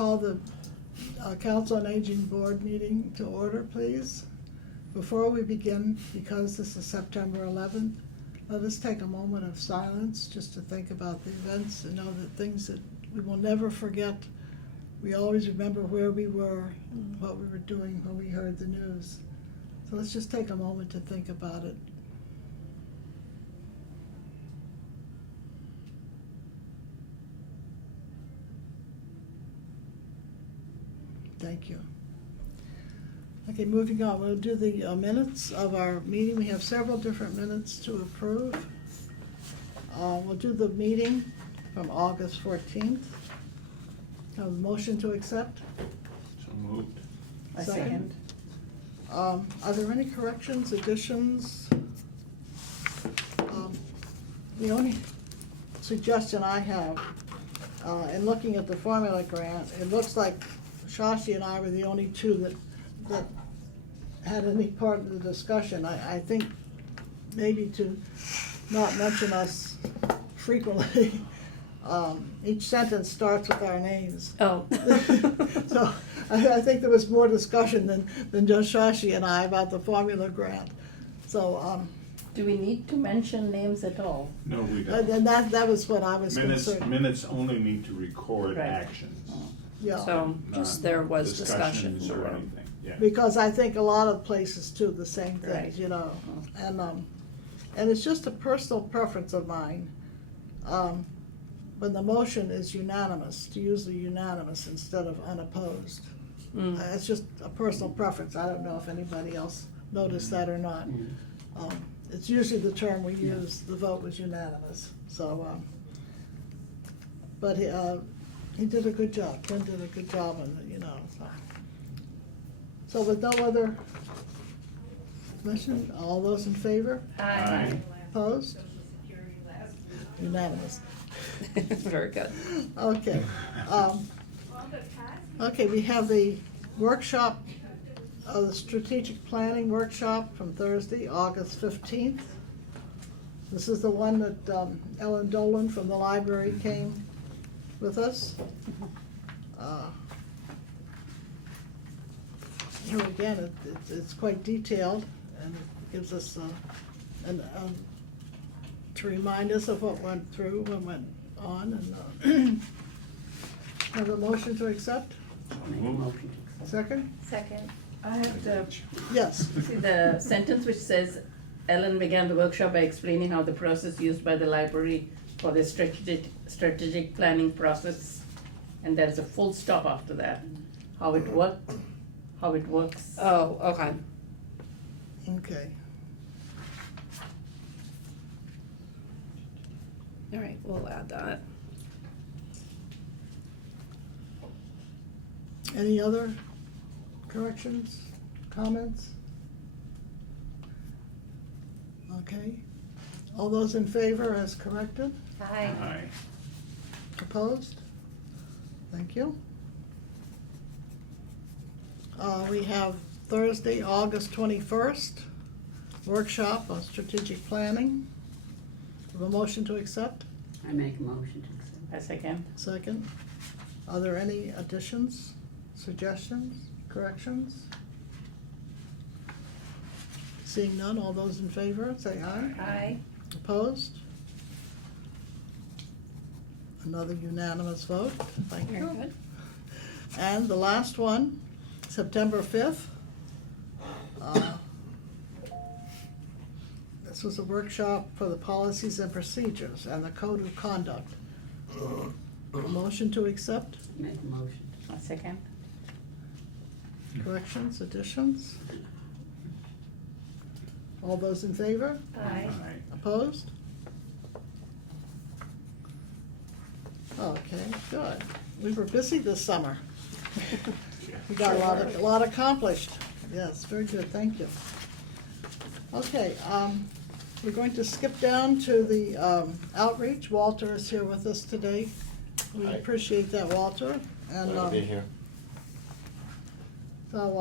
call the Council on Aging Board meeting to order, please. Before we begin, because this is September 11th, let us take a moment of silence just to think about the events and know that things that we will never forget. We always remember where we were, what we were doing when we heard the news. So let's just take a moment to think about it. Thank you. Okay, moving on, we'll do the minutes of our meeting. We have several different minutes to approve. We'll do the meeting from August 14th. Have a motion to accept? So moved. A second. Are there any corrections, additions? The only suggestion I have, in looking at the formula grant, it looks like Shashi and I were the only two that had any part of the discussion. I think maybe to not mention us frequently. Each sentence starts with our names. Oh. So I think there was more discussion than just Shashi and I about the formula grant. So, Do we need to mention names at all? No, we don't. and that was what I was concerned. Minutes only need to record Right. actions. Yeah. So just there was discussion. Discussions or anything, yeah. Because I think a lot of places do the same things, Right. you know, and it's just a personal preference of mine. When the motion is unanimous, to use the unanimous instead of unopposed. It's just a personal preference. I don't know if anybody else noticed that or not. It's usually the term we use, the vote was unanimous, so, but he did a good job, Ken did a good job, and, you know, so with no other mention, all those in favor? Aye. Opposed? Unanimous. Very good. Okay. Okay, we have the workshop, the strategic planning workshop from Thursday, August 15th. This is the one that Ellen Dolan from the library came with us. Here again, it's quite detailed, and it gives us to remind us of what went through, what went on, and have a motion to accept? Make a motion. Second? Second. I have to Yes. see the sentence which says, Ellen began the workshop by explaining how the process used by the library for the strategic planning process, and there's a full stop after that, how it worked, how it works. Oh, okay. Okay. All right, we'll add that. Any other corrections, comments? Okay. All those in favor as corrected? Aye. Aye. Opposed? Thank you. We have Thursday, August 21st, workshop on strategic planning. Have a motion to accept? I make a motion to accept. A second. Second. Are there any additions, suggestions, corrections? Seeing none, all those in favor, say aye. Aye. Opposed? Another unanimous vote, thank Very you. good. And the last one, September 5th. This was a workshop for the policies and procedures and the code of conduct. A motion to accept, Make a motion. A second. corrections, additions? All those in favor? Aye. Opposed? Okay, good. We were busy this summer. We got a lot accomplished. Yes, very good, thank you. Okay, we're going to skip down to the outreach. Walter is here with us today. We Hi. appreciate that, Walter. And Glad to be here. so,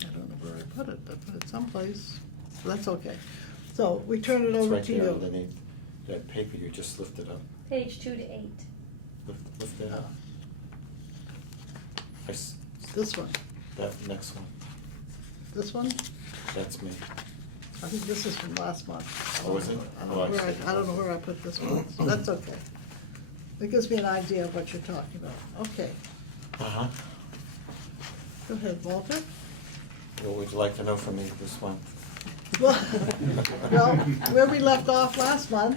I don't know where I put it. I put it someplace. That's okay. So we turn it It's over right to there you. underneath that paper you just lifted up. Page 2 to 8. Lift that up. This one, That next one, this one? that's me. I think this is from last month. Oh, is it? I Oh, don't I know where see. I don't know where I put this one, so that's okay. It gives me an idea of what you're talking about. Okay, Uh-huh. go ahead, Walter. What would you like to know from me this month? Well, where we left off last month.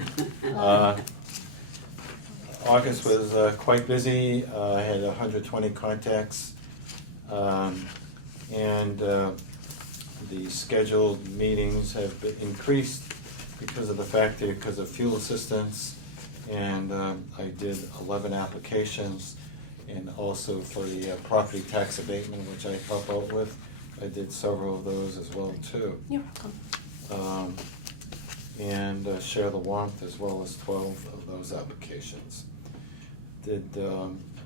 August was quite busy. I had 120 contacts. And the scheduled meetings have been increased because of the fact that, because of fuel assistance. And I did 11 applications, and also for the property tax abatement, which I help out with. I did several of those as well too. You're welcome. And Share the Warmth as well as 12 of those applications. Did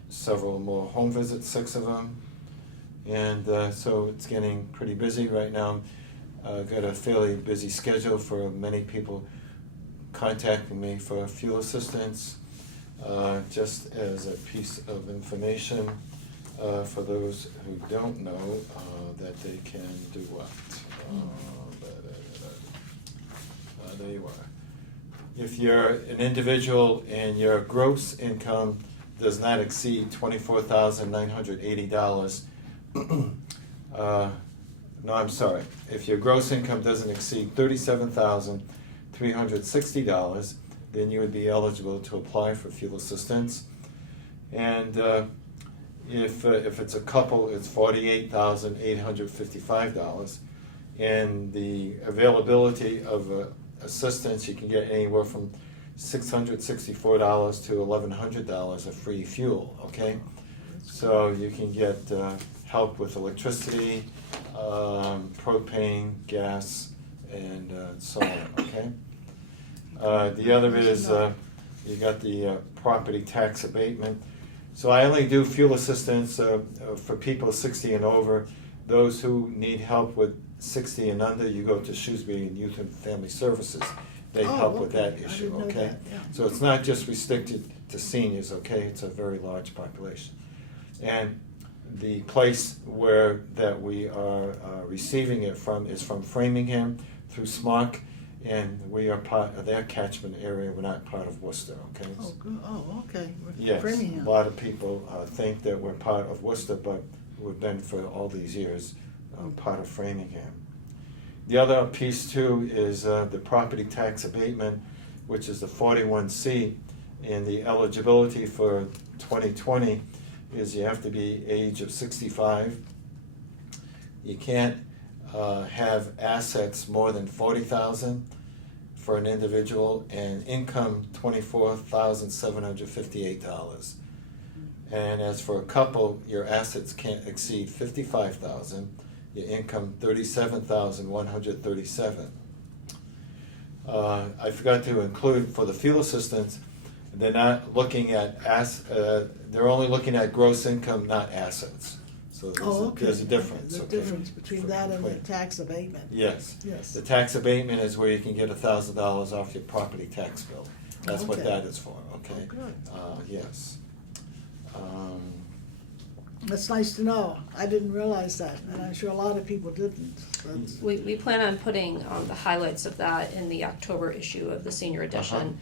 several more home visits, 6 of them. And so it's getting pretty busy right now. Got a fairly busy schedule for many people contacting me for fuel assistance. Just as a piece of information for those who don't know, that they can do what? There you are. If you're an individual and your gross income does not exceed $24,980, no, I'm sorry. If your gross income doesn't exceed $37,360, then you would be eligible to apply for fuel assistance. And if it's a couple, it's $48,855. And the availability of assistance, you can get anywhere from $664 to $1,100 of free fuel, okay? So you can get help with electricity, propane, gas, and so on, okay? The other is you got the property tax abatement. So I only do fuel assistance for people 60 and over. Those who need help with 60 and under, you go to Shrewsbury and Youth and Family Services. They help with that I issue, didn't know okay? that, yeah. So it's not just restricted to seniors, okay? It's a very large population. And the place that we are receiving it from is from Framingham through Smock, and we are part of their catchment area. We're not part of Worcester, okay? Oh, good, oh, okay. We're Yes, Framingham. a lot of people think that we're part of Worcester, but we've been for all these years part of Framingham. The other piece too is the property tax abatement, which is the 41C, and the eligibility for 2020 is you have to be age of 65. You can't have assets more than $40,000 for an individual, and income $24,758. And as for a couple, your assets can't exceed $55,000. Your income $37,137. I forgot to include for the fuel assistance, they're not looking at they're only looking at gross income, not assets. So there's a difference. The okay, difference between that and the tax abatement. Yes. Yes. The tax abatement is where you can get $1,000 off your property tax bill. That's what Okay. that is for, okay? Oh, good. Yes. That's nice to know. I didn't realize that, and I'm sure a lot of people didn't. That's- We plan on putting the highlights of that in the October issue of the senior edition.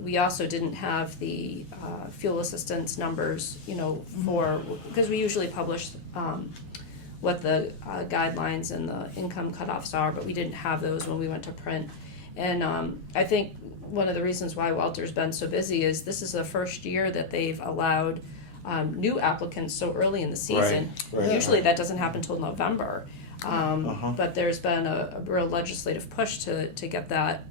We also didn't have the fuel assistance numbers, because we usually publish what the guidelines and the income cutoffs are, but we didn't have those when we went to print. And I think one of the reasons why Walter's been so busy is this is the first year that they've allowed new applicants so early in the season. Right, Usually right. that doesn't happen till November. But there's been a real legislative push to get that,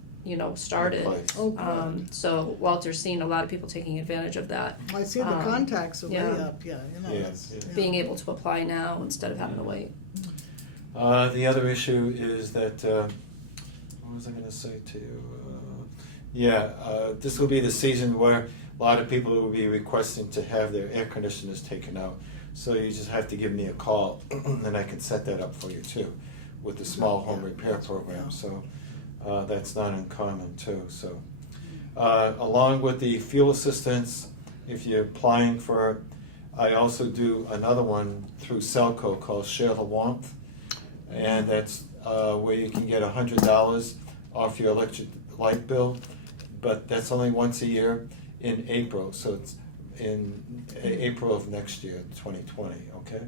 started. Place. Oh, good. So Walter's seen a lot of people taking advantage of that. I see the contacts are way yeah. up, yeah, Yes, that's- yes. Being able to apply now instead of having to wait. The other issue is that, what was I going to say to you? This will be the season where a lot of people will be requesting to have their air conditioners taken out. So you just have to give me a call, and I can set that up for you too, with the small home repair program. So that's not uncommon too. So along with the fuel assistance, if you're applying for I also do another one through Celco called Share the Warmth, and that's where you can get $100 off your electric light bill, but that's only once a year in April, so it's in April of next year, 2020, okay?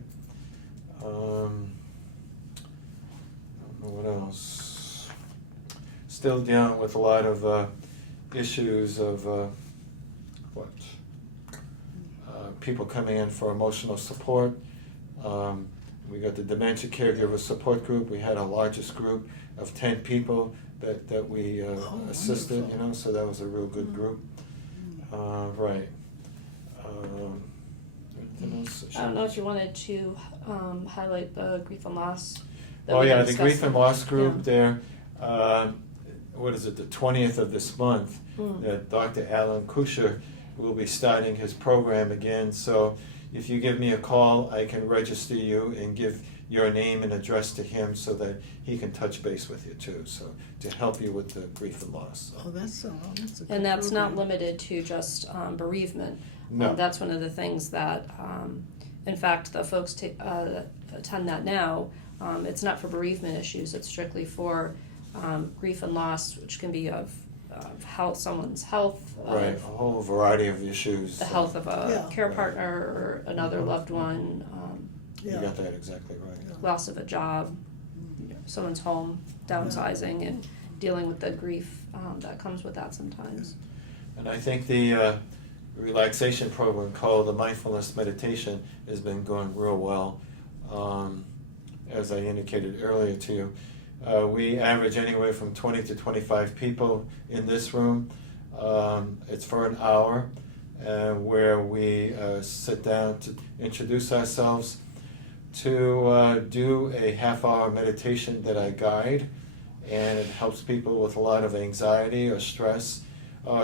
I don't know what else. Still dealing with a lot of issues of people coming in for emotional support. We got the dementia caregiver support group. We had our largest group of 10 people that we assisted, wonderful. you know, so that was a real good group. Right. Anything else? I don't know if you wanted to highlight the grief and loss. that Oh we yeah, the discussed. grief and loss group Yeah. there, what is it, the 20th of this month, that Dr. Alan Kusher will be starting his program again. So if you give me a call, I can register you and give your name and address to him so that he can touch base with you too, so to help you with the grief and loss. So. Oh, that's a good And that's not program. limited to just bereavement. No. That's one of the things that, in fact, the folks that attend that now, it's not for bereavement issues, it's strictly for grief and loss, which can be of health, someone's health, Right, a of whole variety of issues. the health of a Yeah. care Right. partner or another loved one, You Yeah. got that exactly right. loss of a job, someone's home, downsizing, and dealing with the grief that comes with that sometimes. And I think the relaxation program called the mindfulness meditation has been going real well. As I indicated earlier to you, we average anywhere from 20 to 25 people in this room. It's for an hour where we sit down to introduce ourselves, to do a half-hour meditation that I guide, and it helps people with a lot of anxiety or stress,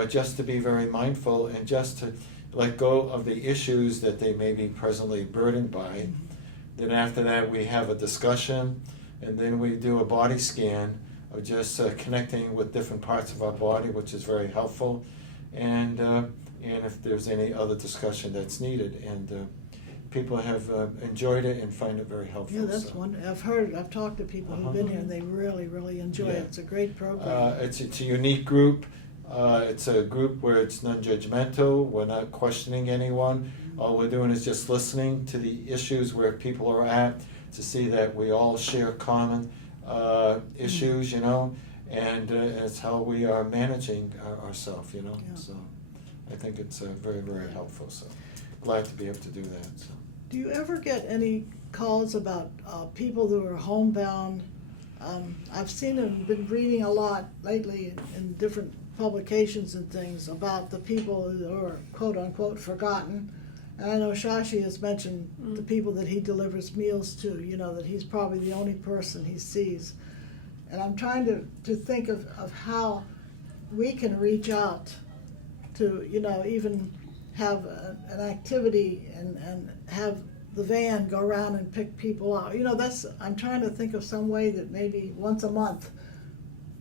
just to be very mindful and just to let go of the issues that they may be presently burdened by. Then after that, we have a discussion, and then we do a body scan of just connecting with different parts of our body, which is very helpful, and if there's any other discussion that's needed. And people have enjoyed it and find it very helpful. Yeah, that's so. wonderful. I've talked to people who've been here and they really, really enjoy it. Yeah. It's a great program. It's a unique group. It's a group where it's non-judgmental. We're not questioning anyone. All we're doing is just listening to the issues where people are at, to see that we all share common issues, you know, and it's how we are managing ourselves, you know. Yeah. So I think it's very, very helpful. So glad to be able to do that. So. Do you ever get any calls about people who are homebound? I've seen and been reading a lot lately in different publications and things about the people who are quote unquote forgotten. And I know Shashi has mentioned the people that he delivers meals to, you know, that he's probably the only person he sees. And I'm trying to think of how we can reach out to, you know, even have an activity and have the van go around and pick people out. You know, I'm trying to think of some way that maybe once a month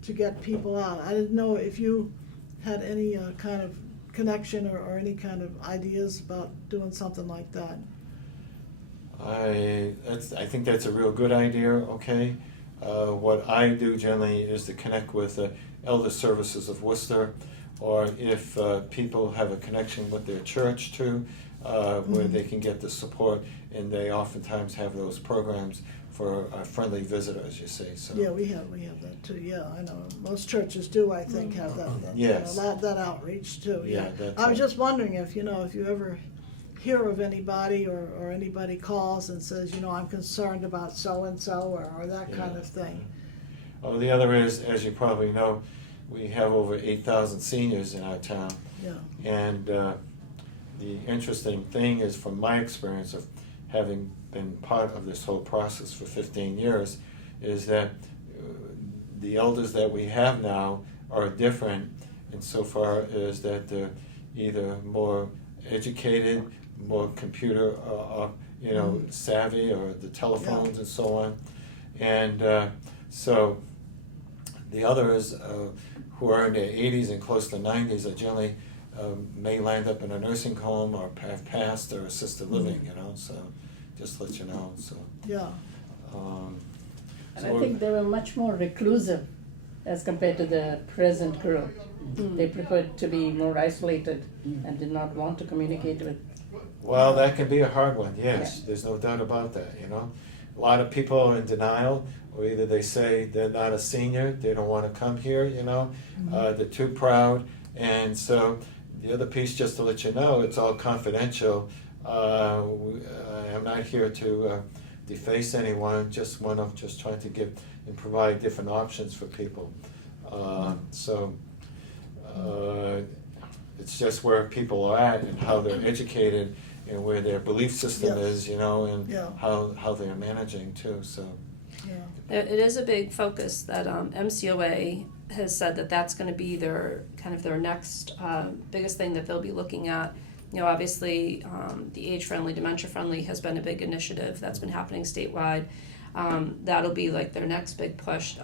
to get people out. I didn't know if you had any kind of connection or any kind of ideas about doing something like that. I think that's a real good idea, okay? What I do generally is to connect with Elder Services of Worcester, or if people have a connection with their church too, where they can get the support, and they oftentimes have those programs for a friendly visitor, as you say. So Yeah, we have that too. Yeah, I know. Most churches do, I think, have that. Yes. You know, that outreach too. Yeah, Yeah. that's I was it. just wondering if you ever hear of anybody or anybody calls and says, I'm concerned about so and so or that kind of thing. Oh, the other is, as you probably know, we have over 8,000 seniors in our town. Yeah. And the interesting thing is, from my experience of having been part of this whole process for 15 years, is that the elders that we have now are different insofar as that they're either more educated, more computer savvy, or the telephones and so on. And so the others who are in their 80s and close to 90s are generally may land up in a nursing home or have passed or assisted living, you know, so just let you know, so. Yeah, And so I we're- think they were much more reclusive as compared to the present group. They preferred to be more isolated and did not want to communicate with. Well, that can be a hard one, yes, Yeah. there's no doubt about that, you know. A lot of people are in denial, or either they say they're not a senior, they don't wanna come here, you know, they're too proud, and so the other piece, just to let you know, it's all confidential. I'm not here to deface anyone, just trying to give and provide different options for people. It's just where people are at and how they're educated and where their belief system Yes. is, you know, and Yeah. how they're managing too, so. yeah. It is a big focus that MCOA has said that that's going to be their kind of their next biggest thing that they'll be looking at. You know, obviously, the age-friendly, dementia-friendly has been a big initiative that's been happening statewide. That'll be like their next big push.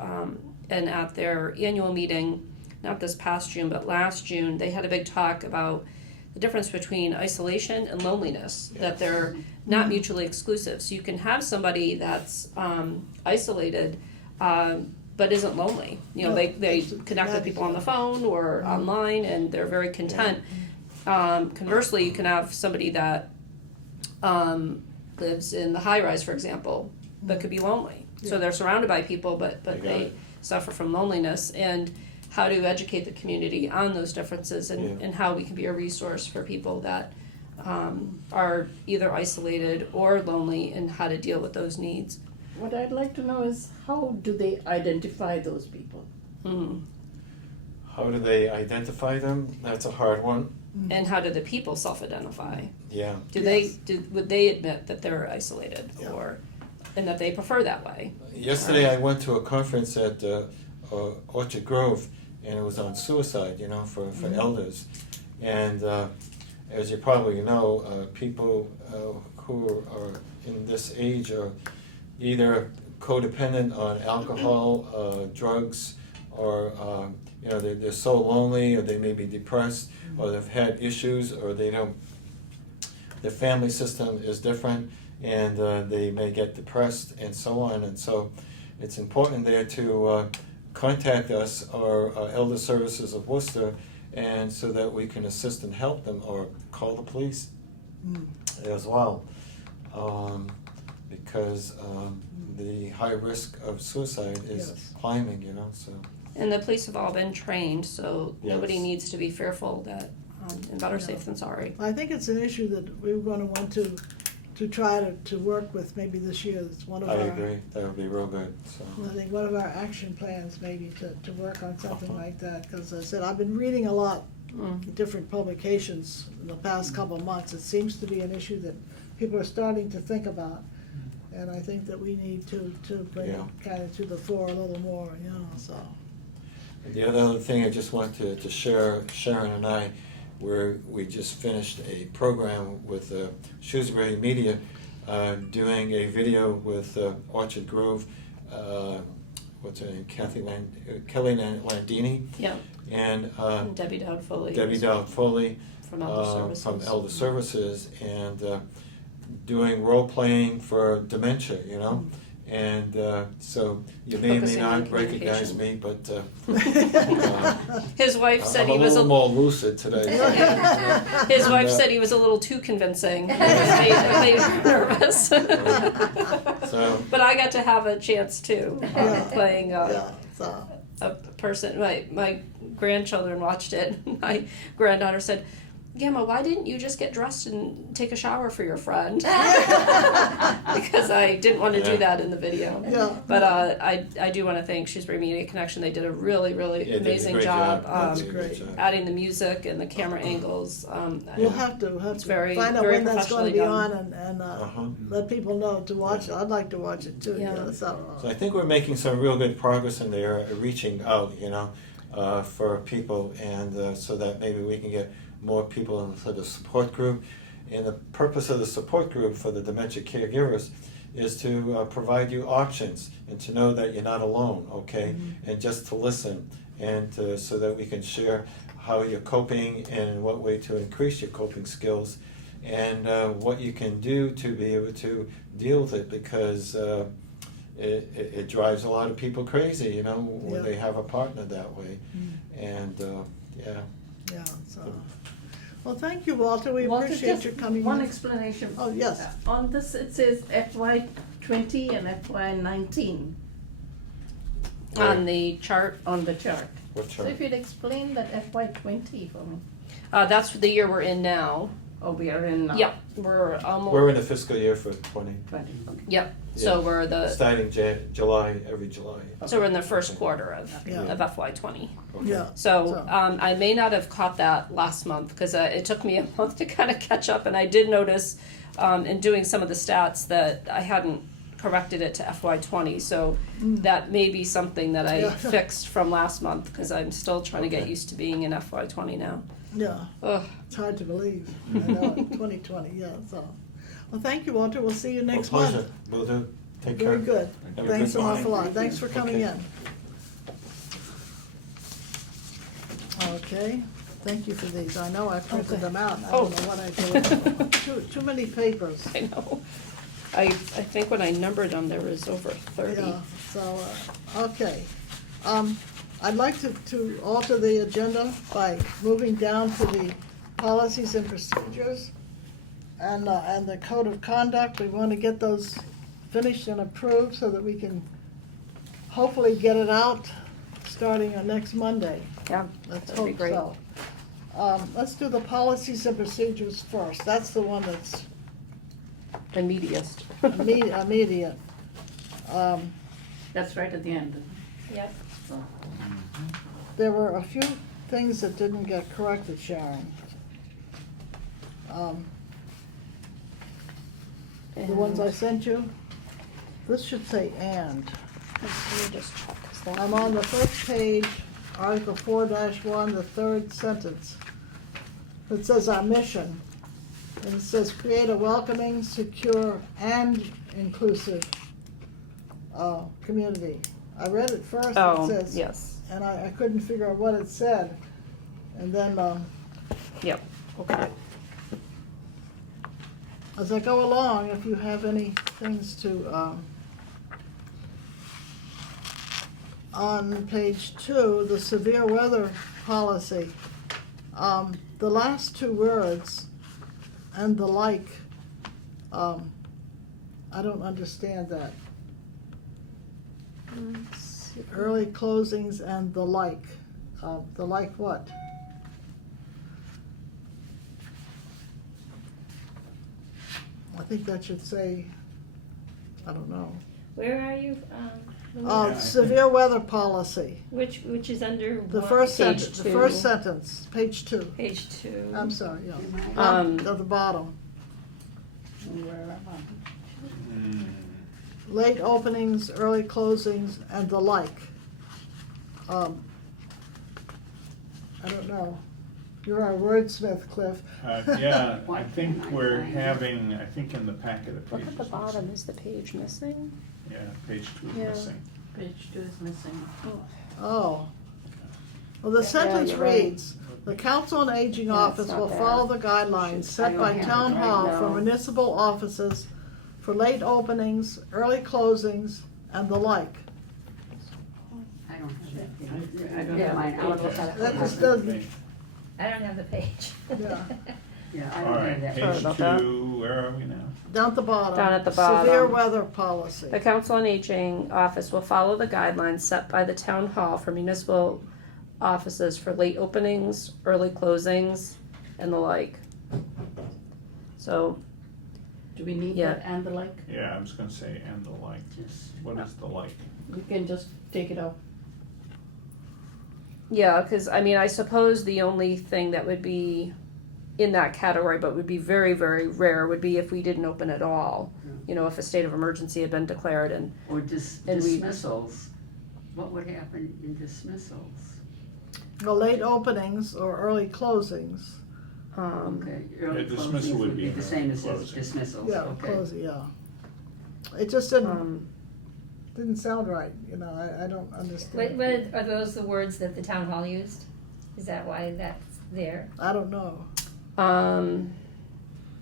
And at their annual meeting, not this past June, but last June, they had a big talk about the difference between isolation and loneliness, that they're not mutually exclusive. So you can have somebody that's isolated, but isn't lonely. You know, No, they that's- connect with that is people on the phone or online, and they're very content. Conversely, you can have somebody that lives in the high rise, for example, but could be lonely. So Yeah. they're surrounded by people, but I got they it. suffer from loneliness. And how to educate the community on those differences, and, Yeah. and how we can be a resource for people that are either isolated or lonely, and how to deal with those needs. What I'd like to know is how do they identify those people? Mm. How do they identify them? That's a hard one, And how do the people self-identify? yeah. Yes. Would they admit that they're isolated, Yeah. or and that they prefer that way? Yesterday I went to a conference at Orchard Grove, and it was on suicide, you know, for elders. And as you probably know, people who are in this age are either codependent on alcohol, drugs, or you know, they're so lonely, or they may be depressed, or they've had issues, or they don't. Their family system is different, and they may get depressed, and so on. And so, it's important there to contact us, our Elder Services of Worcester, and so that we can assist and help them, or call the police as well, because the high risk of suicide is Yes. climbing, you know. So And the police have all been trained, so nobody Yes. needs to be fearful that, and better safe than sorry. I think it's an issue that we're gonna want to try to work with maybe this year. It's one of I our, agree, that would be real good. So I think one of our action plans maybe to work on something like that. Cause I said, I've been reading a lot in different publications in the past couple of months. It seems to be an issue that people are starting to think about. And I think that we need to bring it Yeah. kind of to the fore a little more, you know, so. the other thing I just want to share, Sharon and I, where we just finished a program with Shrewsbury Media, doing a video with Orchard Grove, what's her name, Kelly Landini, Yeah, and and Debbie Dowd Foley. Debbie Dowd Foley From Elder Services. from Elder Services, and doing role playing for dementia, you know. And so you may or may Focusing on not recognize communication. me, but His wife said I'm he a was little more lucid today. His wife And, said he was a little too convincing. It made her nervous. So- But I got to have a chance too, playing Yeah, so. a person. My grandchildren watched it. My granddaughter said, "Gemma, why didn't you just get dressed and take a shower for your friend?" Because I didn't want to do Yeah. that in the video. Yeah. But I do want to thank Shrewsbury Media Connection. They did a really, really Yeah, they did a amazing great job. That's They did a great. job. Adding the music and the camera angles. We'll have to It's very- find out very when that's gonna professionally be done. on and Uh-huh. let people know to watch it. I'd like to watch it too, Yeah. yeah, so. So I think we're making some real good progress in there, reaching out, you know, for people, and so that maybe we can get more people into the support group. And the purpose of the support group for the dementia caregivers is to provide you options and to know that you're not alone, okay? And just to listen, and so that we can share how you're coping and in what way to increase your coping skills, and what you can do to be able to deal with it, because it drives a lot of people crazy, you know, when Yeah. they have a partner that way. And yeah. Yeah, so, well, thank you, Walter, we Walter, appreciate just your coming in. one explanation. Oh, yes. On this, it says FY 20 and FY 19 On the chart, on the chart. What So chart? if you'd explain that FY 20 for me. that's the year we're in now. Oh, we are in now. Yep, we're almost. We're in the fiscal year for 20, 20, okay. Yep, so Yeah. we're the, starting July, every July. so we're in the first quarter Yeah. of FY 20. Okay. Yeah. So, I may not have caught that last month, because it took me a month to kind of catch up, and I did notice, in doing some of the stats, that I hadn't corrected it to FY 20, so that may be something that I Yeah. fixed from last month, because I'm still trying to get Okay. used to being in FY 20 now. Yeah, Ugh. it's hard to believe, I know, 2020, yeah, so. Well, thank you, Walter, we'll see you next month. Pleasure, will do, take care. Very good, Have a thanks good an awful morning. lot, thanks for coming Okay. in. Okay, thank you for these, I know I printed Okay. them out, I Oh. don't know what I did with them. Too many papers. I know. I think when I numbered them, there was over 30. Yeah, so, okay. I'd like to alter the agenda by moving down to the policies and procedures and the code of conduct. We want to get those finished and approved so that we can hopefully get it out starting on next Monday. Yeah, Let's that'd be hope great. so. Let's do the policies and procedures first. That's the one that's Immediate. immediate. That's right at the end. Yep. So, There were a few things that didn't get corrected, Sharon. The ones I sent you, this should say "and." Let me just check. Is that- I'm on the first page, Article 4-1, the third sentence. It says our mission, and it says create a welcoming, secure, and inclusive community. I read it first, it Oh, says, yes. and I couldn't figure out what it said. And then, Yep, okay. as I go along, if you have any things to, on page 2, the severe weather policy, the last two words, and the like, I don't understand that. Early closings and the like what? I think that should say, I don't know. Where are you? I Severe weather policy, Which is under the what? first Page sentence, the 2. first sentence, page 2. Page 2. I'm sorry, yeah. Um, At the bottom. where am I? Hmm. Late openings, early closings, and the like. I don't know. You're our wordsmith, Cliff. Yeah, I think we're having, I think in the packet of Look pages. at the bottom, is the page missing? Yeah, page 2 is Yeah. missing. Page 2 is missing. Oh. Well, the sentence you're right. reads, "The Council on Aging Yeah, Office it's not will there. follow the guidelines I set don't by have it Town right Hall for now. municipal offices for late openings, early closings, and the like." I don't have that. I don't Yeah, have mine. mine. I'll look at it. That just doesn't, I don't have the page. yeah. Yeah, I All don't right, have that. Sorry page about that. 2, where are we now? Down at the bottom. Down at the bottom. Severe weather policy. The Council on Aging Office will follow the guidelines set by the Town Hall for municipal offices for late openings, early closings, and the like. So, Do we need Yeah. that and the like? Yeah, I was gonna say and the like. Yes. What is the like? We can just take it out. yeah, because I mean, I suppose the only thing that would be in that category, but would be very, very rare, would be if we didn't open at all. You know, if a state of emergency had been declared and, Or And we- dismissals. What would happen in dismissals? The late openings or early closings. Okay, early Yeah, dismissal closings would be the same as closing. dismissals, Yeah, okay. closing, yeah. It just didn't sound right, you know, I don't understand. What are those the words that the town hall used? Is that why that's there? I don't know. Um,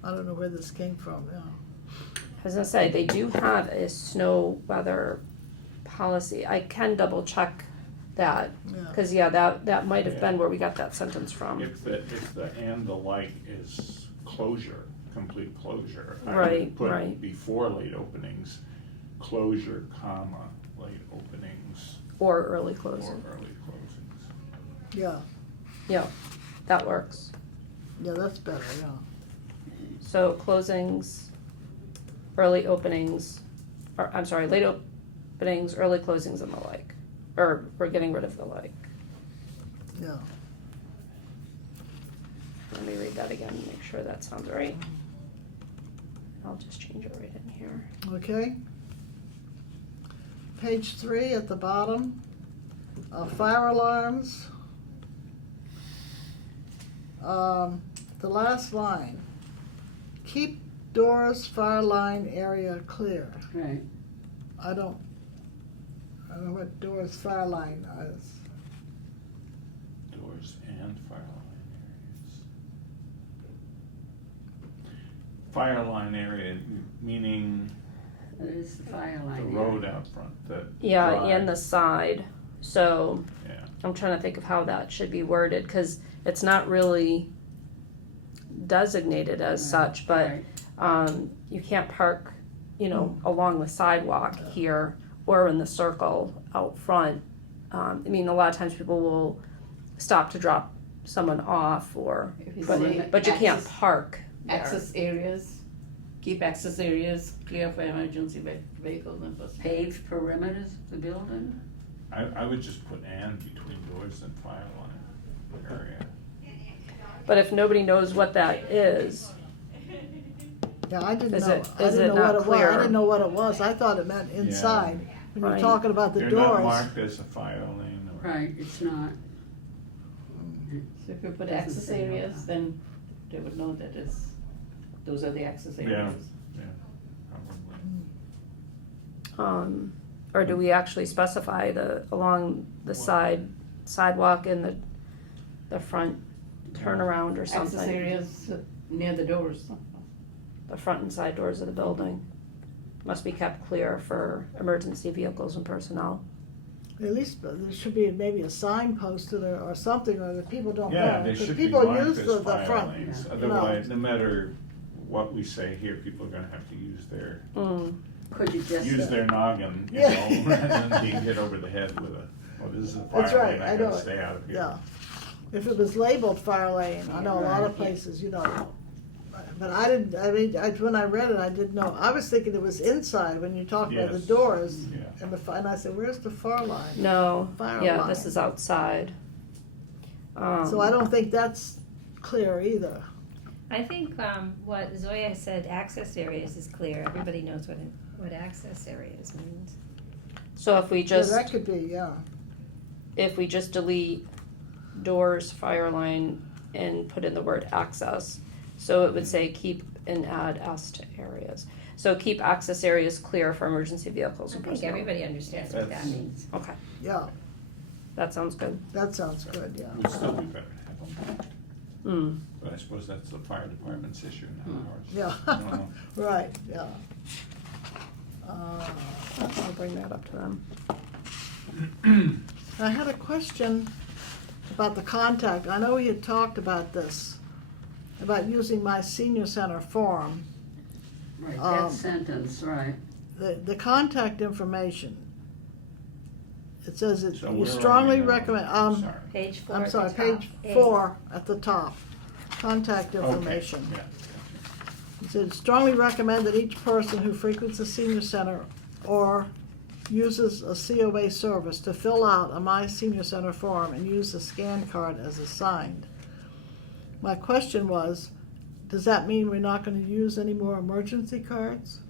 I don't know where this came from, yeah. I was gonna say, they do have a snow weather policy. I can double check that, Yeah. cause yeah, that might have been where we got that sentence from. If the and the like is closure, complete closure, I Right, would put right. before late openings, closure, comma, late openings, Or early or closing. early closings. Yeah, Yeah, that works. yeah, that's better, yeah. So closings, early openings, or, I'm sorry, late openings, early closings and the like. Or we're getting rid of the like. Yeah. Let me read that again and make sure that sounds right. I'll just change it right in here. Okay. Page 3 at the bottom, fire alarms. The last line, keep doors, fire line area clear. Right. I don't know what doors, fire line is. Doors and fire line areas. Fire line area, meaning That is the fire the line. road out front, the Yeah, drive. and the side. So Yeah, I'm trying to think of how that should be worded because it's not really designated as such, but Right. you can't park, along the sidewalk here or in the circle out front. I mean, a lot of times people will stop to drop someone off If you but say you can't access- park there. Access areas, keep access areas clear for emergency vehicles and personnel. Paved perimeters of the building? I would just put and between doors and fire line area. But if nobody knows what that is, Yeah, I didn't Is know. it- I is didn't it know what not it was. clear? I didn't know what it was. I thought it meant inside. When you're Right. talking about the They're doors. not marked as a fire lane or. Right, it's not. So if you put Doesn't access say areas, then they would know that those are the access Yeah. areas. Yeah, probably. or do we actually specify along the sidewalk and the front turnaround or Access something? areas near the doors. The front and side doors of the building must be kept clear for emergency vehicles and personnel. At least there should be maybe a sign posted or something, or that people don't know. Yeah, they 'Cause should be people marked use as the fire front. lanes, Yeah. otherwise, no matter what we say here, people are gonna have to use their, Could you just? use their noggin, Yeah. and then being hit over the head with this is a That's fire right, lane, I I know gotta it. stay out of here. Yeah. If it was labeled fire lane, I know a lot of Right. places, but I didn't, when I read it, I didn't know. I was thinking it was inside when you talked about the Yes. doors Yeah. and I said, where's the fire line? No, Fire yeah, this line. is outside. So I don't think that's clear either. I think what Zoya said, access areas is clear. Everybody knows what access areas means. So if we Yeah, just, that could be, yeah. delete doors, fire line, and put in the word access, so it would say keep and add S to areas. So keep access areas clear for emergency vehicles I and think personnel. everybody understands what that That's- means. Okay, Yeah, that sounds good. that sounds good, yeah. It would still be better to have them, Mm. but I suppose that's the fire department's issue, not ours. Yeah, I don't know. right, yeah. I'll bring that up to them. I had a question about the contact. I know we had talked about this, about using my senior center form. Right, Um, that sentence, right. The contact information, it says that So you where are strongly we now? recommend, Sorry. Page 4 I'm at the sorry, top. page A. 4 at the top, contact Okay, information. yeah, It said strongly recommend that each person who frequents a senior center or uses a COA service to fill out a My Senior Center form and use the scan card as assigned. My question was, does that mean we're not gonna use any more emergency cards?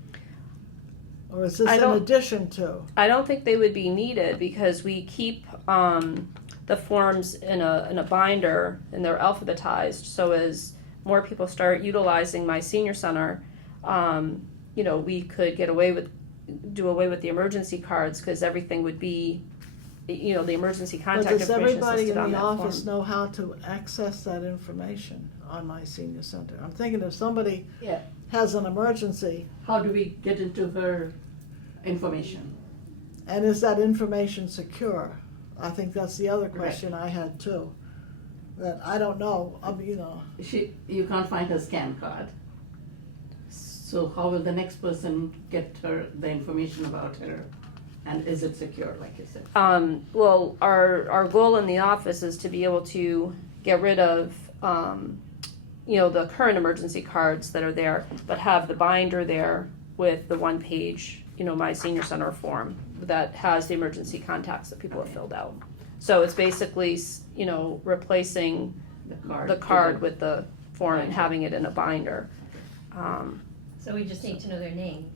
Or is this I in don't- addition to? I don't think they would be needed because we keep the forms in a binder and they're alphabetized. So as more people start utilizing My Senior Center, we could do away with the emergency cards because everything would be you know, the emergency But contact does information is everybody listed in on the that office form. know how to access that information on My Senior Center? I'm thinking if somebody Yeah, has an emergency, how do we get into her information? and is that information secure? I think that's the other question I had too. That I don't know, you know, You can't find her scan card. So how will the next person get her, the information about her? And is it secure, like you said? Well, our goal in the office is to be able to get rid of, you know, the current emergency cards that are there, but have the binder there with the one page, you know, My Senior Center form that has the emergency contacts that people have filled out. So it's basically, you know, replacing the card with the form and having it in a binder. So we just need to know their name.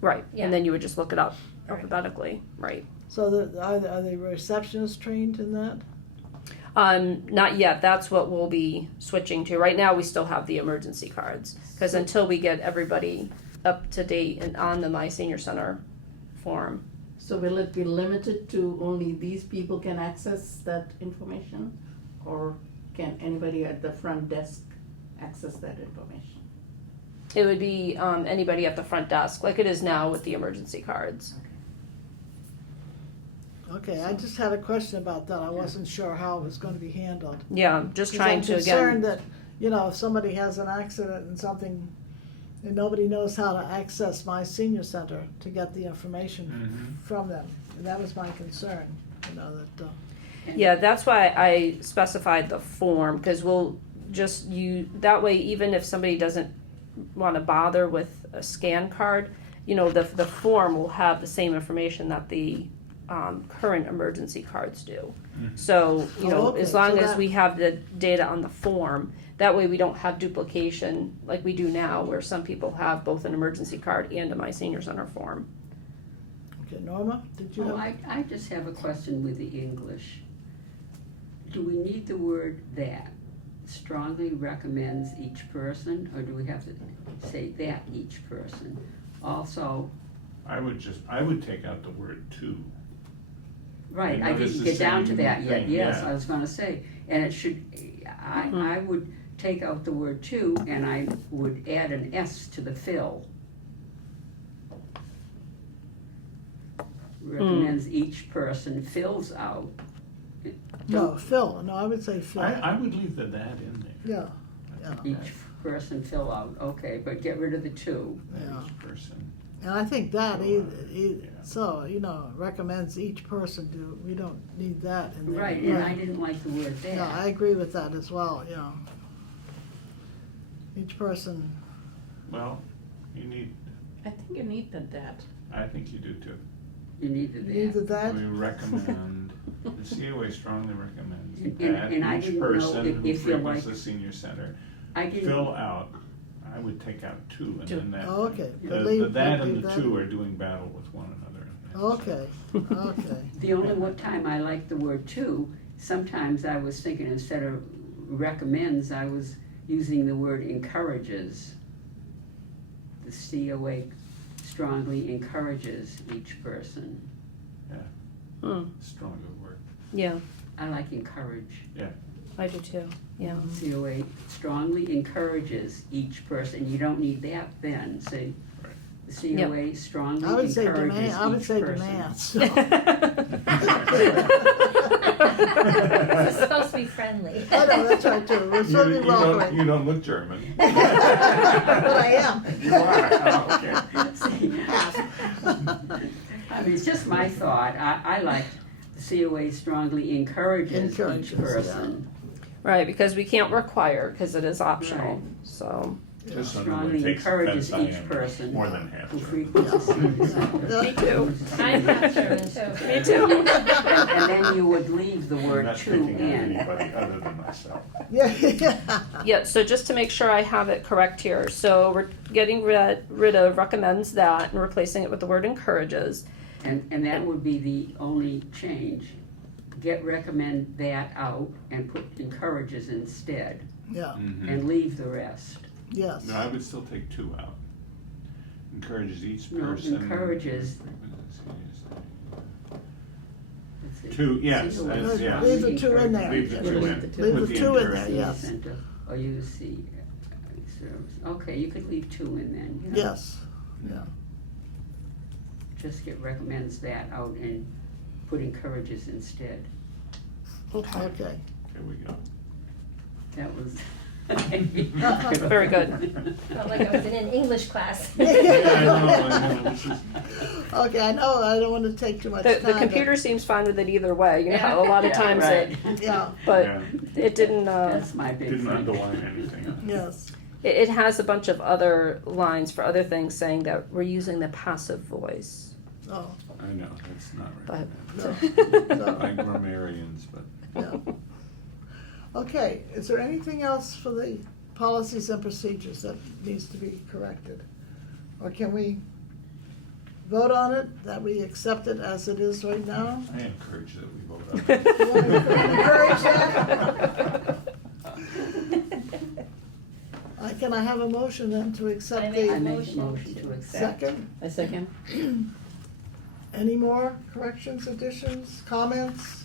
Right, Yeah. and then you would just look it up Right. alphabetically, right? so are the receptionists trained in that? Not yet. That's what we'll be switching to. Right now, we still have the emergency cards because until we get everybody up to date and on the My Senior Center form. So will it be limited to only these people can access that information? Or can anybody at the front desk access that information? It would be anybody at the front desk, like it is now with the emergency cards. Okay, I just had a question about that. I wasn't sure how it was gonna be handled. Yeah, just trying to I'm concerned again. that, you know, if somebody has an accident and something, and nobody knows how to access My Senior Center to get the information from them. And that was my concern, you know, that, Yeah, that's why I specified the form because we'll just that way. Even if somebody doesn't want to bother with a scan card, you know, the form will have the same information that the current emergency cards do. So, you know, okay, as long so as that- we have the data on the form, that way we don't have duplication like we do now where some people have both an emergency card and a My Senior Center form. okay, Norma, did you Oh, have? I just have a question with the English. Do we need the word that strongly recommends each person, or do we have to say that each person? Also, I would take out the word to. right, You I notice didn't the get down to same that yet, thing, yes, yeah. I was gonna say, and it should, I would take out the word to, and I would add an S to the fill. Recommends each person fills out. No, Phil, no, I would say Phil, I would leave that in there. yeah, Each person fill out, okay, but get rid of the two. yeah. Each person. And I think that so, you know, recommends each person do, we don't need that in there. Right, and I didn't like the word Yeah, I that. agree with that as well, you know. Each person, Well, you need, I think you need that. I think you do too. You need the either that. that, We recommend, the COA strongly recommends And that I each didn't know person who if you frequents like- the senior center I didn't, fill out, I would take out two and then that. oh, okay. but The leave- that leave and the that. two are doing battle with one another. Okay, okay, the only one time I liked the word to, sometimes I was thinking instead of recommends, I was using the word encourages. The COA strongly encourages each person. Stronger word. Yeah, I like encourage. I do too. Yeah. COA strongly encourages each person. You don't need that then, see? Right. The COA strongly I would say encourages each person. I would say demands. This is supposed to be friendly. I know, that's right too, we're supposed to be welcoming. You don't look German. But I am. You are, oh, okay. I mean, it's just my thought. I like the COA strongly encourages each Encourages, yeah. person. Right, because we can't require because it is optional. Right. So. Just so no one Strongly takes encourages offense, I each am person more than half who German. frequents the senior center. Me too. I'm half German too. Me too. And then you would leave the I'm word not to picking on in. anybody other than myself. Yeah, Yeah, so just to make sure I have it correct here, so we're getting rid of recommends that and replacing it with the word encourages. And that would be the only change. Recommend that out and put encourages instead, yeah, and leave the rest. yes. No, I would still take two out. Encourages each No, person. encourages. Two, yes, See, that's, yeah. Leave the two in there. Leave the two in. Leave the Leave Put the two in there, encouragement. yes. Center, or use the service. Okay, you could leave 2 in then, you know. Yes, yeah. Just get recommends that out and put encourages instead. Okay, Okay. Here we go. That was. very good. Felt like I was in an English class. Yeah, I know, this is, Okay, I know, I don't want to take too much time. The but- computer seems fine with it either way, you know, how a lot of Yeah, times right. it, Yeah, but Yeah. it didn't, That's my big didn't thing. underline anything. yes. it has a bunch of other lines for other things saying that we're using the passive voice, Oh, I know, that's not but. recommended. no, Like grammarians, but. yeah. Okay, is there anything else for the policies and procedures that needs to be corrected? Or can we vote on it, that we accept it as it is right now? I encourage that we vote on it. You want to encourage that? Can I have a motion then to accept I make I the make a Motion motion to to accept. second? A second? Any more corrections, additions, comments?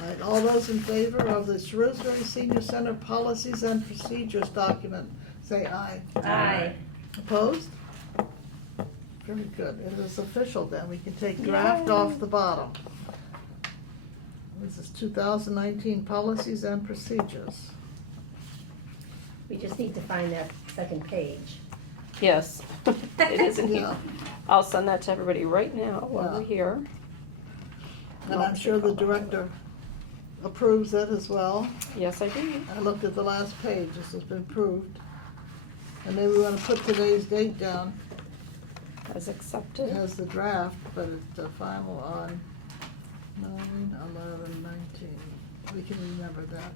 All right, all those in favor of the Shrewsbury Senior Center Policies and Procedures document, say aye. Aye. Opposed? Very good. It is official then. We can take draft off the bottom. This is 2019 Policies and Procedures. We just need to find that second page. Yes, it is in here. Yeah, I'll send that to everybody right now while we're Yeah. here. and I'm sure the director approves it as well. Yes, I do. I looked at the last page. This has been approved. And maybe we want to put today's date down As accepted. as the draft, but it's the final on 9/11/19. We can remember that.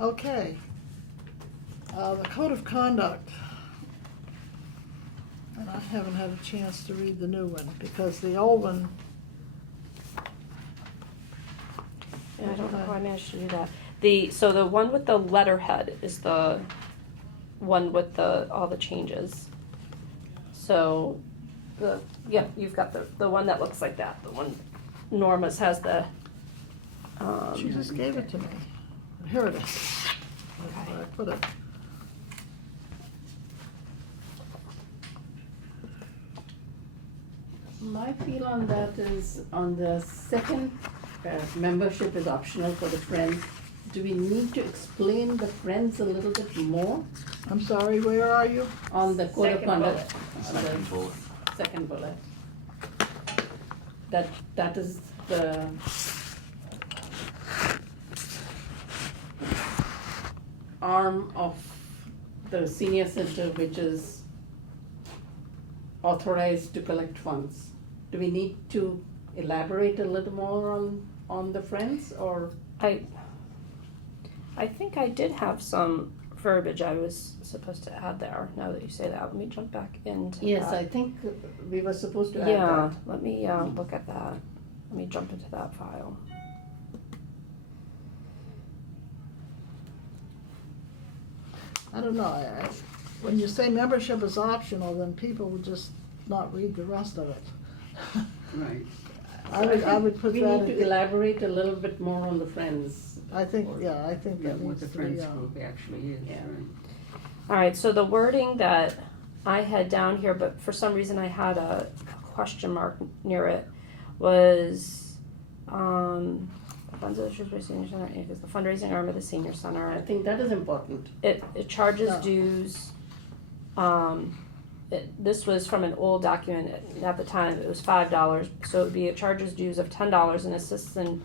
Okay. The code of conduct. And I haven't had a chance to read the new one because the old one, Yeah, I don't know how I managed to do that. So the one with the letterhead is the one with all the changes. So you've got the one that looks like that. The one Norma's has the, she just gave it to me. Here it is. That's where I put it. My feel on that is on the second, membership is optional for the Friends. Do we need to explain the Friends a little bit more I'm sorry, where are you? on the code of Second conduct? On the Second bullet. second bullet. That is the arm of the senior center which is authorized to collect funds. Do we need to elaborate a little more on the Friends, or? I think I did have some verbiage I was supposed to add there, now that you say that. Let me jump back into that. Yes, I think we were supposed to add Yeah, that. let me look at that. Let me jump into that file. I don't know, when you say membership is optional, then people would just not read the rest of it. Right. I would put We that need to in, elaborate a little bit more on the Friends. I think, yeah, I think Yeah, that what needs the to be, Friends group actually is, Yeah. right. All right, so the wording that I had down here, but for some reason I had a question mark near it, was, the funds of the Shrewsbury Senior Center Inc. is the fundraising arm of the senior I center. think that is important. It charges Yeah. dues, this was from an old document, at the time, it was $5, so it would be, it charges dues of $10 and assists in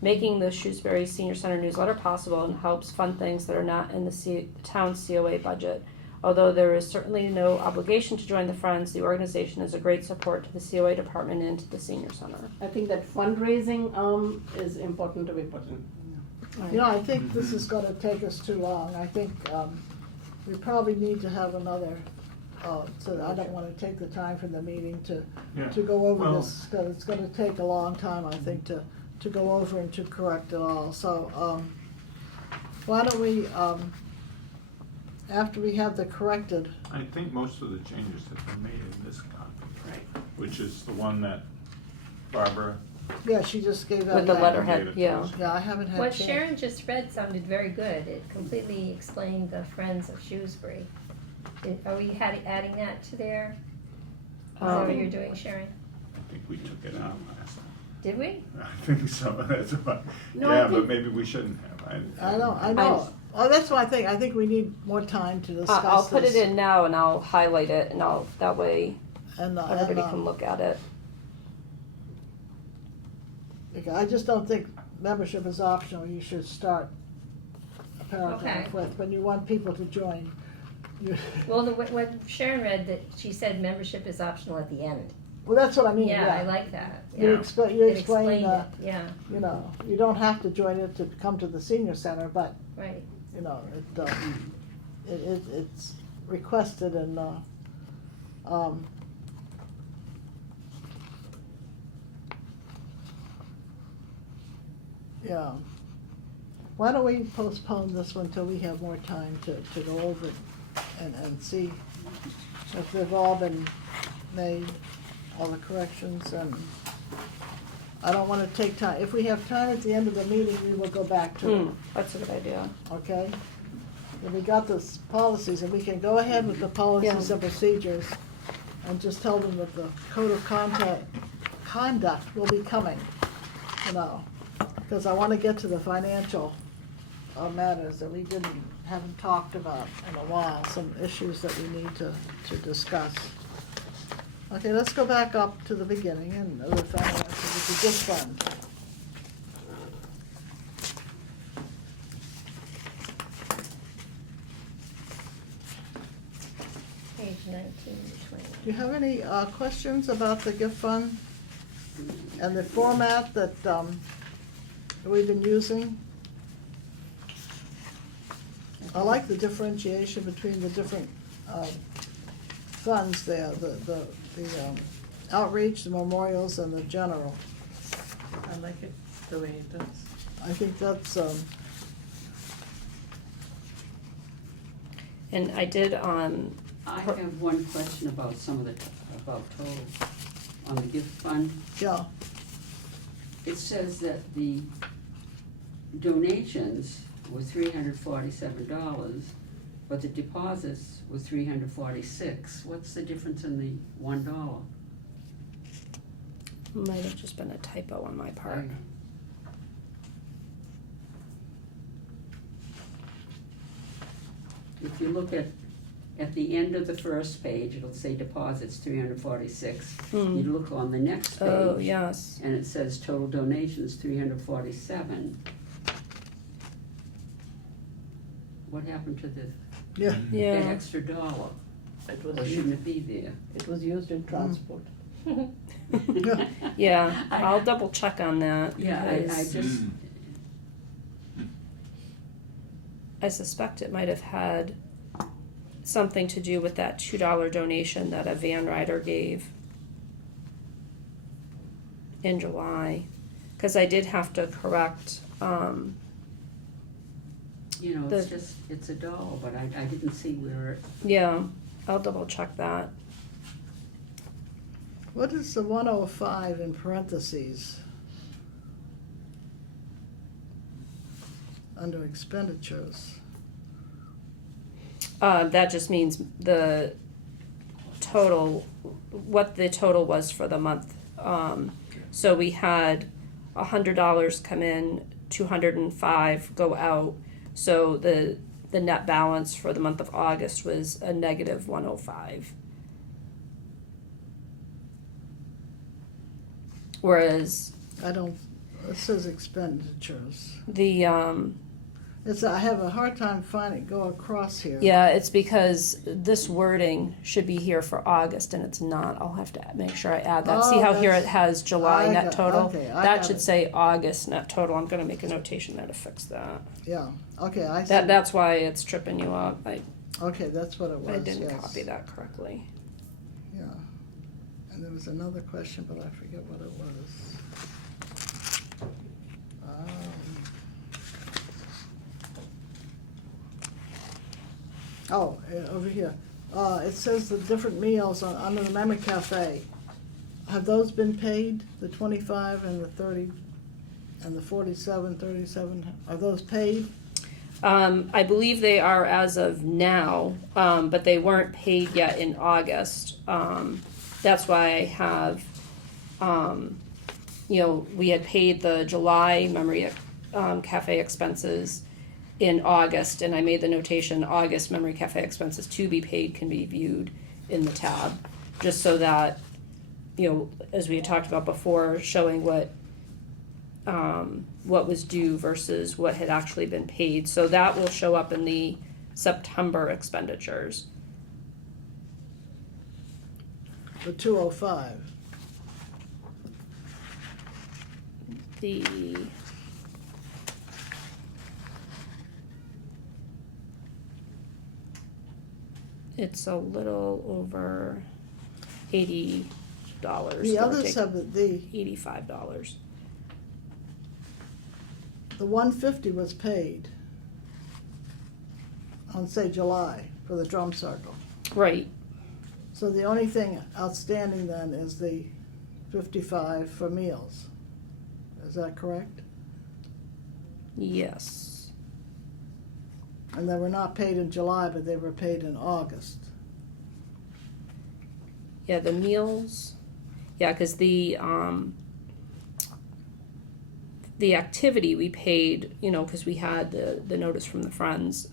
making the Shrewsbury Senior Center newsletter possible and helps fund things that are not in the town's COA budget. Although there is certainly no obligation to join the Friends, the organization is a great support to the COA department and to the senior center. I think that fundraising is important to be put in. you know, I think this is gonna take us too long. I think, we probably need to have another, so I don't wanna take the time from the meeting Yeah. to go over Well- this, cause it's gonna take a long time, I think, to go over and to correct it all. So, why don't we, after we have the corrected, I think most of the changes have been made in this copy. Right. which is the one that Barbara, Yeah, she just gave out. With the that. letterhead, Gave it to yeah. us. Yeah, I haven't had a What chance. Sharon just read sounded very good. It completely explained the Friends of Shrewsbury. Are we adding that to there? Is that what you're doing, Sharon? I think we took it out last time. Did we? I think so, that's what, No, I yeah, but think- maybe we shouldn't have. I know. Oh, that's what I think. I think we need more time to discuss I'll put it this. in now and I'll highlight it and that way And, everybody can look at it. I just don't think membership is optional. You should start a paragraph Okay. with, when you want people to join. You- Well, what Sharon read, that she said membership is optional at the end. Well, that's what I mean, Yeah, I yeah. like that. You Yeah. explain, you It explain, explained it, yeah, you know, you don't have to join it to come to the senior center, but, right. you know, it's requested and, yeah. Why don't we postpone this one till we have more time to go over it and see if they've all been made, all the corrections, and I don't wanna take time. If we have time at the end of the meeting, we will go back to it, That's a good idea. okay? And we got the policies, and we can go ahead with the policies Yeah. and procedures and just tell them that the code of conduct will be coming, you know? Because I wanna get to the financial matters that we haven't talked about in a while, some issues that we need to discuss. Okay, let's go back up to the beginning and the finances with the gift fund. Page 19 to 20. Do you have any questions about the gift fund and the format that we've been using? I like the differentiation between the different funds there, the outreach, the memorials, and the general. I like it the way it does. I think that's, And I did, I have one question about some of the, about total on the gift fund. yeah, It says that the donations were $347, but the deposits were $346. What's the difference in the $1? might have just been a typo on my part. If you look at the end of the first page, it'll say deposits $346. Hmm. You look on the next page. Oh, yes. And it says total donations $347. What happened to the, yeah. that Yeah. extra dollar? It Or was, shouldn't it be there? it was used in transport. Yeah, I'll double check on that. Yeah, I because just, I suspect it might have had something to do with that $2 donation that a van rider gave in July. Cause I did have to correct, you know, it's the- just, it's $1, but I didn't see where it, yeah, I'll double check that. What is the 105 in parentheses? Under expenditures. That just means the total, what the total was for the month. So we had $100 come in, 205 go out. So the net balance for the month of August was a negative 105. Whereas I don't, it says expenditures. the, I have a hard time finding, go across here. yeah, it's because this wording should be here for August and it's not. I'll have to make sure I add that. See Oh, how here it that's- has July I net got- total? okay, I That got should it. say August net total. I'm gonna make a notation there to fix that. Yeah, okay, I see. That's why it's tripping you up. Okay, that's what it was, I didn't yes. copy that correctly. Yeah. And there was another question, but I forget what it was. Over here. It says the different meals under the Memory Cafe. have those been paid, the 25 and the 30 and the 47, 37, are those paid? I believe they are as of now, but they weren't paid yet in August. That's why I have, we had paid the July memory cafe expenses in August, and I made the notation, August memory cafe expenses to be paid can be viewed in the tab, just so that, as we had talked about before, showing what was due versus what had actually been paid. So that will show up in the September expenditures. The 205. It's a little over $80. The others have the $85. 150 was paid on, say, July for the drum circle. Right. So the only thing outstanding then is the 55 for meals. Is that correct? Yes. And they were not paid in July, but they were paid in August. Yeah, the meals. Yeah, because the activity we paid, because we had the notice from the Friends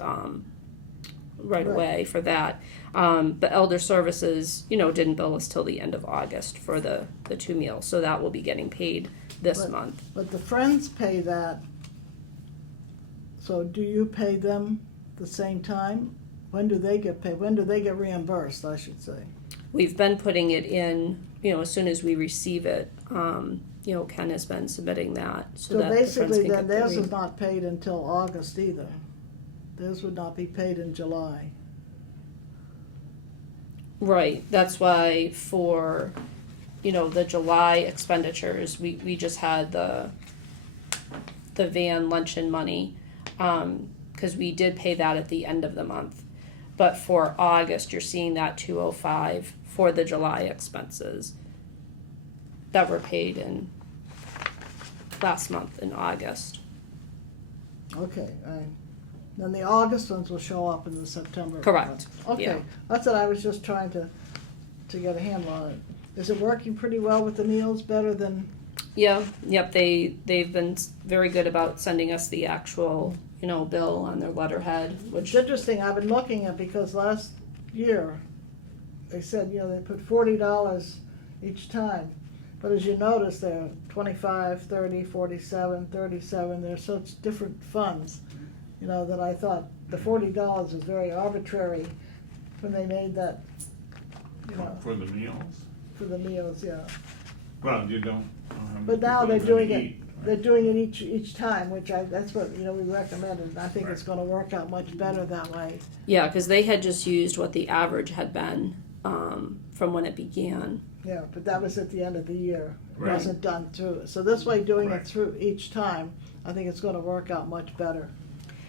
right away for that. The Elder Services, didn't bill us till the end of August for the 2 meals, so that will be getting paid this month. But the Friends pay that, so do you pay them the same time? When do they get paid? When do they get reimbursed, I should say? We've been putting it in, as soon as we receive it. Ken has been submitting that so that the Friends basically can then get their theirs is not paid until August either. Theirs would not be paid in July. Right, that's why for, the July expenditures, we just had the van luncheon money, because we did pay that at the end of the month. But for August, you're seeing that 205 for the July expenses that were paid in last month in August. Okay, then the August ones will show up in the September. Correct, Okay, yeah. that's what I was just trying to get a handle on it. Is it working pretty well with the meals, better than? Yeah, yep, they've been very good about sending us the actual, bill on their letterhead, It's which, interesting, I've been looking at, because last year, they said, they put $40 each time. But as you notice, they're 25, 30, 47, 37, they're such different funds, that I thought the $40 was very arbitrary when they made that, For the meals. for the meals, yeah. Well, you don't. But now they're people are doing gonna it, eat, right? they're doing it each time, which that's what, we recommended, and I think it's gonna work out much better that way. yeah, because they had just used what the average had been from when it began. Yeah, but that was at the end of the year. It Right. wasn't done through. So this way, doing Right. it through each time, I think it's gonna work out much better.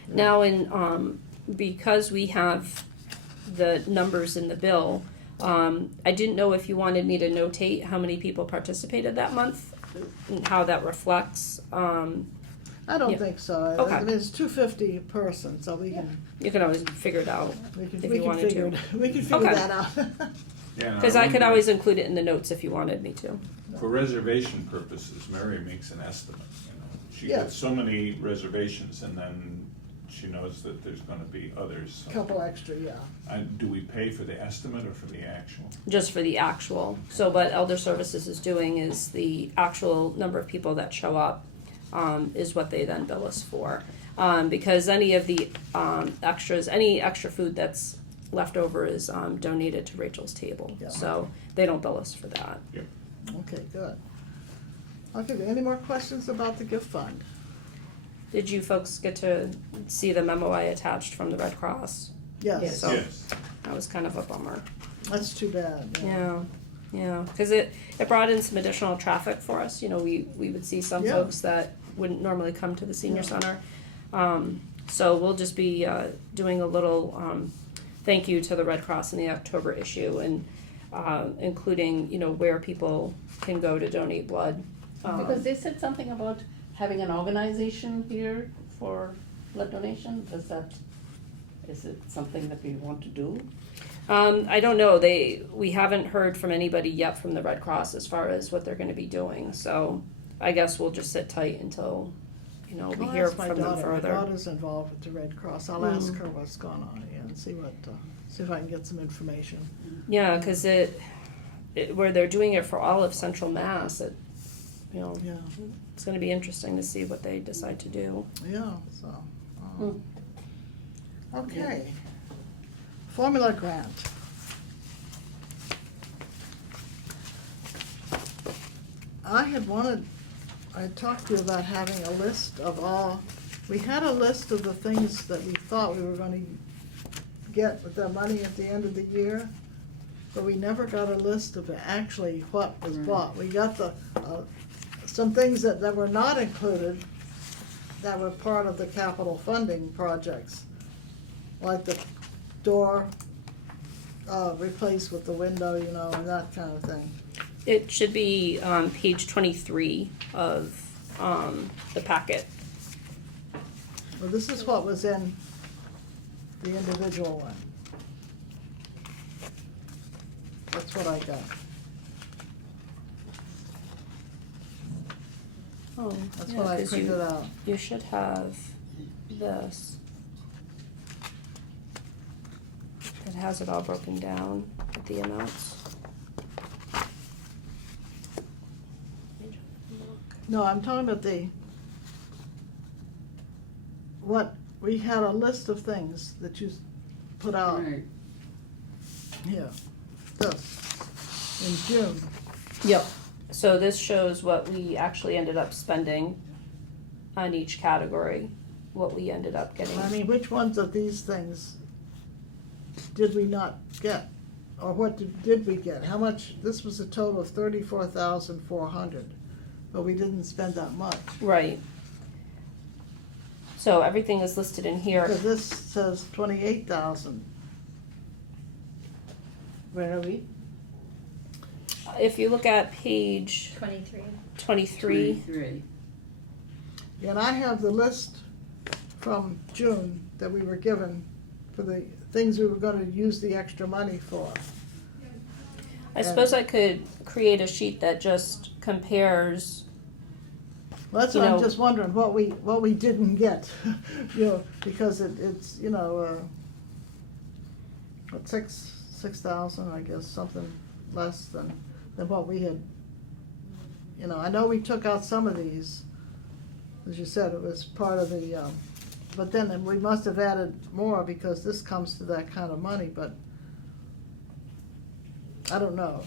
Now, because we have the numbers in the bill, I didn't know if you wanted me to notate how many people participated that month and how that reflects. I don't Yeah. think so. Okay. I mean, it's $250 a person, so we can, You can always figure it out we can, if we you can wanted figure to. it, we can figure Okay. that out. Yeah, and Because I could wonder, always include it in the notes if you wanted me to. For reservation purposes, Mary makes an estimate, She Yeah. gets so many reservations and then she knows that there's gonna be others. so- Couple extra, yeah. Do we pay for the estimate or for the actual? Just for the actual. So what Elder Services is doing is the actual number of people that show up is what they then bill us for. Because any of the extras, any extra food that's left over is donated to Rachel's table. Yeah. So they don't bill us for that. Okay, good. Okay, any more questions about the gift fund? Did you folks get to see the memo I attached from the Red Cross? Yes, So- Yes. That was kind of a bummer. that's too bad. Yeah, because it brought in some additional traffic for us. We would see some Yeah. folks that wouldn't normally come to the senior Yeah. center. So we'll just be doing a little thank you to the Red Cross in the October issue. And including, you know, where people can go to donate blood. Because they said something about having an organization here for blood donation. Is it something that we want to do? I don't know, we haven't heard from anybody yet from the Red Cross as far as what they're gonna be doing, so I guess we'll just sit tight until, you know, we I'll hear ask my from them daughter. My further. daughter's involved with the Red Cross. I'll ask her what's going on and see if I can get some information. Yeah, cause where they're doing it for all of Central Mass, you know, Yeah, it's gonna be interesting to see what they decide to do. yeah, so. Okay. Formula grant. I had talked to you about having a list of we had a list of the things that we thought we were gonna get with the money at the end of the year, but we never got a list of actually what was bought. We got some things that were not included, that were part of the capital funding projects, like the door replaced with the window, you know, and that kind of thing. It should be on page 23 of the packet. Well, this is what was in the individual one. That's what I got. Oh, That's yeah, what I 'cause printed out. You should have this. It has it all broken down with the amounts. No, I'm talking about what, we had a list of things that you put out Right. here, this, in June. Yep. So this shows what we actually ended up spending on each category, what we ended up getting. I mean, which ones of these things did we not get? Or what did we get? How much, this was a total of 34,400, but we didn't spend that much. Right. So everything is listed in here. Because this says 28,000. Where are we? If you look at page 23. 23, 23. And I have the list from June that we were given for the things we were gonna use the extra money for. I suppose I could create a sheet that just compares. Well, that's You what I'm know- just wondering, what we didn't get, you know, because it's, you know, what, 6,000, I guess, something less than what we had. You know, I know we took out some of these, as you said, it was part of the, but then we must have added more because this comes to that kind of money, but I don't know.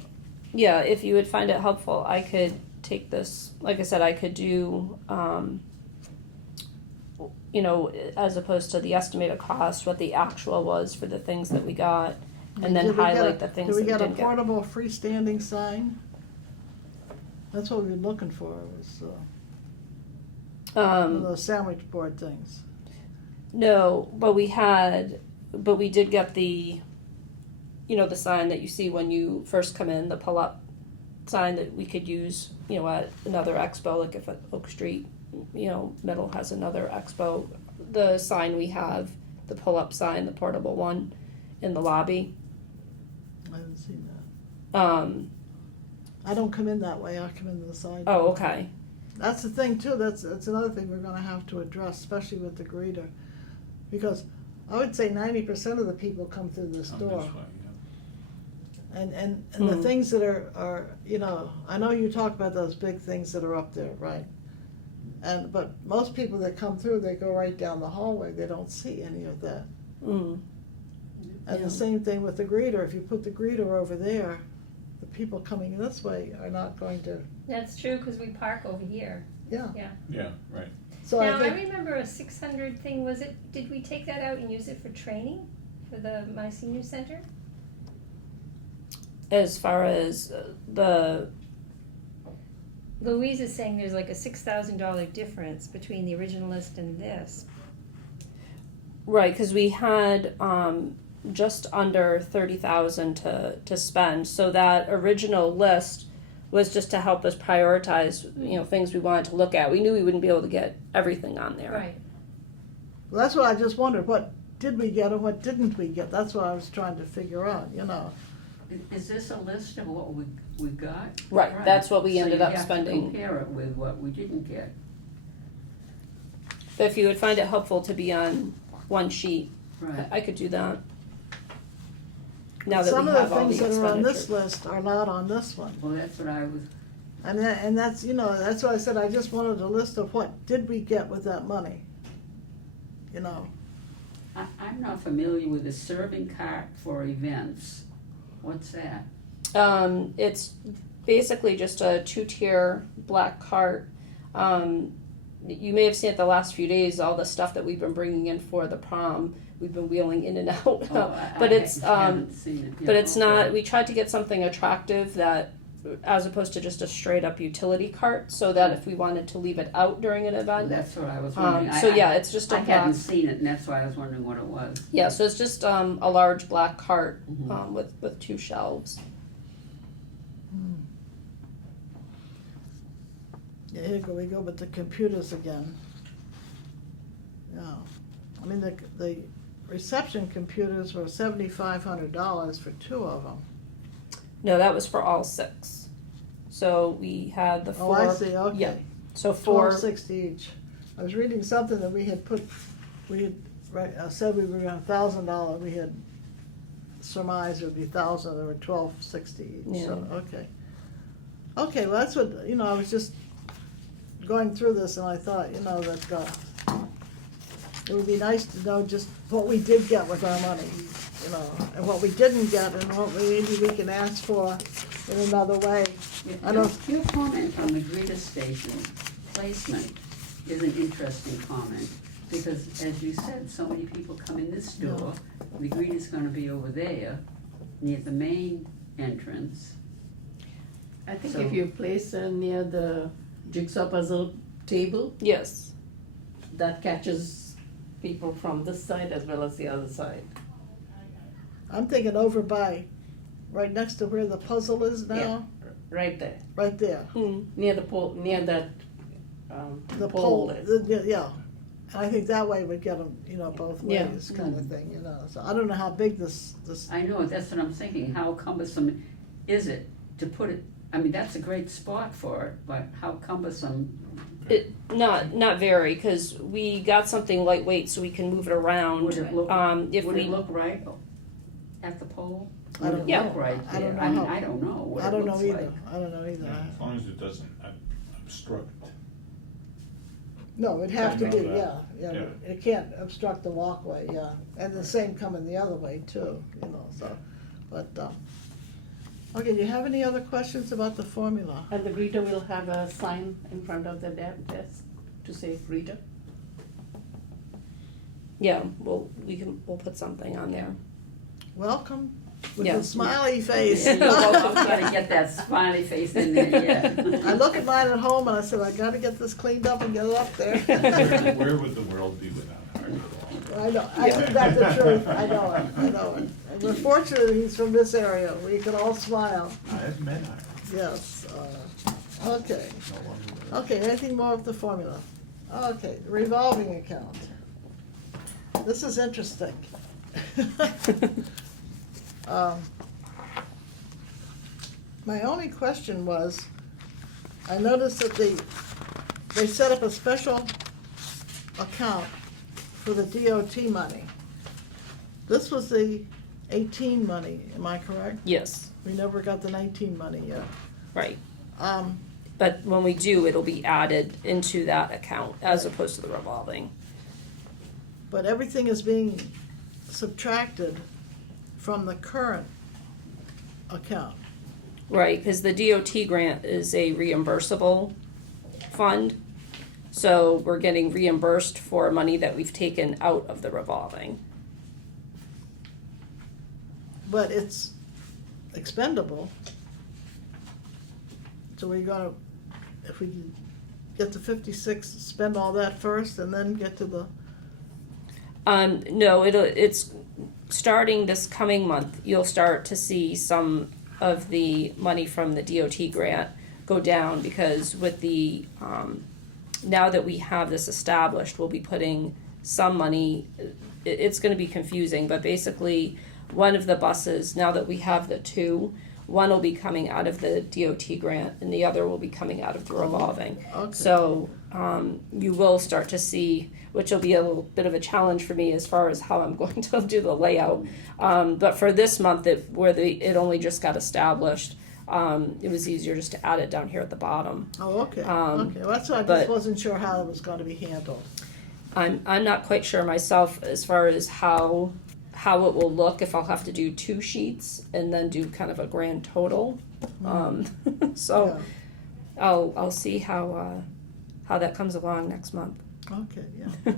Yeah, if you would find it helpful, I could take this, like I said, I could do, you know, as opposed to the estimated cost, what the actual was for the things that we got, and then Did we get highlight the things that we Did we get a didn't get. portable freestanding sign? That's what we were looking for, was, one of those sandwich board things. No, but we did get the, you know, the sign that you see when you first come in, the pull-up sign that we could use, you know, at another expo, like if at Oak Street, you know, Middle has another expo. The sign we have, the pull-up sign, the portable one in the lobby. I haven't seen that. I don't come in that way, I come in the side. Oh, okay. That's the thing too, that's another thing we're gonna have to address, especially with the greeter. Because I would say 90% of the people come through this Oh, door. this way, yeah. And the things that are, you know, I know you talk about those big things that are up there, right? But most people that come through, they go right down the hallway, they don't see any of that. Mm. And Yeah. the same thing with the greeter, if you put the greeter over there, the people coming this way are not going to, That's true, because we park over here. yeah. Yeah, right. So Now, I I think, remember a 600 thing, did we take that out and use it for training for my senior center? As far as the, Louise is saying there's like a $6,000 difference between the original list and this. right, because we had, just under 30,000 to spend. So that original list was just to help us prioritize, things we wanted to look at. We knew we wouldn't be able to get everything on there. Right. Well, that's what I just wondered, what did we get and what didn't we get? That's what I was trying to figure out, Is this a list of what we got? Right, that's what we ended up So you spending. have to compare it with what we didn't get. But if you would find it helpful to be on one sheet, Right. I could do that. Now that Some we of the have all the things that are on this expenditures. list are not on this one. Well, that's what I was, And that's, that's why I said I just wanted a list of what did we get with that money, I'm not familiar with the serving cart for events. What's that? It's basically just a 2-tier black cart. You may have seen it the last few days, all the stuff that we've been bringing in for the prom. We've been wheeling in and out. But it's, haven't seen it. but Yeah, it's okay. not, we tried to get something attractive that, as opposed to just a straight up utility cart, so that if we wanted to leave it out during an Well, event. that's what I was wondering. So yeah, it's just a I hadn't black, seen it, and that's why I was wondering what it was. yeah, so it's just, a large black cart, Mhm. with 2 shelves. Yeah, here we go with the computers again. Yeah, I mean, the reception computers were $7,500 for 2 of them. No, that was for all 6. So we had the 4. Oh, I see, okay. Yeah, so 4, $1,260 each. I was reading something that we had said we were gonna $1,000, we had surmised it would be 1,000, or $1,260 each, so, okay. Okay, well, that's what, I was just going through this and I thought, that, it would be nice to know just what we did get with our money, and what we didn't get and what maybe we can ask for in another way. I don't- Your comment on the greeter station placement is an interesting comment, because as you said, so many people come in this door, the greeter's gonna be over there, near the main entrance. I think So- if you place near the jigsaw puzzle table, yes. that catches people from this side as well as the other side. I'm thinking over by, right next to where the puzzle is now, Yeah. Right there, right there. near the pole, near that The pole pole, there. yeah. And I think that way would get them, both Yeah. ways kind of thing, So I don't know how big this, I know, that's what I'm thinking, how cumbersome is it to put it, I mean, that's a great spot for it, but how cumbersome, Not very, because we got something lightweight so we can move it around. would it look, If would we it look right at the pole? I don't Would it look know. right I don't there? know I mean, how- I don't know what I it don't know looks either, like. I don't know either. As long as it doesn't obstruct. No, it'd have to I be, know that. yeah, it can't obstruct the walkway, yeah, and the same coming the other way too, so, but, okay, do you have any other questions about the formula? And the greeter will have a sign in front of the desk to say greeter. Yeah, we'll put something on there. Welcome, with Yeah. a smiley face. Yeah, I've gotta get that smiley face in there, yeah. I look at mine at home and I said, I gotta get this cleaned up and get it up there. Where would the world be without Harvey? I know, I think that's the truth, I know it. And we're fortunate he's from this area, we can all smile, I've met Ira. yes, okay. No longer there. Okay, anything more of the formula? Okay, revolving account. This is interesting. My only question was, I noticed that they set up a special account for the DOT money. This was the 18 money, am I correct? Yes, We never got the 19 money yet. right. Um, But when we do, it'll be added into that account as opposed to the revolving. But everything is being subtracted from the current account. Right, because the DOT grant is a reimbursable fund. So we're getting reimbursed for money that we've taken out of the revolving. But it's expendable. So we're gonna, if we get to 56, spend all that first and then get to the, No, starting this coming month, you'll start to see some of the money from the DOT grant go down, because with the, now that we have this established, we'll be putting some money, it's gonna be confusing, but basically, one of the buses, now that we have the two, one will be coming out of the DOT grant and the other will be coming out of the revolving. Okay. So, you will start to see, which will be a little bit of a challenge for me as far as how I'm going to do the layout. But for this month, it only just got established, it was easier just to add it down here at the bottom. Oh, okay, okay, well, that's why I but- just wasn't sure how it was gonna be handled. I'm not quite sure myself as far as how it will look, if I'll have to do two sheets and then do kind of a grand total. So I'll see how that comes along next month. Yeah, okay, yeah.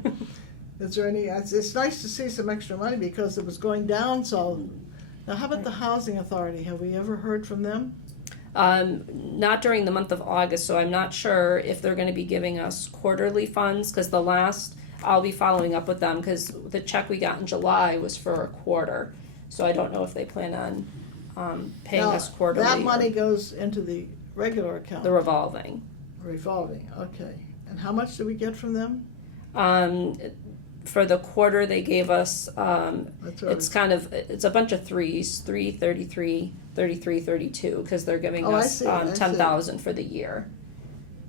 Is there any, it's nice to see some extra money because it was going down, so, now how about the housing authority, have we ever heard from them? Not during the month of August, so I'm not sure if they're gonna be giving us quarterly funds, cause I'll be following up with them, cause the check we got in July was for a quarter. So I don't know if they plan on, paying Now, us quarterly. that or money goes into the regular account? The revolving. Revolving, okay, and how much do we get from them? For the quarter, they gave us, That's what it's kind of, it's a bunch of threes, 3, 33, 33, 32, cause they're giving Oh, I us, see, I see. 10,000 for the year.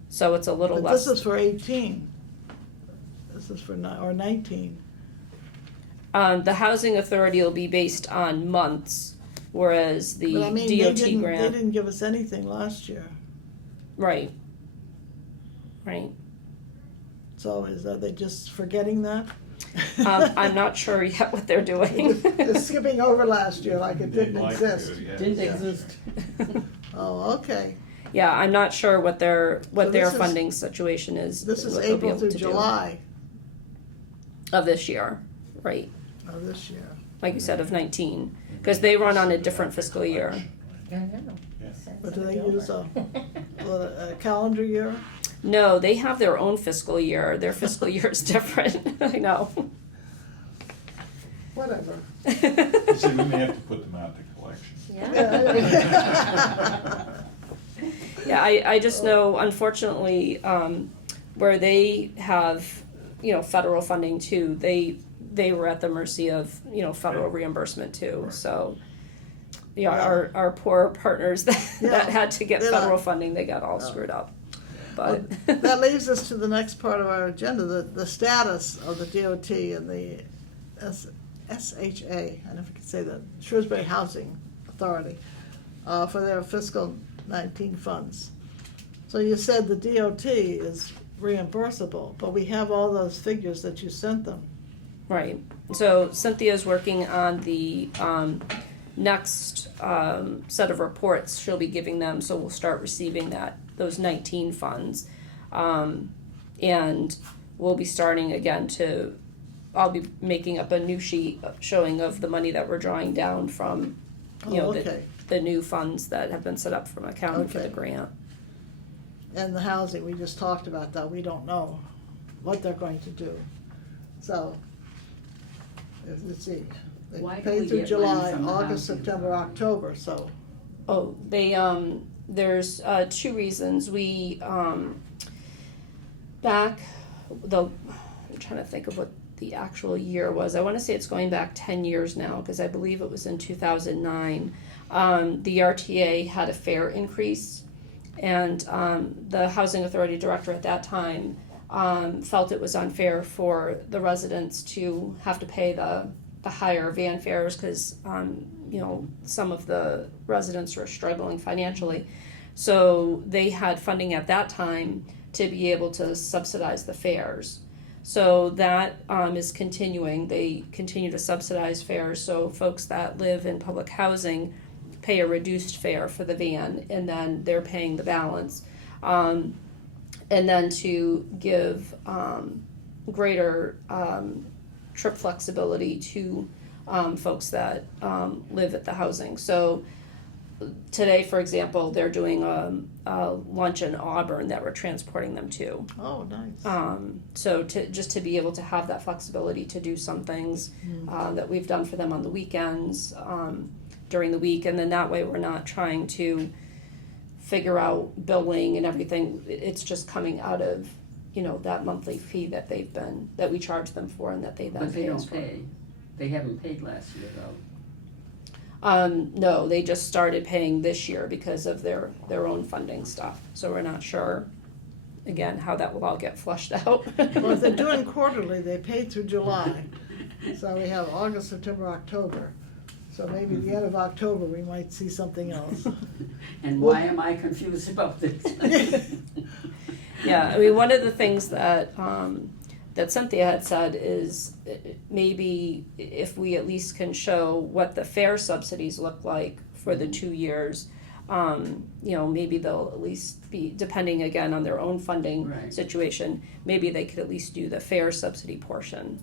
So it's a little But less. this is for 18. This is for 19. The housing authority will be based on months, whereas the But I mean, DOT they grant, didn't give us anything last year, right. Right. so are they just forgetting that? I'm not sure yet what they're doing. They're skipping over last year like it They'd didn't like to, exist. yeah. Didn't Yeah. exist. Oh, okay, Yeah, I'm not sure what their So this is- funding situation is. this is what they'll be April able through to do. July Of this year, right, of this year. like you said, of 19, because they run on a different fiscal year. I know. Yeah. But do they use a calendar year? No, they have their own fiscal year, their fiscal year is different, I know. Whatever. You see, we may have to put them out to collection. Yeah. Yeah, I just know, unfortunately, where they have, federal funding too, they were at the mercy of, federal reimbursement too, so. Yeah, our poor partners that Yeah. had to get They're federal not- funding, they got all screwed up, but. That leads us to the next part of our agenda, the status of the DOT and the SHA, I don't know if I can say that, Shrewsbury Housing Authority, for their fiscal 19 funds. So you said the DOT is reimbursable, but we have all those figures that you sent them. Right, so Cynthia's working on the, next, set of reports she'll be giving them, so we'll start receiving those 19 funds. And we'll be starting again I'll be making up a new sheet showing of the money that we're drawing down from, Oh, okay. the new funds that have been set up from accounting for the Okay. grant. And the housing, we just talked about that, we don't know what they're going to do. So, let's see, they Why do paid we through get July, money from the August, housing September, authority? October, so, Oh, there's, two reasons. We, I'm trying to think of what the actual year was. I want to say it's going back 10 years now, because I believe it was in 2009. The RTA had a fare increase, and the Housing Authority Director at that time felt it was unfair for the residents to have to pay the higher van fares, because some of the residents were struggling financially. So they had funding at that time to be able to subsidize the fares. So that is continuing. They continue to subsidize fares, so folks that live in public housing pay a reduced fare for the van, and then they're paying the balance. And then to give greater trip flexibility to folks that live at the housing. So today, for example, they're doing a lunch in Auburn that we're transporting them to. Oh, nice. So just to be able to have that flexibility to do some things that we've done for them on the weekends, during the week, and then that way we're not trying to figure out billing and everything. It's just coming out of, that monthly fee that that we charge them for and that they then But they pay us don't for. pay. They haven't paid last year though. No, they just started paying this year because of their own funding stuff. So we're not sure, again, how that will all get flushed out. Well, if they're doing quarterly, they pay through July. So we have August, September, October. So maybe the end of October, we might see something else. And why am I confused about this? Yeah, I mean, one of the things that that Cynthia had said is maybe if we at least can show what the fare subsidies look like for the 2 years, maybe they'll at least be, depending again on their own funding Right. situation, maybe they could at least do the fare subsidy portion,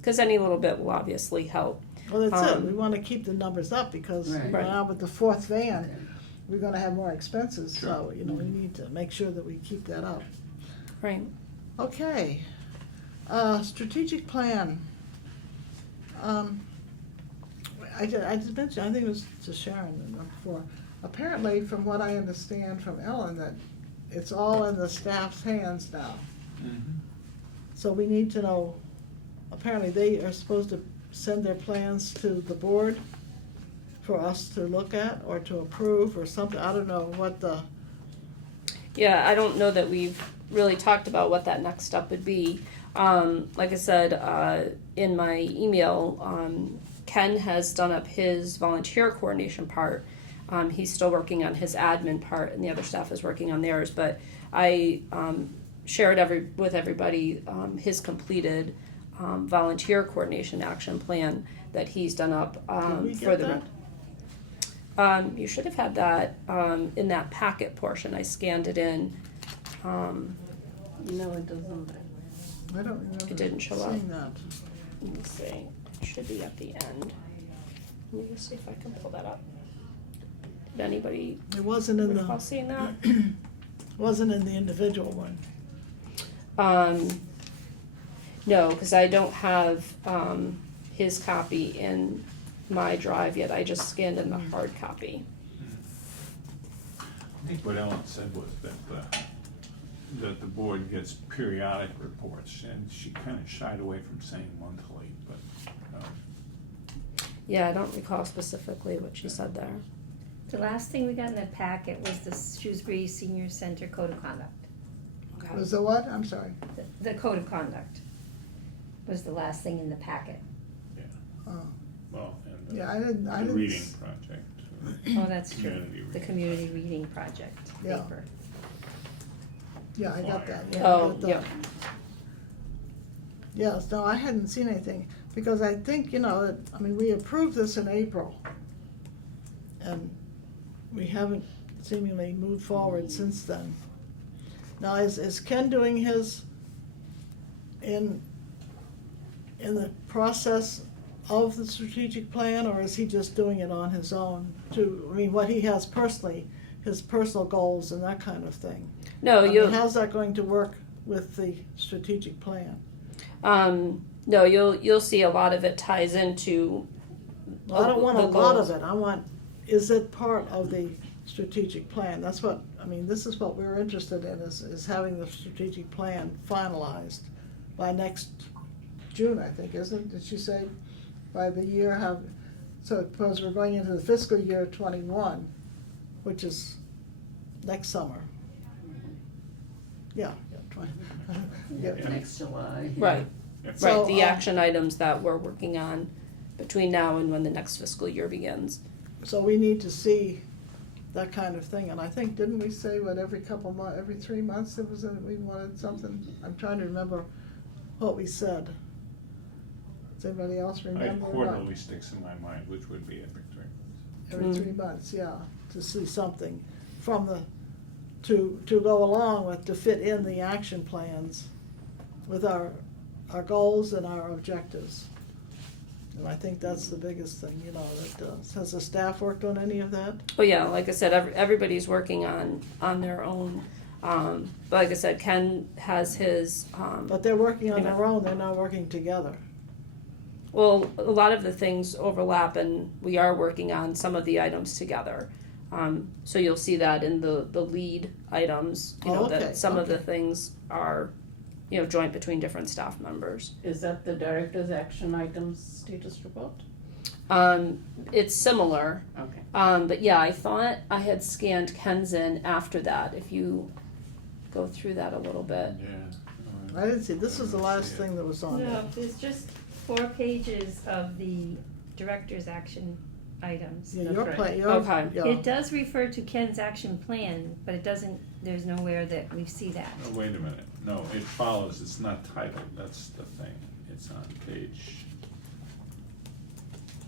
because any little bit will obviously help. Well, that's it. We want to keep the numbers up because Right. now with the fourth van, we're going to have more expenses. So, we need to make sure that we keep that up. Right. Okay. Strategic plan. I just mentioned, I think it was to Sharon before. Apparently, from what I understand from Ellen, that it's all in the staff's hands now. So we need to know, apparently they are supposed to send their plans to the board for us to look at or to approve or something. I don't know what the, Yeah, I don't know that we've really talked about what that next step would be. Like I said, in my email, Ken has done up his volunteer coordination part. He's still working on his admin part, and the other staff is working on theirs. But I shared with everybody his completed volunteer coordination action plan that he's done up Did we for get the. You should have had that in that packet portion. I scanned it in. No, it doesn't. I don't remember It didn't show up. seeing that. Let me see. It should be at the end. Let me just see if I can pull that up. Did anybody It wasn't in recall the, seeing that? wasn't in the individual one. No, because I don't have his copy in my drive yet. I just scanned in the hard copy. I think what Ellen said was that the board gets periodic reports, and she kind of shied away from saying monthly, but, Yeah, I don't recall specifically what she said there. The last thing we got in the packet was the Shrewsbury Senior Center Code of Conduct. Okay. Was the what? I'm sorry. The Code of Conduct was the last thing in the packet. Oh, well, and yeah, I didn't, the reading project. Oh, that's true. Community The reading. community reading project Yeah. paper. Yeah, I got that. Yeah, I Oh, got that. yeah. Yes, no, I hadn't seen anything, because I think, we approved this in April. And we haven't seemingly moved forward since then. Now, is Ken doing his in the process of the strategic plan, or is he just doing it on his own what he has personally, his personal goals and that kind of thing? No, How's that going to work with the strategic plan? no, you'll see a lot of it ties into. Well, I don't want a the lot goals. of it. Is it part of the strategic plan? That's what, this is what we're interested in, is having the strategic plan finalized by next June, I think, isn't it? Did she say by the year so suppose we're going into the fiscal year 21, which is next summer. Yeah, 20. Yeah. Next July. Right, So, right, the action items that we're working on between now and when the next fiscal year begins. So we need to see that kind of thing, and I think, didn't we say every 3 months we wanted something? I'm trying to remember what we said. Does anybody else remember? Quarterly sticks in my mind, which would be every 3 months. Every 3 months, yeah, to see something from to go along with, to fit in the action plans with our goals and our objectives. And I think that's the biggest thing, you know, that, has the staff worked on any of that? Oh yeah, like I said, everybody's working on their own. But like I said, Ken has his, But they're working on Yeah. their own, they're not working together. well, a lot of the things overlap and we are working on some of the items together. So you'll see that in the lead items, you know, Oh, okay, that some of the okay. things are, you know, joint between different staff members. Is that the director's action items status report? It's similar, Okay. but yeah, I thought I had scanned Ken's in after that, if you go through that a little bit. Yeah. I didn't see, this was the last See it. thing that was on there. No, there's just 4 pages of the director's action items. Yeah, That's your right. plan, your, Okay. yeah. It does refer to Ken's action plan, but it doesn't, there's nowhere that we see that. Oh, wait a minute, no, it follows, it's not titled, that's the thing, it's on page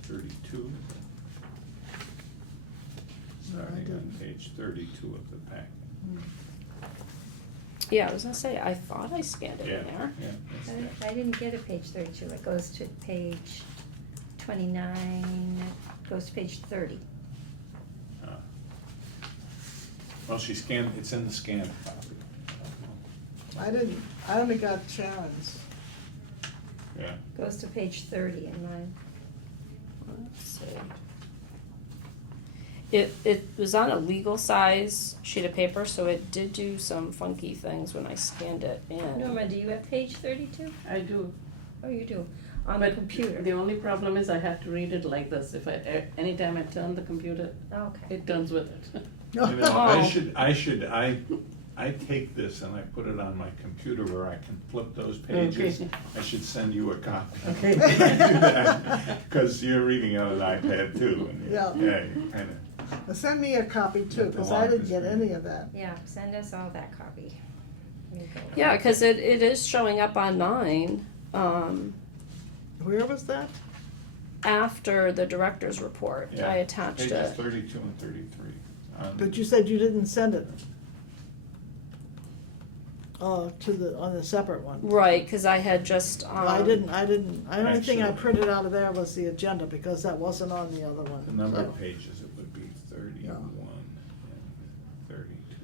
32. Starting on didn't. page 32 of the packet. Yeah, I was gonna say, I thought I scanned it Yeah, in there. yeah, that's there. I didn't get a page 32, it goes to page 29, it goes to page 30. Ah. Well, she scanned, it's in the scanned copy. I only got Sharon's. Yeah, Goes to page 30 in mine. Let's see. It was on a legal size sheet of paper, so it did do some funky things when I scanned it in. Norma, do you have page 32? I do. Oh, you do, on the But computer. the only problem is I have to read it like this. If anytime I turn the computer, Okay. it turns with it. you know, Oh. I take this and I put it on my computer where I can flip those pages. Okay. I should send you a copy. Okay. Cause you're reading on an iPad too, and Yeah. you kinda, Well, send me a copy too, Get the cause I didn't longest get one. any of that. Yeah, send us all that copy. Here you go. Yeah, cause it is showing up on mine, Where was that? after the director's report. yeah. I attached Pages it. 32 and 33. But you said you didn't send it. On the separate one. Right, cause I had just, Well, I didn't, the only thing I Actually- printed out of there was the agenda, because that wasn't on the other one. The number So, of pages, it would be 31 and 32.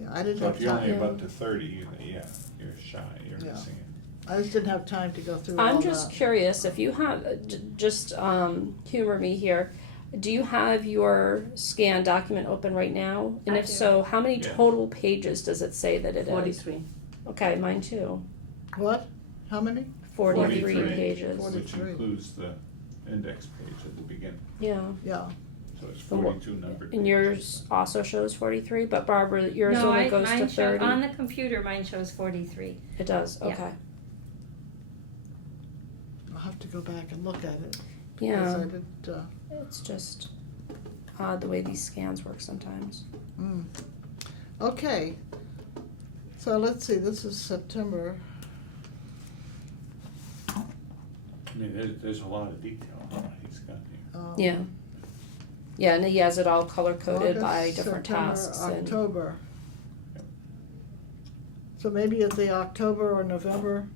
Yeah, I didn't So have if you're only time, about to 30, yeah, you're shy, you're Yeah. missing it. I just didn't have time to go through all I'm that. just curious, if you have, just humor me here, do you have your scanned document open right now? And I if do. so, how many Yes. total pages does it say that it is? 43. Okay, mine too. What? How many? 43 pages. Which 43. includes the index page at the beginning, Yeah. Yeah, so it's And what- 42 numbered. And pages. yours also shows 43, but Barbara, yours No, only goes to mine show, 30? on the computer, mine shows 43. It does, Yeah. okay. I'll have to go back and look at it. Yeah, Because I did, it's just odd the way these scans work sometimes. Okay, so let's see, this is September. I mean, there's a lot of detail on what he's got here. Yeah. Yeah, and he has it all color coded by August, different September, tasks and, October. Yep. So maybe at the October or November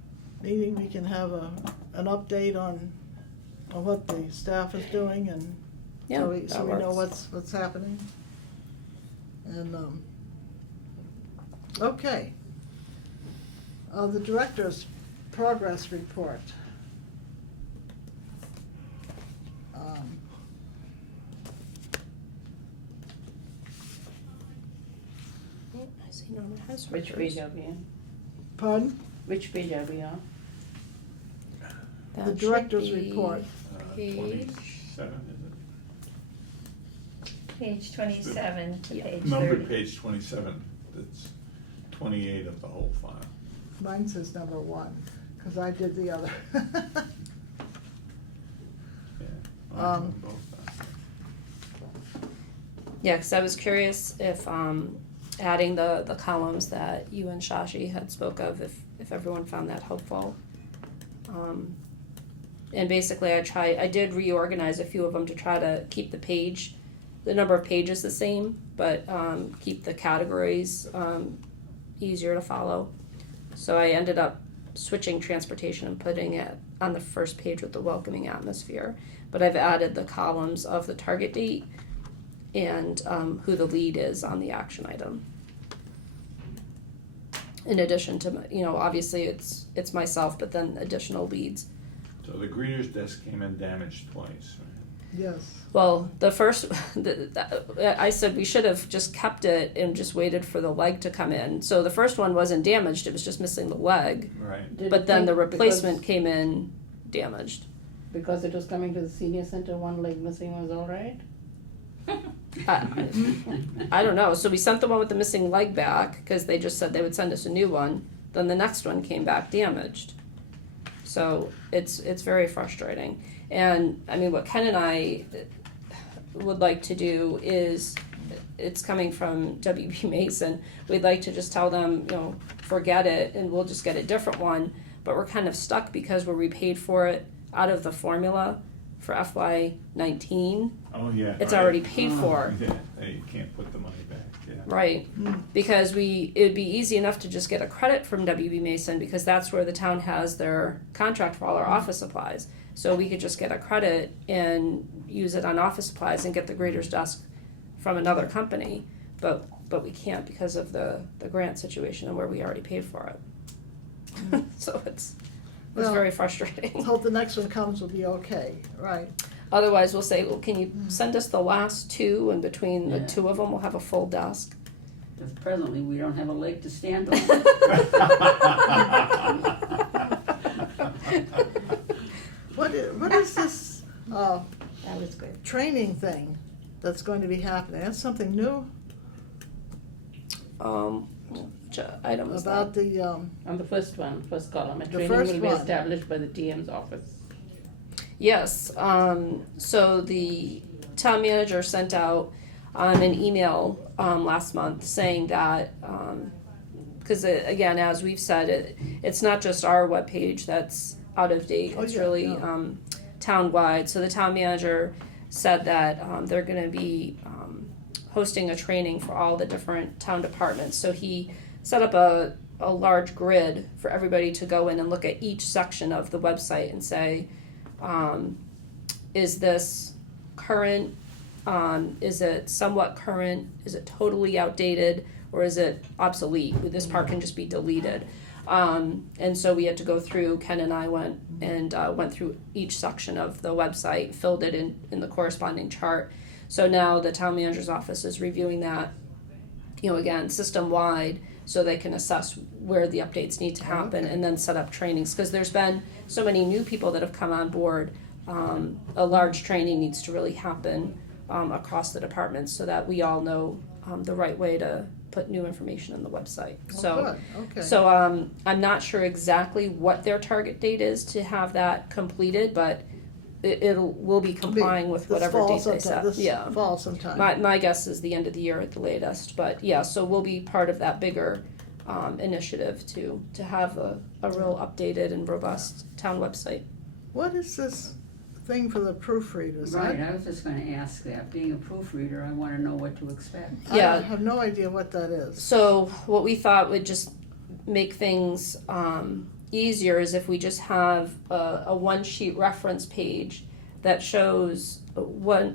meeting, we can have an update on what the staff is doing, and yeah, so that we know works. what's happening. And, okay. The director's progress report. I see Norman has Which records. page are we on? Pardon? Which page are we on? That The should director's be report. Page. 27, Page 27 to Yeah. page is it? Numbered 30. page 27, that's 28 of the whole file. Mine says number 1, because I did the other. Yeah. I have Um, them both on. Yeah, because I was curious if adding the columns that you and Shashi had spoke of, if everyone found that helpful. And basically I did reorganize a few of them to try to keep the number of pages the same, but keep the categories easier to follow. So I ended up switching transportation and putting it on the first page with the welcoming atmosphere. But I've added the columns of the target date and who the lead is on the action item. In addition to, obviously it's myself, but then additional leads. So the greeter's desk came in damaged twice, right? Yes. Well, the first, I said we should have just kept it and just waited for the leg to come in. So the first one wasn't damaged, it was just missing the leg. Right. Did But you then the think replacement came in damaged. Because it was coming to the senior center, one leg missing was all right? I don't know. So we sent the one with the missing leg back because they just said they would send us a new one. Then the next one came back damaged. So it's very frustrating. And I mean, what Ken and I would like to do is, it's coming from WB Mason. We'd like to just tell them, forget it, and we'll just get a different one. But we're kind of stuck because we repaid for it out of the formula for FY19. Oh, yeah. It's right. already paid for. Yeah, you can't put the money back, yeah. Right, because it'd be easy enough to just get a credit from WB Mason because that's where the town has their contract for all our office supplies. So we could just get a credit and use it on office supplies and get the greeter's desk from another company, but we can't because of the grant situation and where we already paid for it. So it's Well, very frustrating. Hope the next one comes will be okay, right? Otherwise, we'll say, well, can you send us the last two, and between the Yeah. two of them, we'll have a full desk. Because presently, we don't have a leg to stand on. What is this That was good. training thing that's going to be happening? That's something new Which item was about that? the, On the first column, a The training first will be one. established by the TM's office. Yes, so the town manager sent out an email last month saying that, because again, as we've said, it's not just our webpage that's out of date, Oh, it's yeah, really yeah. town-wide. So the town manager said that they're gonna be hosting a training for all the different town departments. So he set up a large grid for everybody to go in and look at each section of the website and say, is this current? Is it somewhat current? Is it totally outdated? Or is it obsolete? This part can just be deleted. And so we had to go through, Ken and I went through each section of the website, filled it in the corresponding chart. So now the town manager's office is reviewing that, again, system-wide, so they can assess where the updates need to happen and then set up trainings. Because there's been so many new people that have come on board, a large training needs to really happen across the departments so that we all know the right way to put new information on the website. good, okay. So I'm not sure exactly what their target date is to have that completed, but we'll be complying with This whatever fall date they sometime, set. this Yeah. fall sometime. My guess is the end of the year at the latest, but yeah, so we'll be part of that bigger initiative to have a real updated and robust town website. What is this thing for the proofreaders? Right, I was just gonna ask that. Being a proofreader, I wanna know what to expect. Yeah. I have no idea what that is. So what we thought would just make things easier is if we just have a one-sheet reference page that shows what,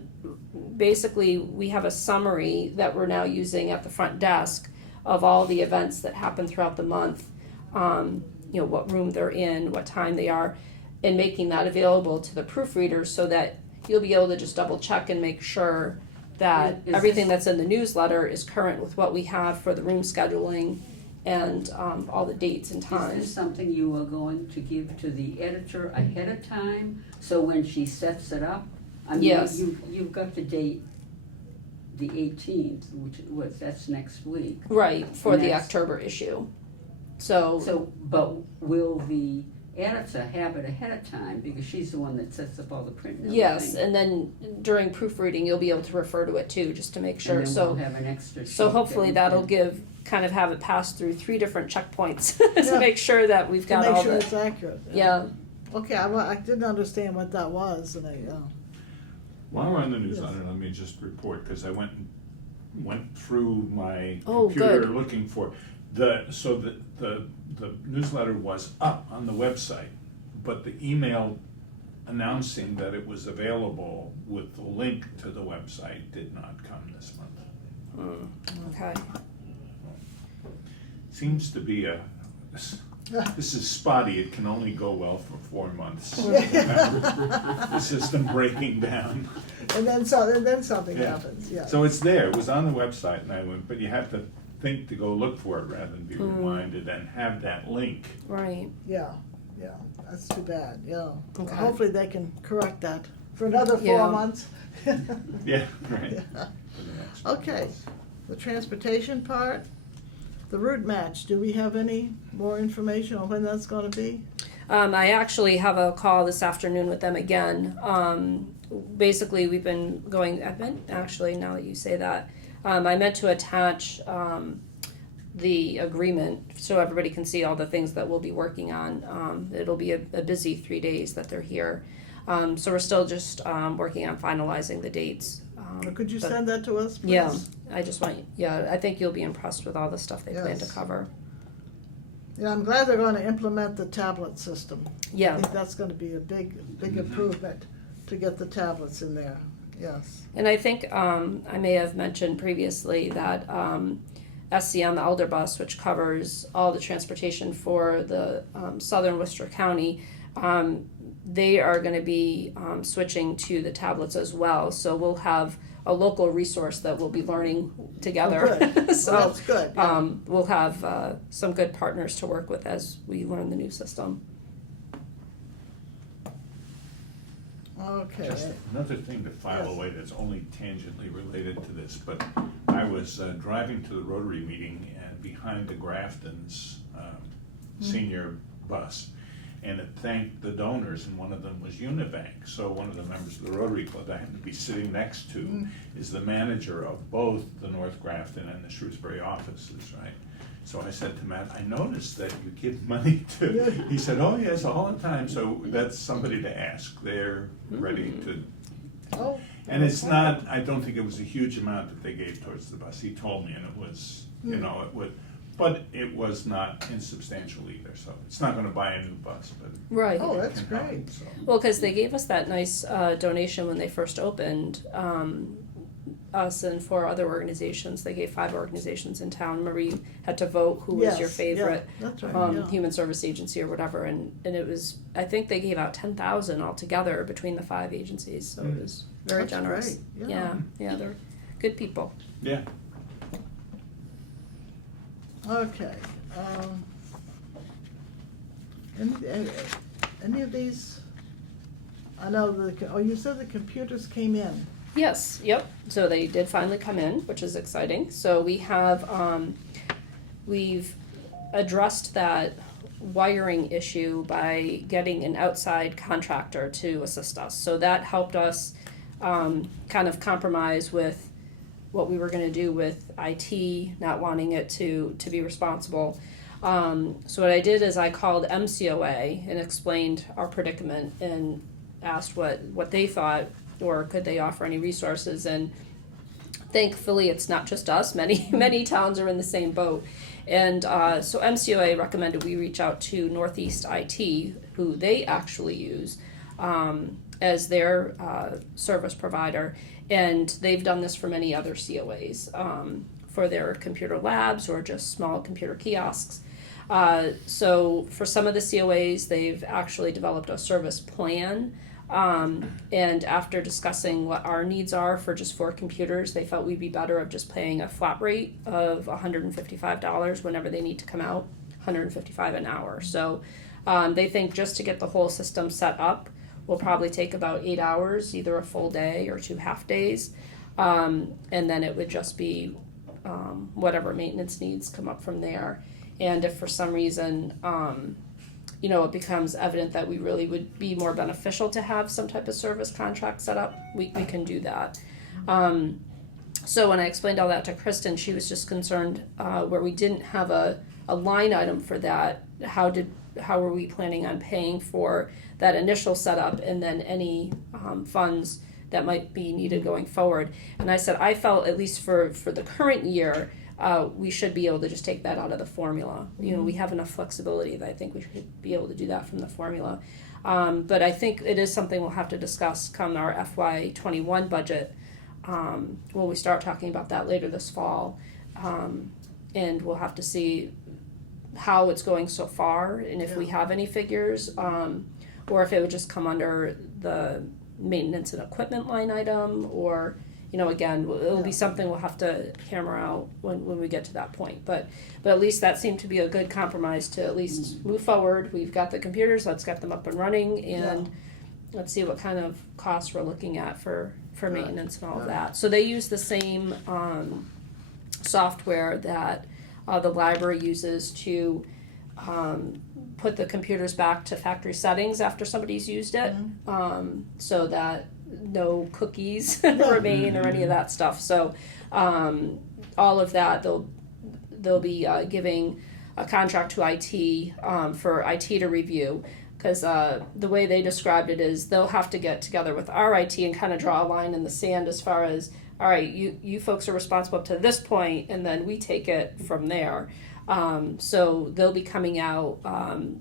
basically we have a summary that we're now using at the front desk of all the events that happen throughout the month, what room they're in, what time they are, and making that available to the proofreaders so that you'll be able to just double check and make sure that Is everything this- that's in the newsletter is current with what we have for the room scheduling and all the dates and Is this times. something you are going to give to the editor ahead of time, so when she sets it up? I mean, Yes. you've got the date, the 18th, that's next week. Right, for the Yes. October issue. So, But will the editor have it ahead of time, because she's the one that sets up all the print and yes, everything? and then during proofreading, you'll be able to refer to it too, just to make sure. And then So, we'll have an extra sheet. so hopefully that that'll we give, kind of have it pass through 3 different checkpoints Yeah. to make sure that we've To got make all sure the, it's accurate. yeah. Okay, I didn't understand what that was, and While we're on the newsletter, let me just report, because I went through my Oh, computer good. looking for the newsletter was up on the website, but the email announcing that it was available with the link to the website did not come this month. Okay. Seems to be this is spotty, it can only go well for 4 months. The system breaking down. And then something Yeah. happens, yeah. So it's there, it was on the website, and I went, but you have to think to go look for it rather than be reminded and have that link. Right. Yeah, that's too bad, yeah. Okay. Hopefully they can correct that for another 4 Yeah. months. Yeah, right. Yeah. For the next one. Okay, the transportation part, the route match, do we have any more information on when that's gonna be? I actually have a call this afternoon with them again. Basically, now that you say that, I meant to attach the agreement so everybody can see all the things that we'll be working on. It'll be a busy 3 days that they're here. So we're still just working on finalizing the dates. Or could you but- send that to us, please? Yeah, I think you'll be impressed with all the stuff they plan to Yes. cover. Yeah, I'm glad they're gonna implement the tablet system. I Yeah, think that's gonna be a big improvement to get the tablets in there, yes. and I think I may have mentioned previously that SCM, the Elder Bus, which covers all the transportation for the southern Worcester County, they are going to be switching to the tablets as well. So we'll have a local resource that we'll be learning together. Oh, good. So Well, that's good, yeah. we'll have some good partners to work with as we learn the new system. Okay, Just another thing to file Yes. away that's only tangentially related to this, but I was driving to the Rotary meeting and behind the Grafton's senior bus, and it thanked the donors, and one of them was Unibank. So one of the members of the Rotary Club I happen to be sitting next to is the manager of both the North Grafton and the Shrewsbury offices, right? So I said to Matt, I noticed that you give money to, he said, oh yes, all the time, so that's somebody to ask, they're ready to. oh. And it's not, I don't think it was a huge amount that they gave towards the bus, he told me, and it was, you know, it would, but it was not insubstantial either, so it's not gonna buy a new bus, but Right. Oh, it that's can help, great. so. Well, because they gave us that nice donation when they first opened. Us and 4 other organizations. They gave 5 organizations in town. Remember, you had to vote who was your Yes, favorite yeah, that's right, yeah. human service agency or whatever, and it was. I think they gave out 10,000 altogether between the 5 agencies. So it was very That's generous. great, yeah. Yeah, they're good people. Yeah, Okay, any of these, I know you said the computers came in. Yes, yep. So they did finally come in, which is exciting. So we have, we've addressed that wiring issue by getting an outside contractor to assist us. So that helped us kind of compromise with what we were going to do with IT, not wanting it to be responsible. So what I did is I called MCOA and explained our predicament and asked what they thought, or could they offer any resources. And thankfully it's not just us, many towns are in the same boat. And so MCOA recommended we reach out to Northeast IT, who they actually use as their service provider, and they've done this for many other COAs for their computer labs or just small computer kiosks. So for some of the COAs, they've actually developed a service plan. And after discussing what our needs are for just 4 computers, they felt we'd be better of just paying a flat rate of $155 whenever they need to come out, $155 an hour. So they think just to get the whole system set up will probably take about 8 hours, either a full day or 2 half days. And then it would just be whatever maintenance needs come up from there. And if for some reason it becomes evident that we really would be more beneficial to have some type of service contract set up, we can do that. So when I explained all that to Kristen, she was just concerned where we didn't have a line item for that. How were we planning on paying for that initial setup and then any funds that might be needed going forward? And I said I felt, at least for the current year, we should be able to just take that out of the formula. We have enough flexibility that I think we should be able to do that from the formula. But I think it is something we'll have to discuss come our FY21 budget. When we start talking about that later this fall. And we'll have to see how it's going so far and if we have any figures, or if it would just come under the maintenance and equipment line item, or, you know, again, it'll be something we'll have to hammer out when we get to that point. But at least that seemed to be a good compromise to at least move forward. We've got the computers, let's get them up and running, and let's see what kind of costs we're looking at for maintenance and all of that. So they use the same software that the library uses to put the computers back to factory settings after somebody's used it, so that no cookies remain or any of that stuff. So all of that, they'll be giving a contract to IT for IT to review, because the way they described it is they'll have to get together with our IT and kind of draw a line in the sand as far as, all right, you folks are responsible up to this point, and then we take it from there. So they'll be coming out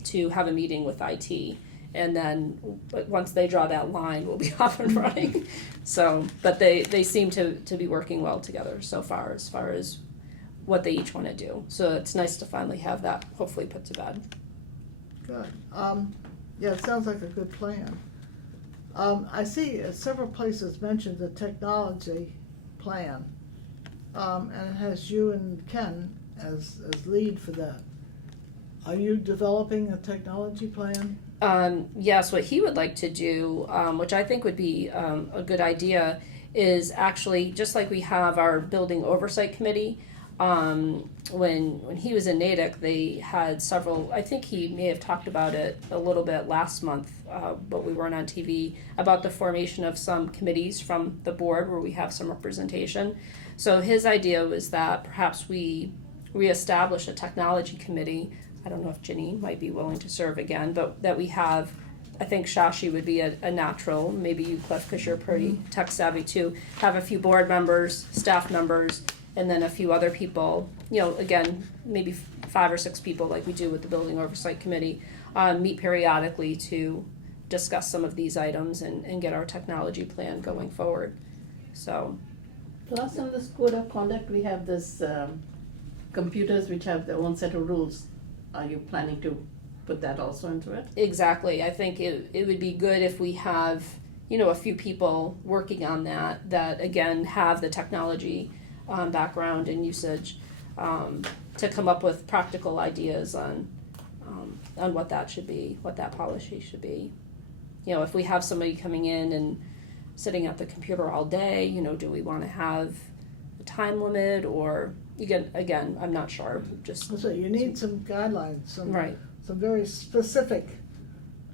to have a meeting with IT, and then once they draw that line, we'll be off and running. So, but they seem to be working well together so far as what they each want to do. So it's nice to finally have that hopefully put to bed. Good. Yeah, it sounds like a good plan. I see several places mentioned the technology plan, and it has you and Ken as lead for that. Are you developing a technology plan? Yes, what he would like to do, which I think would be a good idea, is actually, just like we have our building oversight committee, when he was in Natick, they had several, I think he may have talked about it a little bit last month, but we weren't on TV, about the formation of some committees from the board where we have some representation. So his idea was that perhaps we reestablish a technology committee. I don't know if Janine might be willing to serve again, but that we have, I think Shashi would be a natural, maybe you, Cliff, because you're pretty tech savvy too, have a few board members, staff members, and then a few other people, you know, again, maybe 5 or 6 people like we do with the Building Oversight Committee, meet periodically to discuss some of these items and get our technology plan going forward. So. Plus in this code of conduct, we have this computers which have their own set of rules. Are you planning to put that also into it? Exactly. I think it would be good if we have, you know, a few people working on that again have the technology background and usage, to come up with practical ideas on what that should be, what that policy should be. You know, if we have somebody coming in and sitting at the computer all day, you know, do we want to have a time limit, or again, I'm not sure. Just So you need some guidelines, some very specific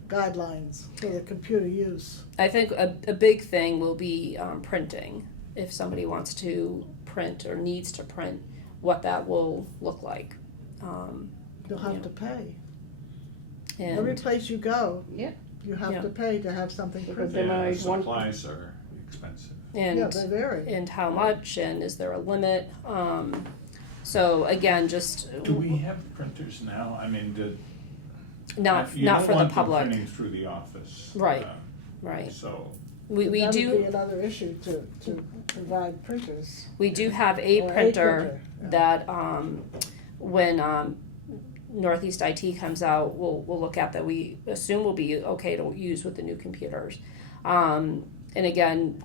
guidelines for the computer use. I think a big thing will be printing. If somebody wants to print or needs to print, what that will look like. You'll have to pay. And Every place you go, Yeah. you have to pay to have something Because printed. they might want- Supplies are expensive. Yeah, they vary. and how much, and is there a limit? So again, just Do we have printers now? I mean, not you don't for the want them public, printing through the office. Right. right? So, We That would be do another issue to provide printers. have a Or a printer yeah. that when Northeast IT comes out, we'll look at that. We assume will be okay to use with the new computers. And again,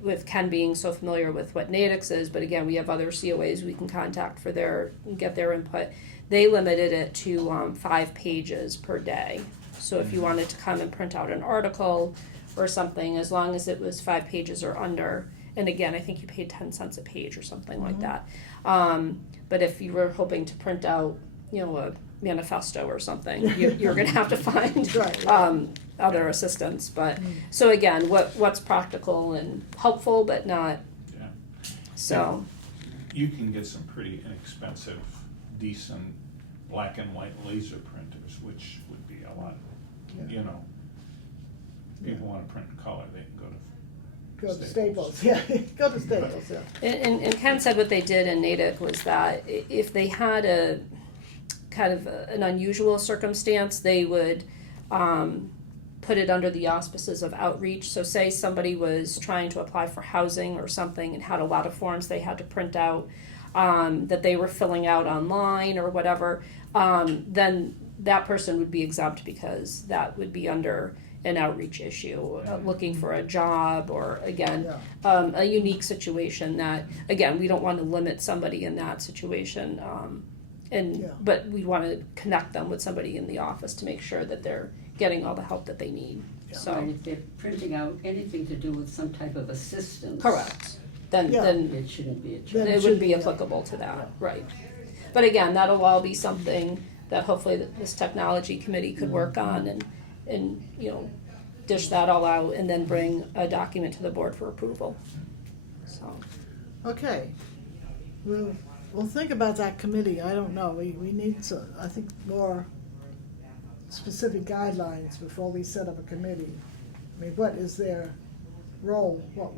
with Ken being so familiar with what Natix is, but again, we have other COAs we can contact for get their input. They limited it to 5 pages per day. So if you wanted to come and print out an article or something, as long as it was 5 pages or under, and again, I think you paid 10 cents a page or something like that. But if you were hoping to print out, you know, a manifesto or something, you're going to have to find Right. other assistance. But so again, what's practical and helpful, but not. yeah. So You can get some pretty inexpensive, decent black and white laser printers, which would be a lot, you know. If people want to print in color, they can Go to Staples, yeah, go to Staples, yeah. and Ken said what they did in Natick was that if they had a kind of an unusual circumstance, they would put it under the auspices of outreach. So say somebody was trying to apply for housing or something and had a lot of forms they had to print out, that they were filling out online or whatever, then that person would be exempt because that would be under an outreach issue, looking for a job, or again, a unique situation that, again, we don't want to limit somebody in that situation. But we want to connect them with somebody in the office to make sure that they're getting all the help that they need. Right, So, if they're printing out anything to do with some type of assistance. correct. Then It shouldn't be a Then charge. it would be applicable to that, right? But again, that'll all be something that hopefully this technology committee could work on and dish that all out and then bring a document to the board for approval. So, Okay, we'll think about that committee, I don't know, we need to, I think, more specific guidelines before we set up a committee. I mean, what is their role, what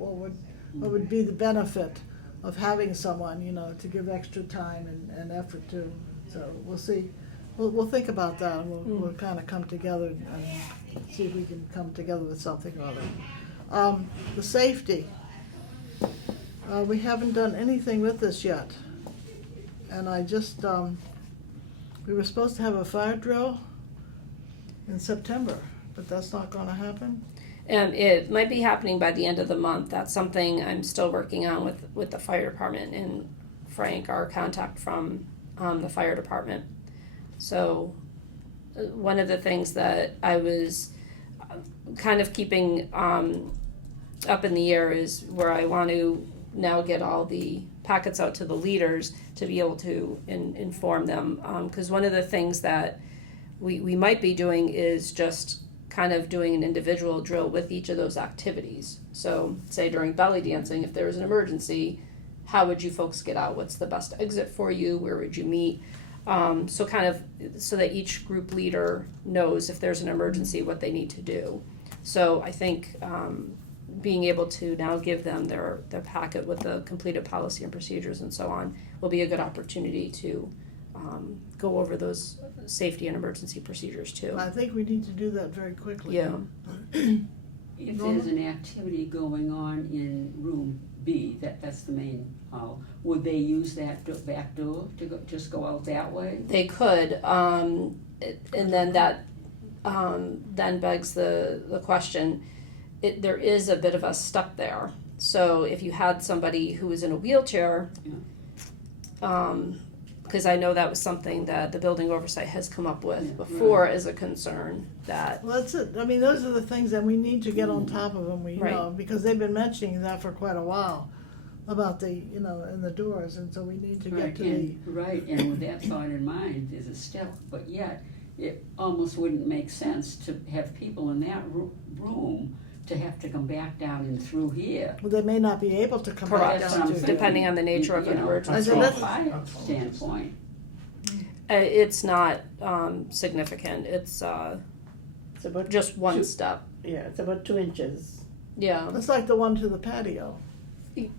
would be the benefit of having someone, to give extra time and effort to, so we'll see. We'll think about that, and we'll kind of come together and see if we can come together with something or other. The safety, we haven't done anything with this yet. And I just, we were supposed to have a fire drill in September, but that's not gonna happen. and it might be happening by the end of the month. That's something I'm still working on with the fire department and Frank, our contact from the fire department. So one of the things that I was kind of keeping up in the air is where I want to now get all the packets out to the leaders to be able to inform them. Because one of the things that we might be doing is just kind of doing an individual drill with each of those activities. So say during belly dancing, if there was an emergency, how would you folks get out? What's the best exit for you? Where would you meet? So kind of so that each group leader knows if there's an emergency what they need to do. So I think being able to now give them their packet with the completed policy and procedures and so on will be a good opportunity to go over those safety and emergency procedures too. I think we need to do that very quickly. Yeah. If there's an activity going on in room B, that's the main hall, would they use that back door to just go out that way? They could, and then that then begs the question, there is a bit of a step there. So if you had somebody who was in a wheelchair, because I know that was something that the building oversight has come up with before as a concern that. Well, that's it, I mean, those are the things that we need to get on top of them, Right. because they've been mentioning that for quite a while, about the, in the doors, and so we need to get to the. Right, and with that thought in mind, there's a step, but yet, it almost wouldn't make sense to have people in that room to have to come back down and through here. Well, they may not be able to come back Correct, That's what down I'm to. saying. depending on the nature of You an know, emergency. From a That's- fire standpoint. It's not significant, it's It's about just one two- step. Yeah, it's about 2 inches. Yeah, It's like the one to the patio.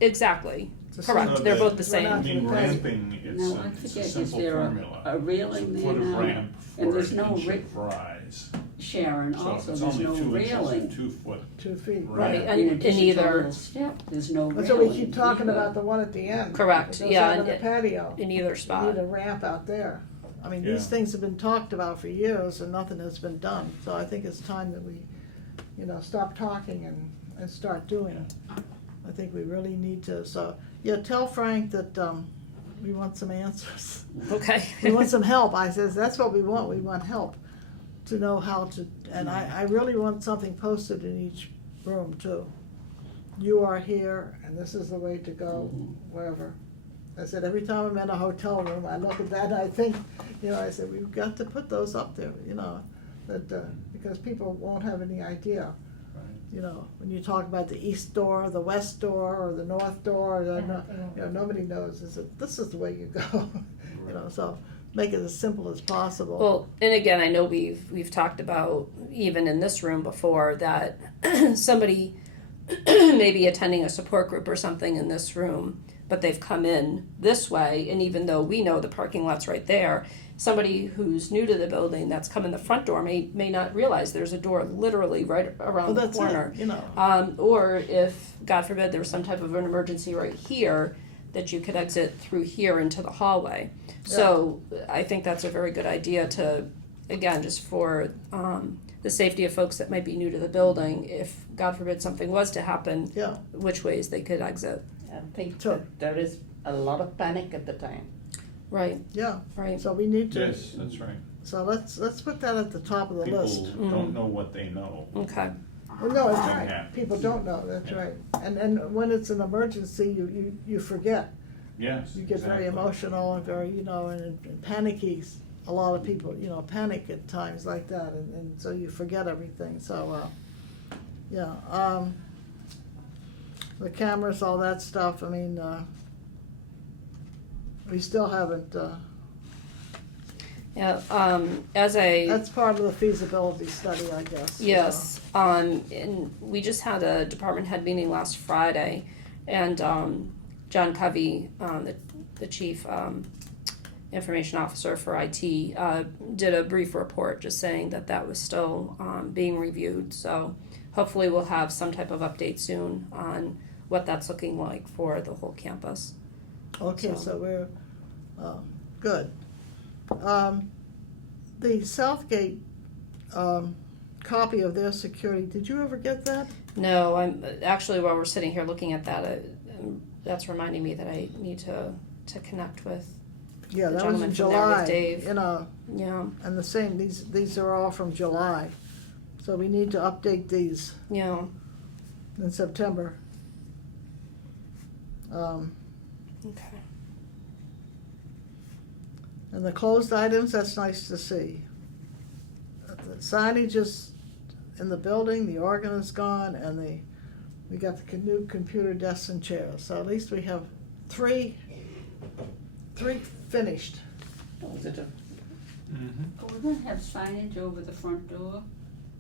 exactly, It's a correct, simple- they're both the We're same. not- I mean, ramping, it's No, I a forget, is simple there formula. a railing It's a there foot of now? ramp And for there's an no inch ra- of rise. Sharon, So if also, it's there's only no 2 inches, railing. it's 2 foot. 2 feet. Right, ramp. and In in addition to a either, little step, there's no railing. So we keep talking either. about the one at the end. Correct, That goes yeah, out on and the it- patio. in either We spot. need a ramp out there. I mean, these Yeah. things have been talked about for years and nothing has been done. So I think it's time that we, stop talking and start doing. I think we really need to, so, yeah, tell Frank that, we want some answers. Okay. We want some help. I says, that's what we want help to know how to, and I really want something posted in each room too. You are here and this is the way to go, wherever. I said, every time I'm in a hotel room, I look at that and I think, I said, we've got to put those up there, that, because people won't have any idea. When you talk about the east door, the west door, or the north door, nobody knows, this is the way you go, so make it as simple as possible. Well, and again, I know we've talked about, even in this room before, that somebody maybe attending a support group or something in this room, but they've come in this way, and even though we know the parking lot's right there, somebody who's new to the building that's come in the front door may not realize there's a door literally right Well, around the that's corner. it, you know. Or if, God forbid, there was some type of an emergency right here, that you could exit through here into the hallway. So I think that's a very good idea to, again, just for the safety of folks that might be new to the building, if, God forbid, something was to happen, Yeah, which ways they could exit. I think Sure. that there is a lot of panic at the time. Right, yeah. right. So we need to. Yes, that's right. So let's put that at the top of the People list. don't know what they know. Okay. Well, no, that's Thing right. happens. People don't know, that's right. And when it's an emergency, you forget. Yes, You get very exactly. emotional and very, and panicky. A lot of people, panic at times like that, and so you forget everything, so, the cameras, all that stuff, I mean, we still haven't, Yeah, as a, that's part of the feasibility study, I guess. yes, and we just had a department head meeting last Friday, and John Covey, the chief information officer for IT, did a brief report just saying that was still being reviewed. So hopefully we'll have some type of update soon on what that's looking like for the whole campus. Okay, So- so we're, good. The Southgate, copy of their security, did you ever get that? No, I'm actually, while we're sitting here looking at that, that's reminding me that I need to connect with. Yeah, The that was in gentleman from there with July, Dave. Yeah, Yeah, and the same, these are all from July. So we need to update these yeah, in September. okay. And the closed items, that's nice to see. The signage is in the building, the organ is gone, and we got the new computer desks and chairs. So at least we have three finished. Oh, is it a Mhm. Are we gonna have signage over the front door?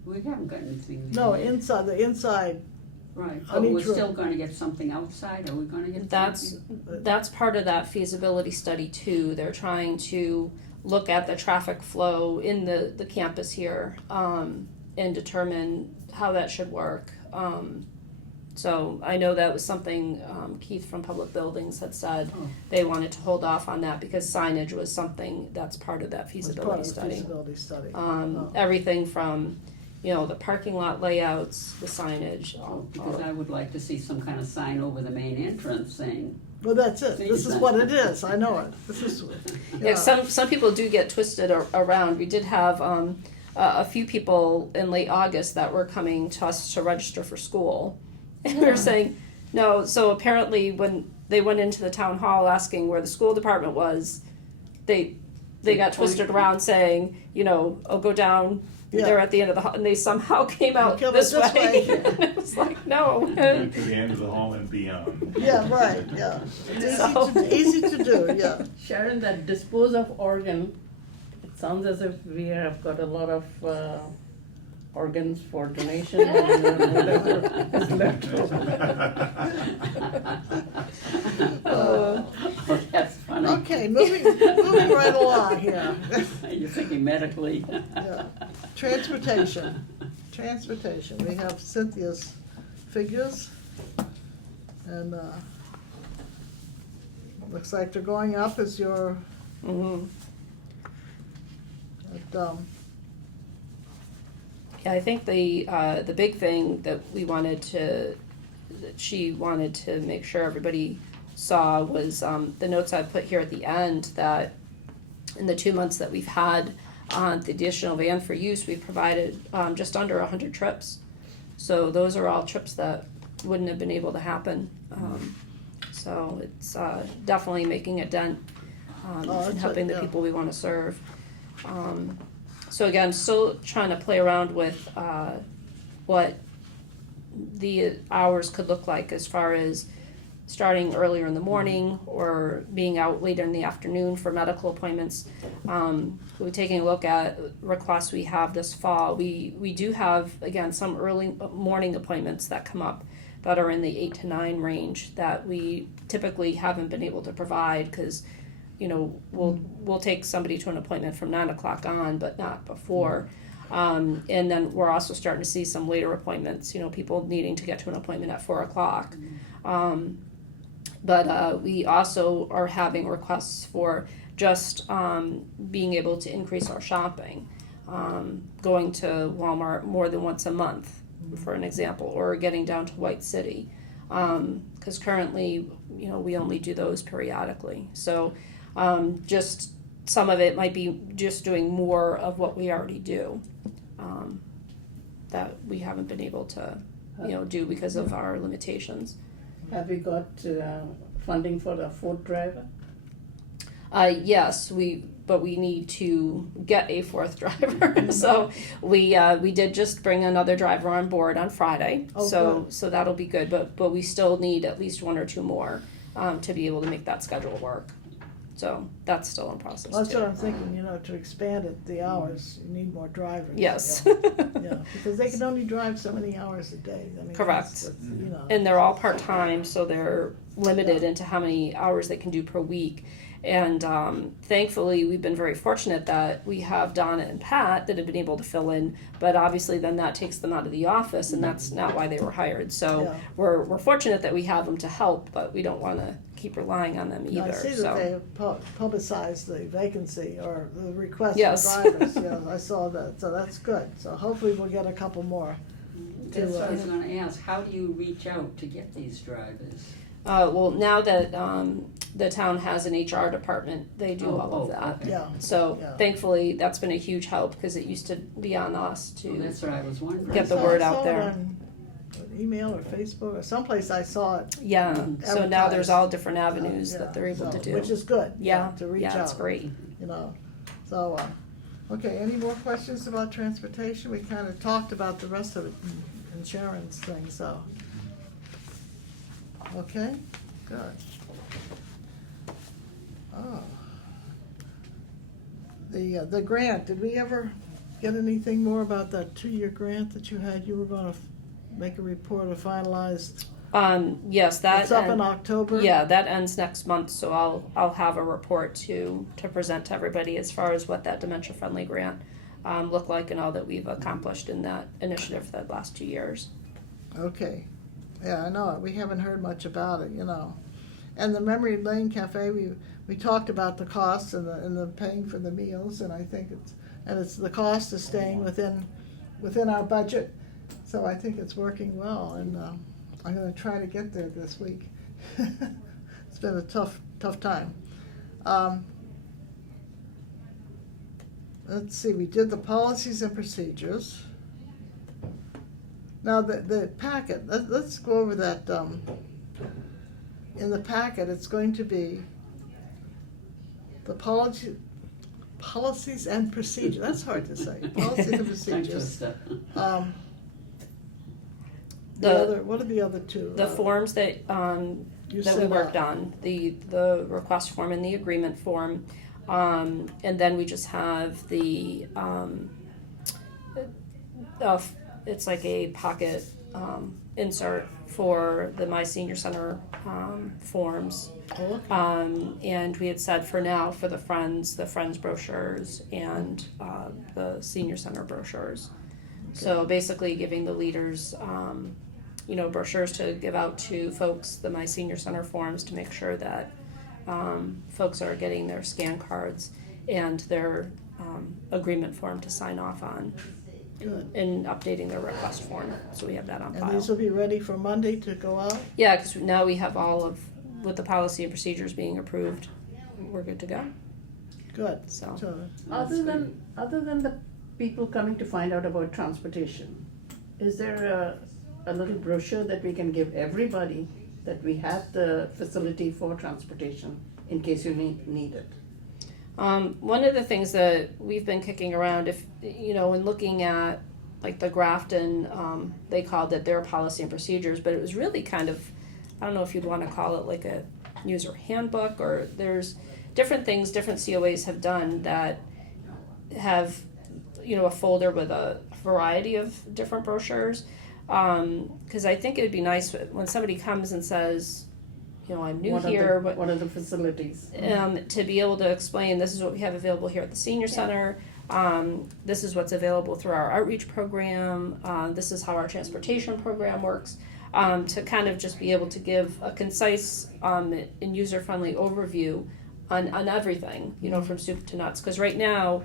We haven't got anything. No, there yet. the inside, Right, on but we're each room. still gonna get something outside, are we gonna get That's, something? that's part of that feasibility study too. They're trying to look at the traffic flow in the campus here, and determine how that should work. So I know that was something, Keith from Public Buildings had said, Oh. they wanted to hold off on that because signage was something that's part of that was part feasibility of the study. feasibility study. Oh. Everything from, the parking lot layouts, the signage, Oh, because I would like to see some kind of sign over the main entrance saying, Well, that's it. This is what it is. I know it. This is, Yeah, some people do get twisted around. We did have a few people in late August that were coming to us to register for school, and we were saying no. So apparently, when they went into the town hall asking where the school department was, they got twisted around saying, oh, go down. Yeah. They're at the end of the hall, and they somehow came out Come this this way. way. And it was like, no. To the end of the hall and beyond. Yeah, right, yeah. It's easy to do, yeah. Sharon, that dispose of organ, it sounds as if we have got a lot of organs for donation and whatever is left over. oh, that's funny. Okay, moving right along here. You're thinking medically. Yeah. Transportation, we have Cynthia's figures, and, looks like they're going up as your, Mhm. at, Yeah, I think the big thing that she wanted to make sure everybody saw was the notes I put here at the end, that in the 2 months that we've had the additional van for use, we've provided just under 100 trips. So those are all trips that wouldn't have been able to happen. So it's definitely making a dent that's in helping it, the yeah. people we want to serve. So again, still trying to play around with what the hours could look like as far as starting earlier in the morning or being out later in the afternoon for medical appointments. We're taking a look at requests we have this fall. We do have, again, some early morning appointments that come up, that are in the 8 to 9 range that we typically haven't been able to provide because, we'll take somebody to an appointment from 9 o'clock on, but not before. And then we're also starting to see some later appointments, people needing to get to an appointment at 4 o'clock. But we also are having requests for just being able to increase our shopping, going to Walmart more than once a month, for an example, or getting down to White City, because currently, we only do those periodically. So just some of it might be just doing more of what we already do, that we haven't been able to, do because of our limitations. Have we got funding for the fourth driver? Yes, but we need to get a fourth driver. So we did just bring another driver on board on Friday. Oh, so good. so that'll be good. But we still need at least 1 or 2 more to be able to make that schedule work. So that's still in process That's too. what I'm thinking, to expand it, the hours, you need more drivers. Yes. Yeah, because they can only drive so many hours a day. I mean, Correct. that's, And they're all part-time, so they're limited into how many hours they can do per week. And thankfully, we've been very fortunate that we have Donna and Pat that have been able to fill in, but obviously then that takes them out of the office, and that's not why they were hired. So Yeah. we're fortunate that we have them to help, but we don't want to keep relying on them I either. see So that they publicized the vacancy or the request Yes. for drivers. Yeah, I saw that, so that's good. So hopefully we'll get a couple more. That's what I was gonna ask, how do you reach out to get these drivers? well, now that the town has an HR department, they do all of that. Okay. Yeah, So Yeah. thankfully, that's been a huge help because it used to be on us Well, to. that's what I was wondering. Get the I word saw out it there. on email or Facebook or someplace I saw it. Yeah, so now there's Advertised. all different avenues Yeah, that they're able so- to do. Which is good. Yeah, To reach out. yeah, it's great. So, okay, any more questions about transportation? We kind of talked about the rest of it, insurance thing, so. Okay, good. Oh. The grant, did we ever get anything more about that 2-year grant that you had? You were gonna make a report or finalize. Yes, that. It's up in October? Yeah, that ends next month, so I'll have a report to present to everybody as far as what that dementia friendly grant looked like and all that we've accomplished in that initiative for the last 2 years. Okay, yeah, I know, we haven't heard much about it, And the Memory Lane Cafe, we talked about the costs and the paying for the meals, and I think it's the cost is staying within our budget, so I think it's working well, and I'm gonna try to get there this week. It's been a tough time. Let's see, we did the policies and procedures. Now, the packet, let's go over that, in the packet, it's going to be the policies and procedures, that's hard to say, policies and Tongue procedures. twister. What are the other two? The forms that You that we sent worked out. on, the request form and the agreement form, and then we just have the it's like a pocket insert for the My Senior Center forms. Oh, okay. And we had said for now for the Friends brochures and the Senior Center brochures. So basically giving the leaders, brochures to give out to folks, the My Senior Center forms to make sure that folks are getting their scan cards and their agreement form to sign off on. Good. And updating their request form, so we have that on And file. these will be ready for Monday to go out? Yeah, because now we have all of, with the policy and procedures being approved, we're good to go. Good. So. Other than the people coming to find out about transportation, is there a little brochure that we can give everybody that we have the facility for transportation in case you need it? One of the things that we've been kicking around, if, when looking at like the Grafton, they called it their policy and procedures, but it was really kind of, I don't know if you'd want to call it like a user handbook, or there's different things different COAs have done that have, a folder with a variety of different brochures. Cause I think it'd be nice when somebody comes and says, you know, I'm new What are here, the- but What are the facilities? to be able to explain, this is what we have available here at the senior center. This is what's available through our outreach program. This is how our transportation program works. To kind of just be able to give a concise and user-friendly overview on everything, you know, from soup to nuts. Because right now,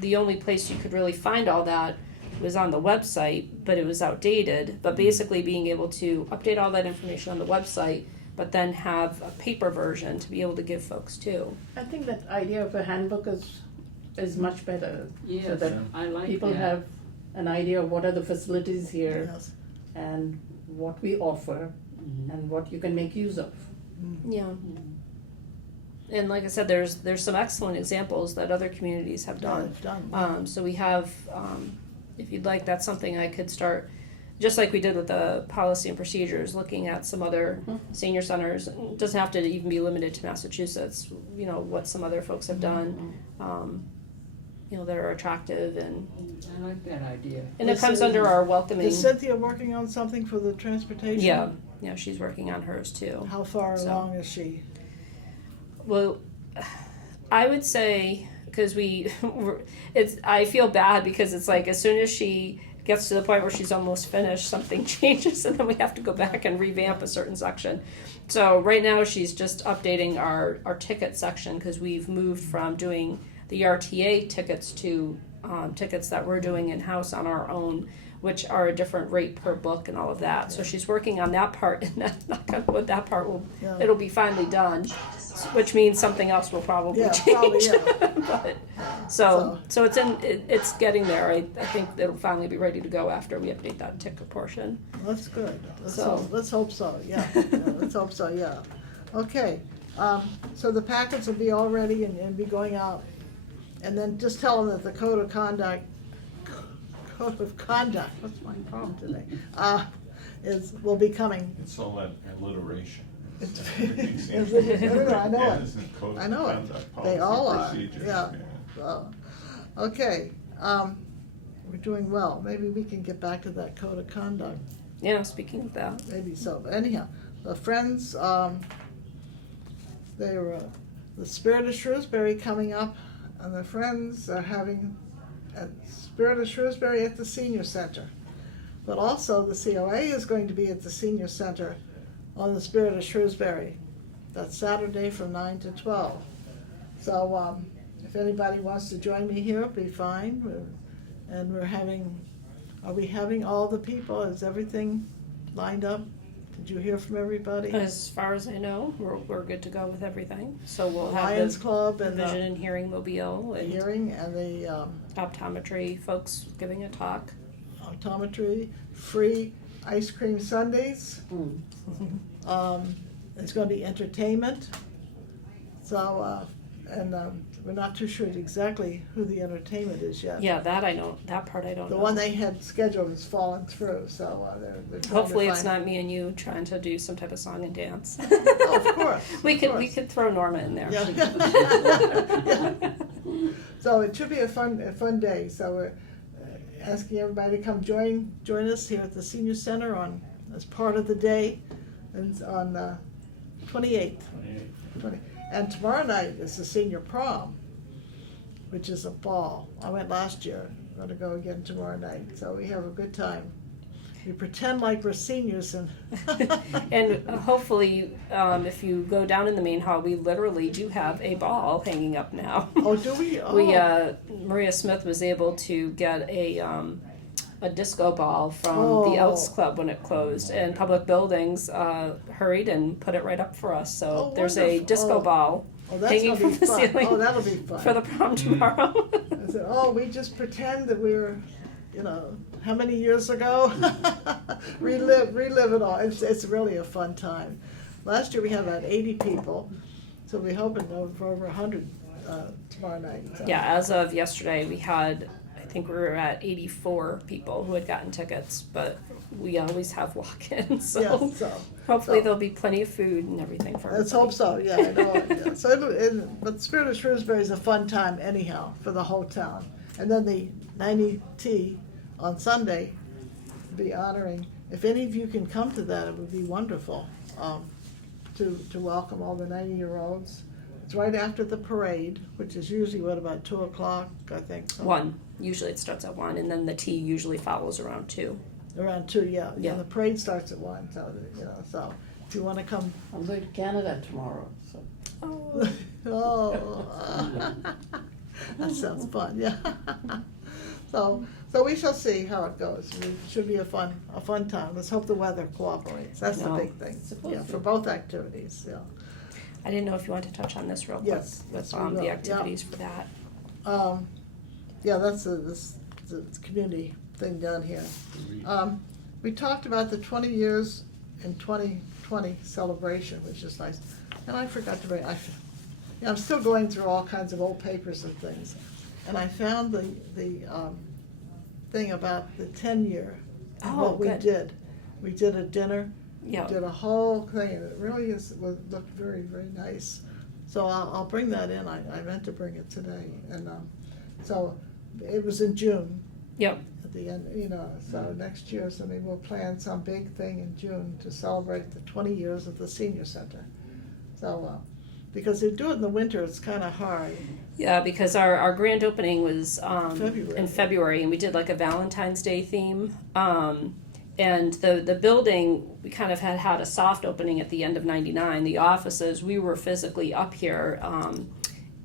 the only place you could really find all that was on the website, but it was outdated. But basically being able to update all that information on the website, but then have a paper version to be able to give folks too. I think that idea of a handbook is much better. So Yes, that I like that. people have an idea of what are the facilities here Yes. and what we offer Mhm. and what you can make use of. Yeah. And like I said, there's some excellent examples that other communities have done. Done. So we have, if you'd like, that's something I could start, just like we did with the policy and procedures, looking at some other senior centers. It doesn't have to even be limited to Massachusetts, you know, what some other folks have done, you know, that are attractive and I like that idea. it comes under our welcoming. Is Cynthia working on something for the transportation? Yeah, she's working on hers too. How far So- along is she? Well, I would say, because I feel bad because it's like as soon as she gets to the point where she's almost finished, something changes and then we have to go back and revamp a certain section. So right now she's just updating our ticket section because we've moved from doing the RTA tickets to tickets that we're doing in-house on our own, which are a different rate per book and all of that. So she's working on that part, and that part will, Yeah. it'll be finally done, which means something else will probably Yeah, change. probably, yeah. But, so it's getting there. I think it'll finally be ready to go after we update that ticket portion. That's good. So- Let's hope so, yeah. Let's hope so, yeah. Okay, so the packets will be all ready and be going out. And then just tell them that the code of conduct, what's my problem today? Will be coming. It's all that alliteration. I know it. I know it. They all are, yeah. Okay, we're doing well. Maybe we can get back to that code of conduct. Yeah, speaking of that. Maybe so, but anyhow, the Friends, they were, the Spirit of Shrewsbury coming up, and the Friends are having a Spirit of Shrewsbury at the Senior Center. But also, the COA is going to be at the Senior Center on the Spirit of Shrewsbury. That's Saturday from 9 to 12. So, if anybody wants to join me here, it'll be fine. And are we having all the people? Is everything lined up? Did you hear from everybody? As far as I know, we're good to go with everything. So we'll have Lions the Club and vision the and hearing mobile and hearing and the optometry folks giving a talk. optometry, free ice cream sundaes. It's going to be entertainment. So, we're not too sure exactly who the entertainment is yet. Yeah, that part I don't know. The one they had scheduled has fallen through, so they're trying Hopefully to it's find... not me and you trying to do some type of song and dance. Oh, of course. We of could course. throw Norma in there. Yeah. So it should be a fun day. So we're asking everybody to come join us here at the Senior Center as part of the day, and on 28th. And tomorrow night is the senior prom, which is a ball. I went last year. I'm gonna go again tomorrow night. So we have a good time. We pretend like we're seniors and. And hopefully, if you go down in the main hall, we literally do have a ball hanging up now. Oh, do we? Oh. Maria Smith was able to get a disco ball from the Oh. Elks Club when it closed, and Public Buildings hurried and put it right up for us. So Oh, there's a wonderful. disco Oh. ball Oh, that's hanging gonna be from the fun. ceiling Oh, that'll be fun. for the prom tomorrow. I said, oh, we just pretend that we were, how many years ago? relive it all. It's really a fun time. Last year we had about 80 people, so we're hoping for over 100 tomorrow night. So. Yeah, as of yesterday, we had, I think we were at 84 people who had gotten tickets, but we always have walk-ins, so Yeah, so hopefully so. there'll be plenty of food and everything for Let's everybody. hope so. Yeah, I know. Yeah. So, but Spirit of Shrewsbury is a fun time anyhow for the whole town. And then the 90T on Sunday be honoring, if any of you can come to that, it would be wonderful, to welcome all the 90-year-olds. It's right after the parade, which is usually, about 2 o'clock, I think. something. 1, usually it starts at 1, and then the tea usually follows around 2. Around 2, yeah. Yeah. The parade starts at 1, so, so if you wanna come. I'm going to Canada tomorrow, so. Oh, that sounds fun, yeah. So we shall see how it goes. It should be a fun time. Let's hope the weather cooperates. That's the No. big thing. Supposed Yeah, to. for both activities, yeah. I didn't know if you wanted to touch on this real quick Yes, with yes, we will, the yeah. activities for that. Yeah, that's this community thing down here. We talked about the 20 years in 2020 celebration, which is nice. And I forgot to bring, I'm still going through all kinds of old papers and things. And I found the thing about the 10-year and Oh, what we good. did. We did a dinner. Yeah. We did a whole thing, and it really looked very, very nice. So I'll bring that in. I meant to bring it today. And so it was in June. Yep. At the end, so next year, so maybe we'll plan some big thing in June to celebrate the 20 years of the senior center. So, because they do it in the winter, it's kind of hard. Yeah, because our grand opening was February. in February, and we did like a Valentine's Day theme. And the building, we kind of had a soft opening at the end of '99. The offices, we were physically up here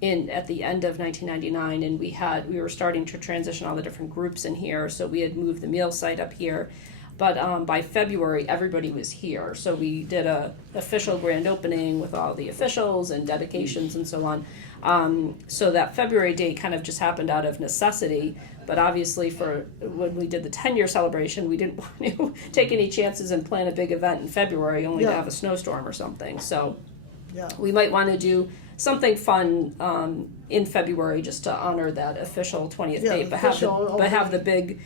at the end of 1999, and we were starting to transition all the different groups in here. So we had moved the meal site up here. But by February, everybody was here. So we did a official grand opening with all the officials and dedications and so on. So that February date kind of just happened out of necessity. But obviously, for when we did the 10-year celebration, we didn't want to take any chances and plan a big event in February, only to Yeah. have a snowstorm or something. So Yeah. we might want to do something fun in February just to honor that official 20th Yeah, date, the but have official the big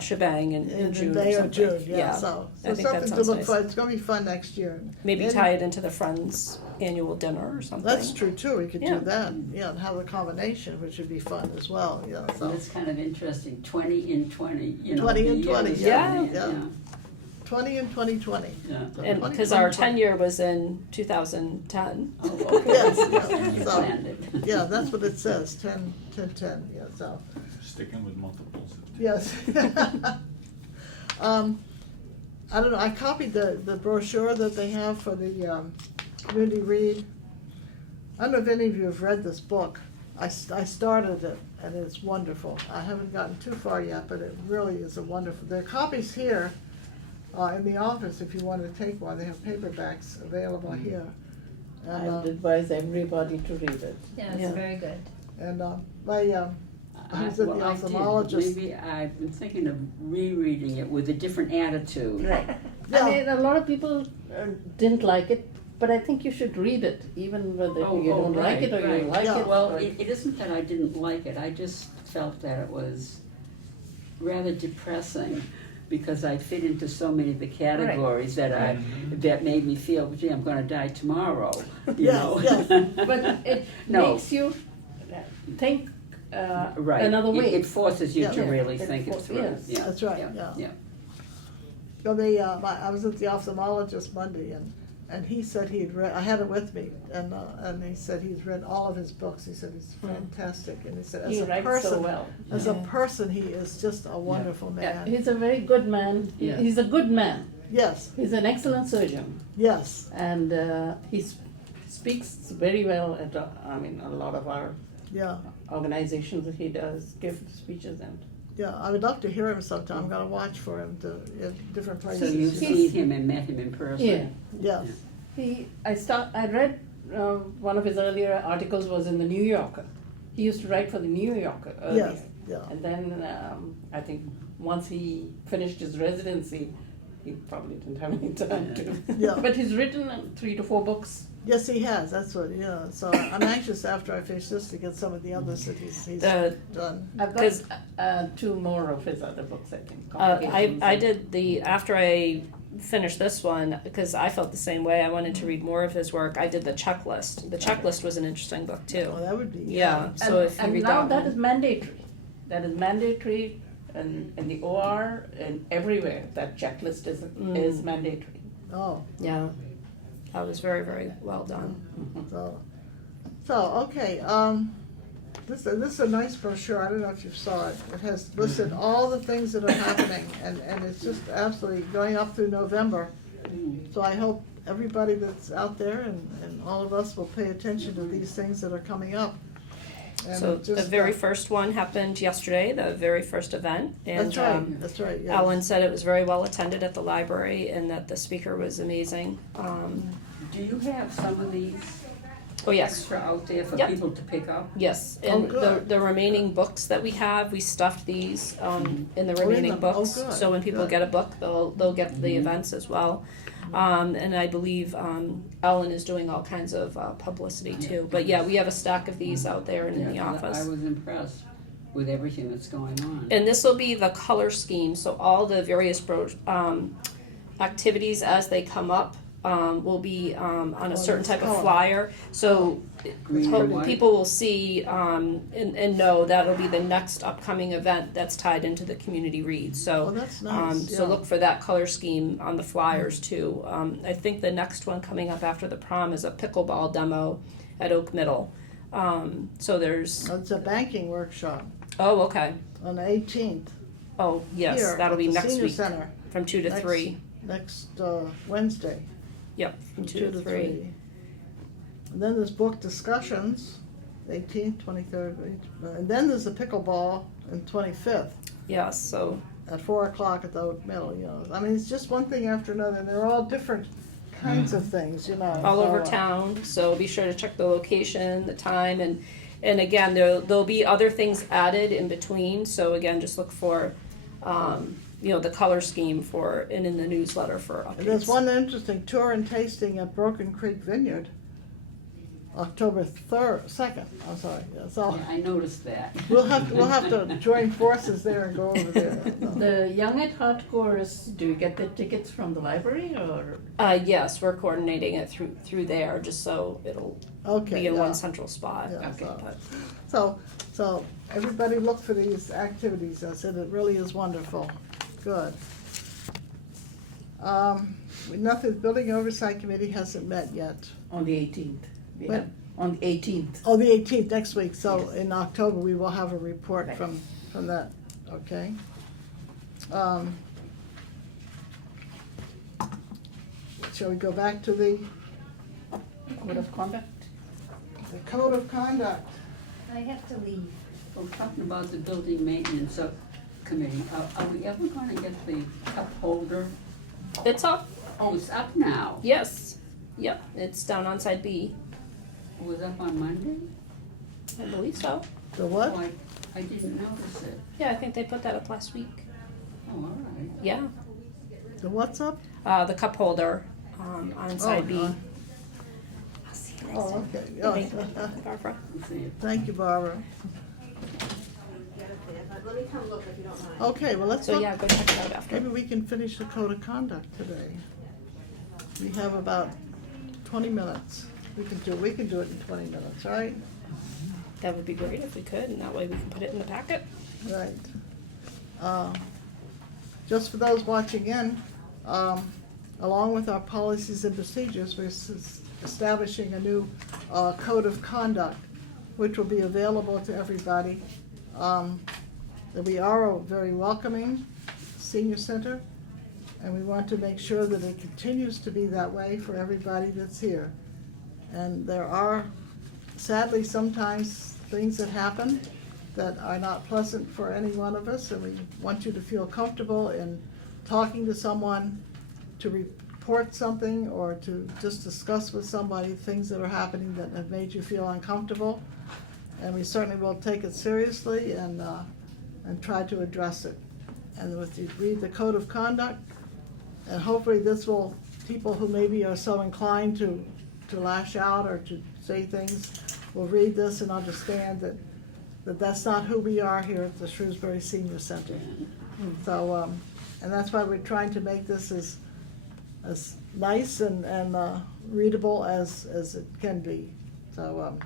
shebang in In June. May or or June, something. yeah, so I think that something to sounds look nice. for. It's gonna be fun next year. Maybe And tie it into the Friends annual dinner or something. That's true too, we could Yeah. do that, yeah, and have a combination, which would be fun as well, yeah, So so. it's kind of interesting, 20 in 20, 20 the in 20, years, yeah, yeah. 20 and 2020. Yeah. So And 20, because our 20. 10-year was in 2010. Oh, okay. Yes, yeah, You so- planned it. Yeah, that's what it says, 10, 10, 10, yeah, so, Sticking with multiples. yes. I don't know, I copied the brochure that they have for the community read. I don't know if any of you have read this book. I started it, and it's wonderful. I haven't gotten too far yet, but it really is a wonderful, there are copies here in the office if you want to take one. They have paperbacks available here. I And, would advise everybody to read it. Yeah, it's Yeah. very good. and I was at the Well, I did. ophthalmologist. Maybe I've been thinking of rereading it with a different attitude. Right. Yeah. I mean, a lot of people didn't like it, but I think you should read it, even whether you don't like it or you like Yeah. it. Well, or- it isn't that I didn't like it, I just felt that it was rather depressing because I fit into so many of the categories that made me feel, gee, I'm gonna die tomorrow, you Yes, know? yes. But it No. makes you think Right. another way. It forces you Yeah. to Yeah. really It think it for- through. yes. Yeah. That's right, yeah. Yeah. So I was at the ophthalmologist Monday, and he said he'd read, I had it with me, and he said he's read all of his books. He said he's fantastic, and he said as He a writes person, so well. as a person, he is just a wonderful Yeah, man. he's a very good man. Yeah. He's a good man. Yes, He's an excellent surgeon, yes, and he speaks very well at a lot of our yeah, organizations that he does give speeches and. yeah. I would love to hear him sometime. I'm gonna watch for him in different So places. you've He's- seen him and met him in person? Yeah. Yes, I read one of his earlier articles was in the New Yorker. He used to write for the New Yorker earlier. yes, yeah, And then I think once he finished his residency, he probably didn't have any time to. Yeah. But he's written 3 to 4 books. yes. He has. That's what. Yeah. So I'm anxious after I finish this to get some of the others that he's done. I've got 'Cause- 2 more of his other books, I think. I Complications did after I finished this one, because I felt the same way, I wanted to read more of his work, I did the checklist. The checklist was an interesting book too. Oh, that would be. Yeah, so if you and read now that that one. is mandatory. That is mandatory and in the OR and everywhere, that checklist is mandatory. Oh, Yeah, that was very, very well done. so, okay, this is a nice brochure, I don't know if you saw it. It has listed all the things that are happening, and it's just absolutely going up through November. So I hope everybody that's out there and all of us will pay attention to these things that are coming up. And So the just, very first one happened yesterday, the very first event. And That's right, yes. Ellen said it was very well attended at the library and that the speaker was amazing. Do you have some of these Oh, yes. extra out there for Yep. people to pick up? Yes, Oh, and good. the remaining books that we have, we stuffed these in the remaining them. Oh, books. good, So when people good. get a book, they'll get the events as well. And I believe Ellen is doing all kinds of publicity too. But yeah, we have a stack of these out there and in the Yeah, 'cause office. I was impressed with everything that's going on. And this will be the color scheme, so all the various activities as they come up will be on a certain this type of color. flyer. So Green and white. people will see and know that'll be the next upcoming event that's tied into the community read. Oh, So that's nice, so yeah. look for that color scheme on the flyers too. I think the next one coming up after the prom is a pickleball demo at Oak Middle. So there's It's a banking workshop okay. on the 18th. Oh yes, Here that'll at be the next Senior week Center, from 2 to Next- 3. next Wednesday. Yep, from 2 to 3. And then there's book discussions, 18th, 23rd, and then there's the pickleball on 25th Yes, so at 4 o'clock at the Oak Middle, I mean, it's just one thing after another, and they're all different kinds of things, all over So, town. So be sure to check the location, the time, and again there'll be other things added in between. So again, just look for the color scheme and in the newsletter for updates. And there's one interesting tour and tasting at Broken Creek Vineyard, October 2nd, I'm sorry, so Yeah, I noticed that. we'll have to join forces there and go over there. The Young at Heart course, do you get the tickets from the library or? Yes, we're coordinating it through there, just so it'll Okay, be in yeah. one central spot. Yeah, Okay. So everybody look for these activities, I said it really is wonderful, good. Nothing, Building Oversight Committee hasn't met yet. On the 18th. We When? have, on the 18th. Oh, the 18th, next week, so Yes. in October, we will have a report Right. from that, okay? Shall we go back to the Code of conduct. Code of Conduct? I have to leave. We're talking about the building maintenance subcommittee. Are we ever gonna get the cup holder? It's up. Oh, it's up now. Yes. Yep. It's down on side B. It was up on Monday? I believe so. The what? Oh, I didn't notice it. Yeah, I think they put that up last week. Oh, all right. Yeah. The what's up? The cup holder on side B. uh, I'll see you next Oh, time. okay, Thank you, yeah. Barbara. Let's see it. Thank you, Barbara. Let me come look if you don't mind. Okay, well, let's So look. yeah, go check it out after. Maybe we can finish the Code of Conduct today. We have about 20 minutes. We can do it in 20 minutes, right? That would be great if we could, and that way we can put it in the packet. Right. Just for those watching in, along with our policies and procedures, we're establishing a new code of conduct, which will be available to everybody. That we are a very welcoming senior center, and we want to make sure that it continues to be that way for everybody that's here. And there are, sadly, sometimes things that happen that are not pleasant for any one of us, and we want you to feel comfortable in talking to someone, to report something, or to just discuss with somebody things that are happening that have made you feel uncomfortable. And we certainly will take it seriously and try to address it. And with you read the Code of Conduct, and hopefully this will, people who maybe are so inclined to lash out or to say things, will read this and understand that that's not who we are here at the Shrewsbury Senior Center. So, and that's why we're trying to make this as nice and readable as it can be. So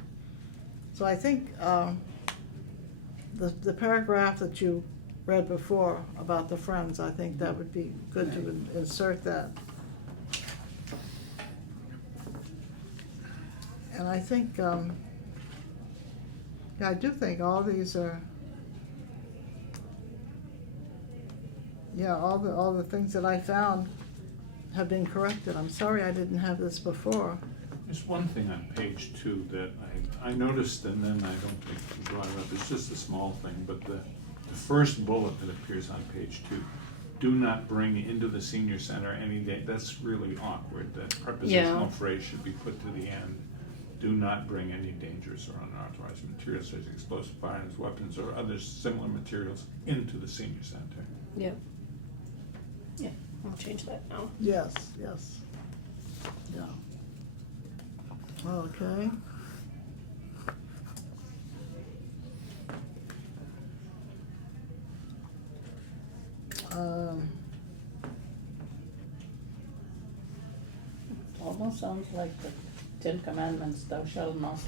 I think the paragraph that you read before about the Friends. I think that would be good to insert that. And I think, yeah, I do think all these are, yeah, all the things that I found have been corrected. I'm sorry I didn't have this before. There's one thing on page 2 that I noticed, and then I don't think you brought it up, it's just a small thing, but the first bullet that appears on page 2, do not bring into the senior center any day, that's really awkward. That prepositional phrase should be put to the end. Do not bring any dangerous or unauthorized materials such as explosive firearms, weapons, or other similar materials into the senior center. Yeah. Yeah, I'll change that now. Yes, yes. Yeah. Okay. Almost sounds like the Ten Commandments, thou shalt not.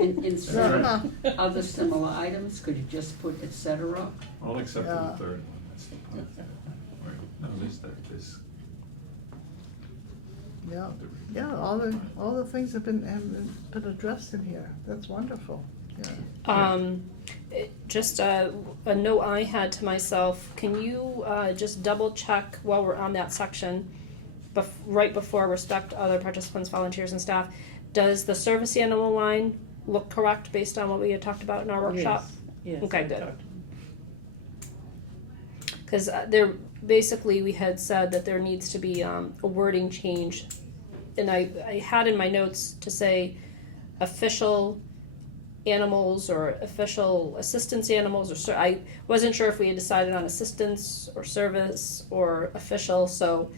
Instead Yeah. of other similar items, could you just put et cetera? All except for Yeah. the third one, that's the part. No, this. Yeah, yeah, all the things have been addressed in here. That's wonderful, yeah. Just a note I had to myself, can you just double check while we're on that section, right before respect other participants, volunteers and staff, does the service animal line look correct based on what we had talked about in our workshop? Yes. Okay, I good. thought. Because there, basically, we had said that there needs to be a wording change. And I had in my notes to say official animals or official assistance animals, or I wasn't sure if we had decided on assistance or service or official, so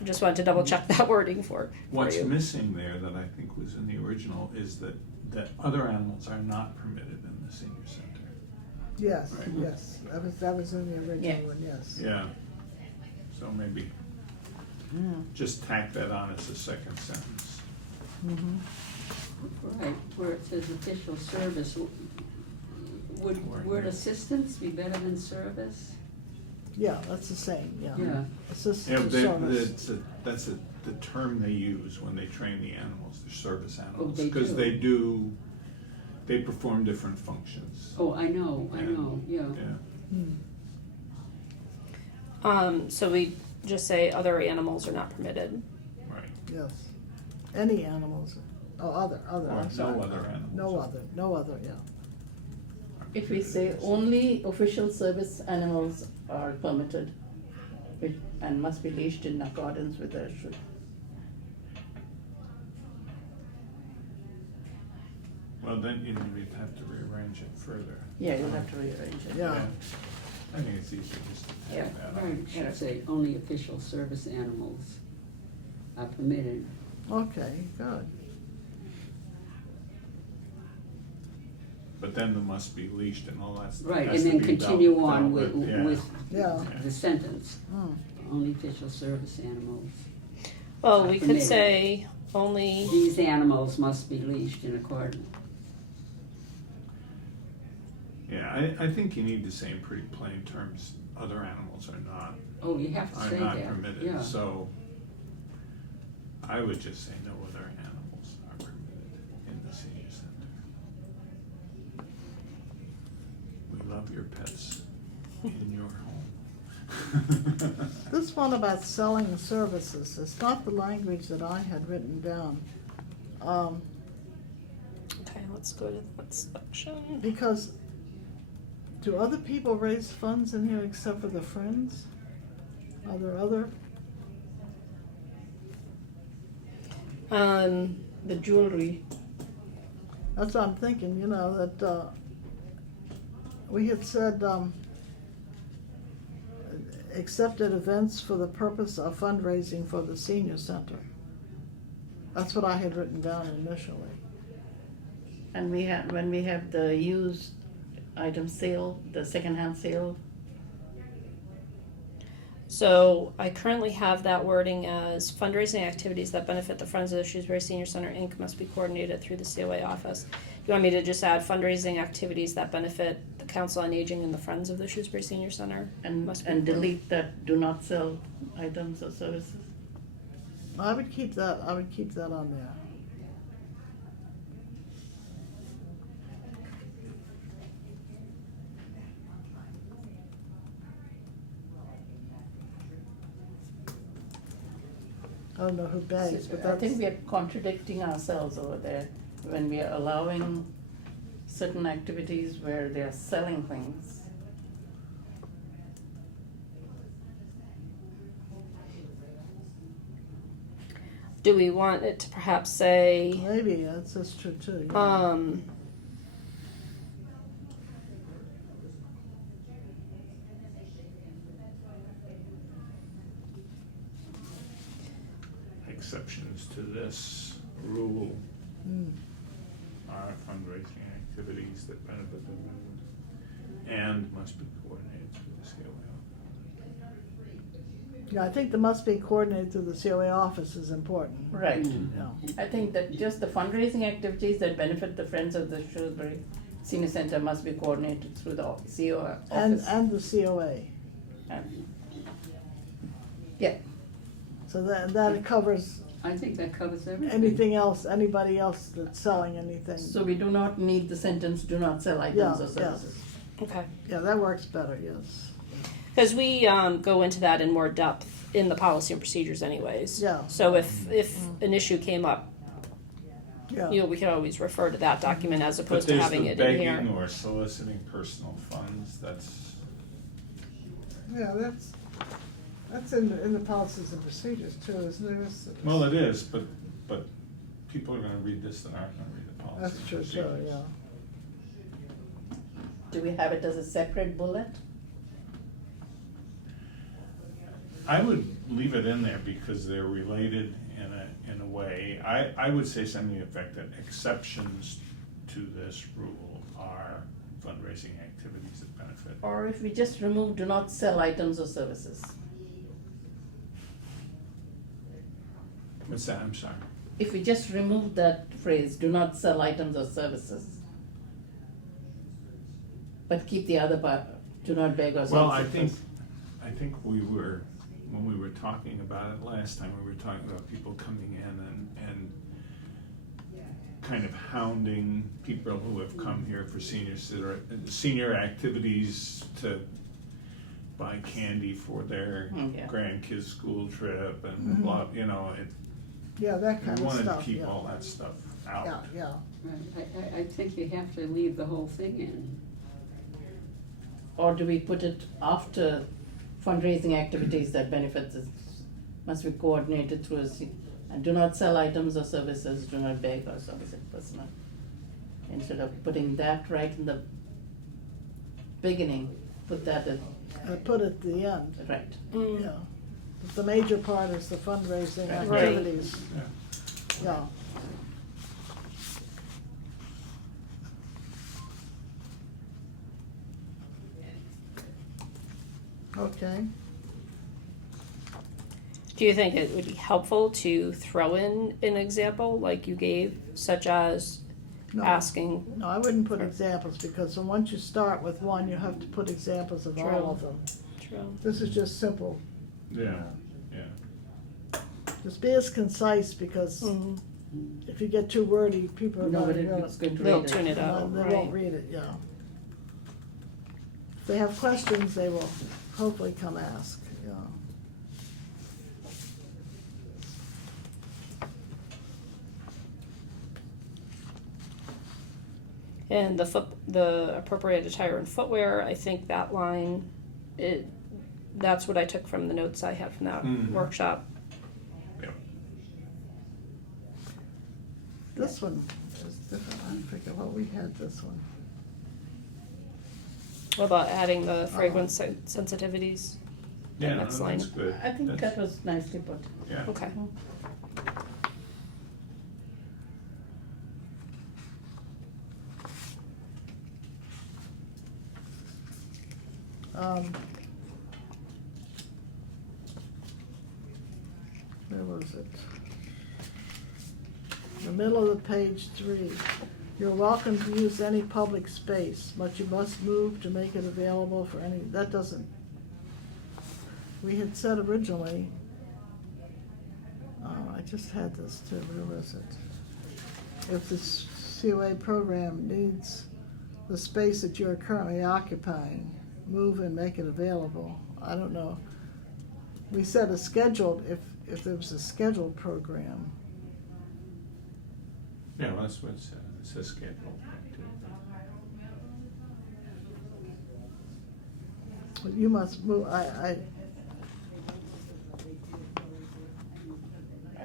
I just wanted to double check that wording for What's you. missing there that I think was in the original is that other animals are not permitted in the senior center. Yes, Right. yes, that was in the original Yeah. one, yes. Yeah, so maybe just tack that on as a second sentence. Mhm. Right, where it says official service, would word assistance be better than service? Yeah, that's the same, yeah. Yeah. Assistant Yeah, service. that's the term they use when they train the animals, the service animals. they Because do. they perform different functions. Oh, I know, yeah. Yeah. So we just say other animals are not permitted. Right. Yes. Any animals, other, Or I'm no sorry. other animals. No other, yeah. If we say only official service animals are permitted, and must be leashed in accordance with the Well, then you'd have to rearrange it further. Yeah, you'll have to rearrange it. Yeah. I think it's easier just to Yeah. tack that Right, on. it should say only official service animals are permitted. Okay, good. But then there must be leashed and all that stuff. Right, has and to then be continue dealt on with, with Yeah. the sentence, Mm. only official service animals. Well, we could Permitted. say only, These animals must be leashed in accordance. Yeah, I think you need to say in pretty plain terms, other animals are not Oh, you have to say that, yeah. permitted, so I would just say no other animals are permitted in the senior center. We love your pets in your home. This one about selling services is not the language that I had written down. okay, let's go to that section. Because do other people raise funds in here except for the Friends? Are there other? The jewelry, That's what I'm thinking, that, we had said, accepted events for the purpose of fundraising for the senior center. That's what I had written down initially. and when we have the used item sale, the secondhand sale, So I currently have that wording as fundraising activities that benefit the Friends of the Shrewsbury Senior Center Inc. must be coordinated through the COA office. You want me to just add fundraising activities that benefit the Council on Aging and the Friends of the Shrewsbury Senior Center? And, Must be and coordinated. delete that do not sell items or services. I would keep that on there. I don't know who begs, but I think that's, we are contradicting ourselves over there when we are allowing certain activities where they are selling things. Do we want it to perhaps say, maybe, that's true too. Yeah. Exceptions to this rule Mm. are fundraising activities that benefit the members and must be coordinated through the COA. Yeah, I think the must be coordinated through the COA office is important. Right. Yeah. I think that just the fundraising activities that benefit the Friends of the Shrewsbury Senior Center must be coordinated through the COA office. And the COA. And- Yeah, So that covers I think that covers everything. anything else, anybody else that's selling anything. so we do not need the sentence, do not sell items or Yeah, services. okay. Yeah, that works better, yes. Because we go into that in more depth in the policy and procedures anyways. Yeah. So if an issue came up, Yeah. we could always refer to that document as But opposed to there's having the it in here. begging or soliciting personal funds, that's, Yeah, that's in the policies and procedures too, isn't it? well, it is, but people are gonna read this that aren't gonna read the policy That's and true too, procedures. yeah. Do we have it as a separate bullet? I would leave it in there because they're related in a way. I would say something to the effect that exceptions to this rule are fundraising activities that benefit. Or if we just remove do not sell items or services? What's that, I'm sorry? If we just remove that phrase, do not sell items or services, but keep the other part, do not beg or Well, I solicit. think when we were talking about it last time, we were talking about people coming in and kind of hounding people who have come here for senior activities to buy candy for their Yeah. grandkids' school trip and blah, Yeah, that we kind of wanted to stuff, keep yeah. all that stuff out. Yeah, yeah. Right. I think you have to leave the whole thing in. Or do we put it after fundraising activities that benefit this, must be coordinated through and do not sell items or services, do not beg or solicit personal. Instead of putting that right in the beginning, put that at, I put at the end, right. Mm. yeah. But the major part is the fundraising Right. activities, Yeah. yeah. Okay, Do you think it would be helpful to throw in an example like you gave, such as no, asking? no, I wouldn't put examples, because once you start with one, you have to put examples of True. all of them. True. This is just simple, Yeah, just be as concise, because Mhm. if you get too wordy, people are not Nobody gonna, is going to They'll read tune it out, they right? won't read it, yeah. If they have questions, they will hopefully come ask, yeah. And the appropriate attire and footwear, I think that line, that's what I took from the notes I have from that Mhm. workshop. yeah. This one is different, I forget what we had this one. What about adding the fragrance sensitivities? Yeah, next no, line. that's good. I think That's- that was nicely put. Yeah. Okay. is it? The middle of the page 3. You're welcome to use any public space, but you must move to make it available for any, that doesn't, we had said originally, I just had this too, where was it? If the COA program needs the space that you're currently occupying, move and make it available. I don't know. We said a scheduled, if there was a scheduled program. Yeah, well, that's what it says. It says schedule. You must move, I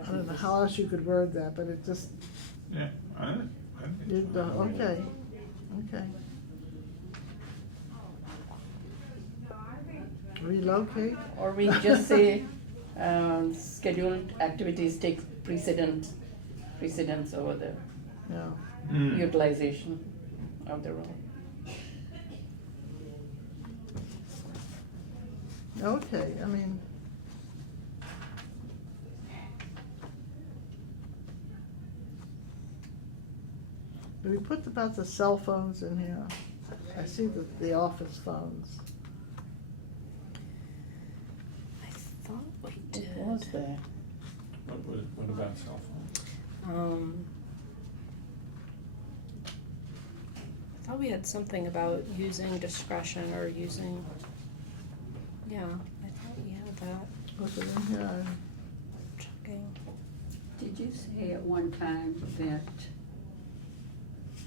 don't know how else you could word that, but it just, Yeah, okay, okay. Relocate? Or we just say, scheduled activities take precedence over the Yeah. utilization of the room. Okay, I mean. Do we put about the cell phones in here? I see the office phones. I thought we did. It was there. What about cell phone? I thought we had something about using discretion or using, yeah, I thought we had that. Was it in here? Checking. Did you say at one time that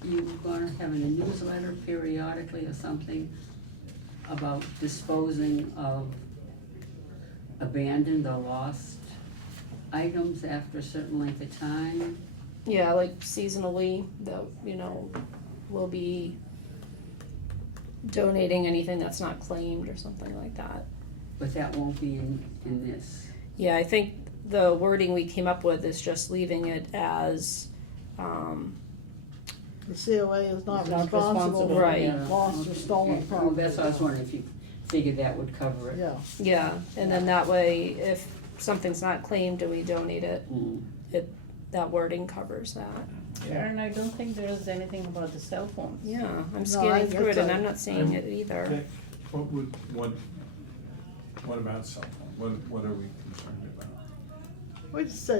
you were gonna have a newsletter periodically or something about disposing of abandoned or lost items after a certain length of time? Yeah, like seasonally, that, we'll be donating anything that's not claimed or something like that. But that won't be in this. Yeah, I think the wording we came up with is just leaving it as, The COA is not Not responsible responsible, for right. lost or stolen Well, property. that's what I was wondering, if you figured that would cover it. Yeah, yeah, and then that way, if something's not claimed and we donate it, Mm. that wording covers that. Sharon, I don't think there is anything about the cell phones. Yeah, I'm No, scanning through it and that's I'm not seeing it either. Dick, what about cell phone? What are we concerned about? we just say,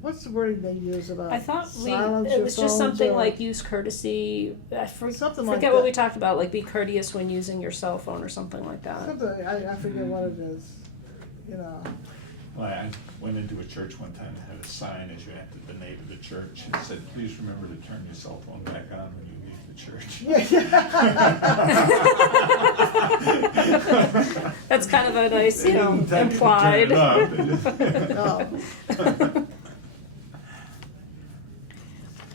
what's the wording they use about I thought silence it your was just phones something or- like use courtesy, Something like forget what that. we talked about, like be courteous when using your cell phone or something like that. Something, I forget what it is, Well, I went into a church one time that had a sign as you entered the name of the church. It said, please remember to turn your cell phone back on when you leave the church. That's kind of a nice, They didn't technically implied. turn it off, they just-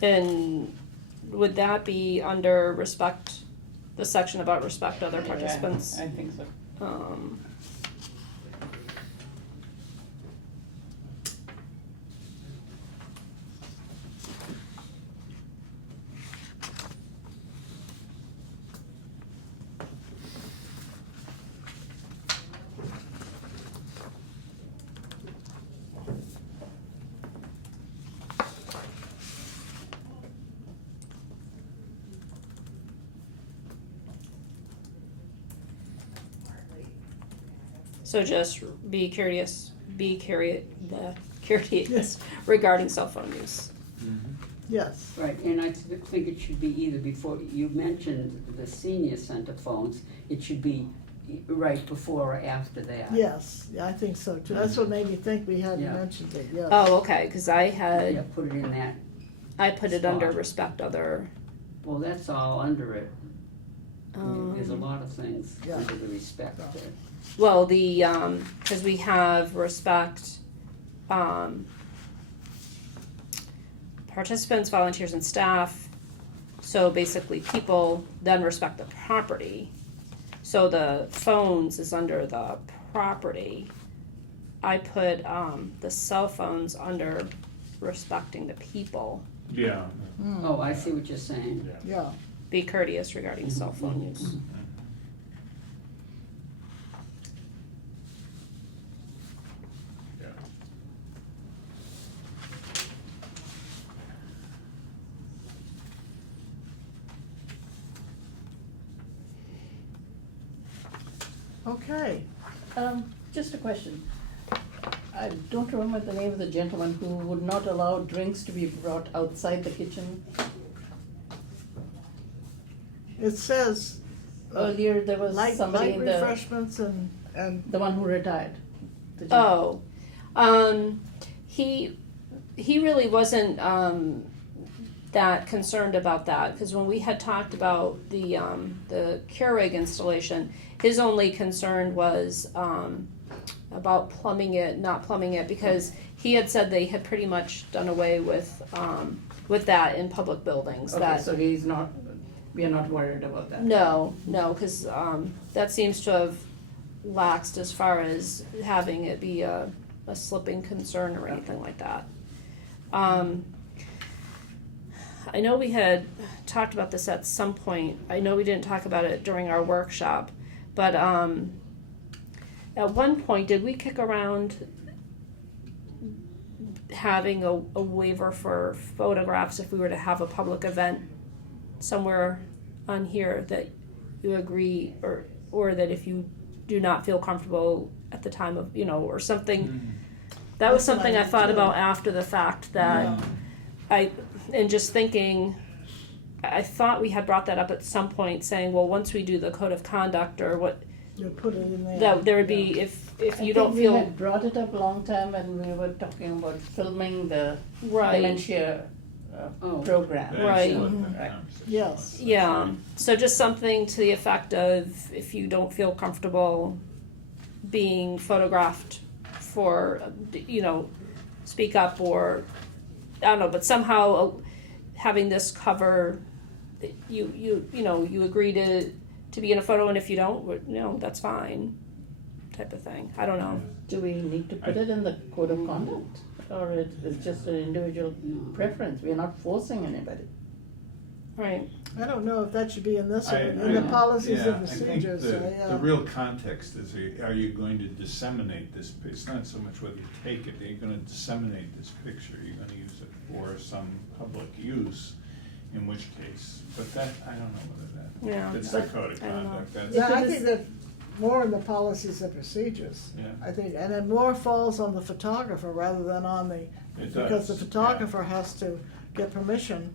And would that be under respect, the section about respect other participants? Yeah, I think so. So just be curious regarding cell phone use. Yes, Right, and I think it should be either before, you mentioned the senior center phones, it should be right before or after that. yes, yeah, I think so too. That's what made me think we hadn't Yeah. mentioned it, yes. Oh, okay, cause I Yeah, had, put it in that, I put it under Spot. respect other, well, that's all under it. There's a um, lot of things Yeah. under the respect there. well, the, cause we have respect, participants, volunteers and staff, so basically people, then respect the property. So the phones is under the property. I put, the cell phones under respecting the people. Yeah. Oh, I see what you're saying. Yeah, Be courteous regarding cell phone use. Okay, Just a question. I don't remember the name of the gentleman who would not allow drinks to be brought outside the kitchen. it says. Earlier, there was Light somebody in the, refreshments and, the one who retired. The gentleman. He really wasn't, that concerned about that, because when we had talked about the Keurig installation, his only concern was, about not plumbing it, because he had said they had pretty much done away with that in public buildings. Okay, That so we are not worried about that. No, because that seems to have laxed as far as having it be a slipping concern or anything like that. I know we had talked about this at some point. I know we didn't talk about it during our workshop, but at one point, did we kick around having a waiver for photographs if we were to have a public event somewhere on here that you agree, or that if you do not feel comfortable at the time of, or something? That was That's what something I I did thought too. about after the fact, that and just thinking, I thought we had brought that up at some point, saying, well, once we do the code of conduct or what, you put it in there. that there would be, if you don't I think we feel had brought it up a long time when we were talking about filming the right. dementia program. That's Right. what the Right. conversation Yes. was. That's Yeah, right. so just something to the effect of, if you don't feel comfortable being photographed for, speak up, or, I don't know, but somehow having this cover, you agree to be in a photo, and if you don't, that's fine, type of thing. I don't know. Do we need to put it in the code of conduct, or it's just an individual preference? We are not forcing anybody. Right. I don't know if that should be in this or I- in the I- policies yeah, and procedures. I think the real context is, are you going to disseminate this, it's not so much whether you take it, you're gonna disseminate this picture, you're gonna use it for some public use, in which case, but that, I don't know whether Yeah. that's the code of I don't know. conduct, that's. Yeah, I If it think is- that more in the policies and procedures. Yeah. I think, and it more falls on the photographer rather than on the, It because the does, yeah. photographer has to get permission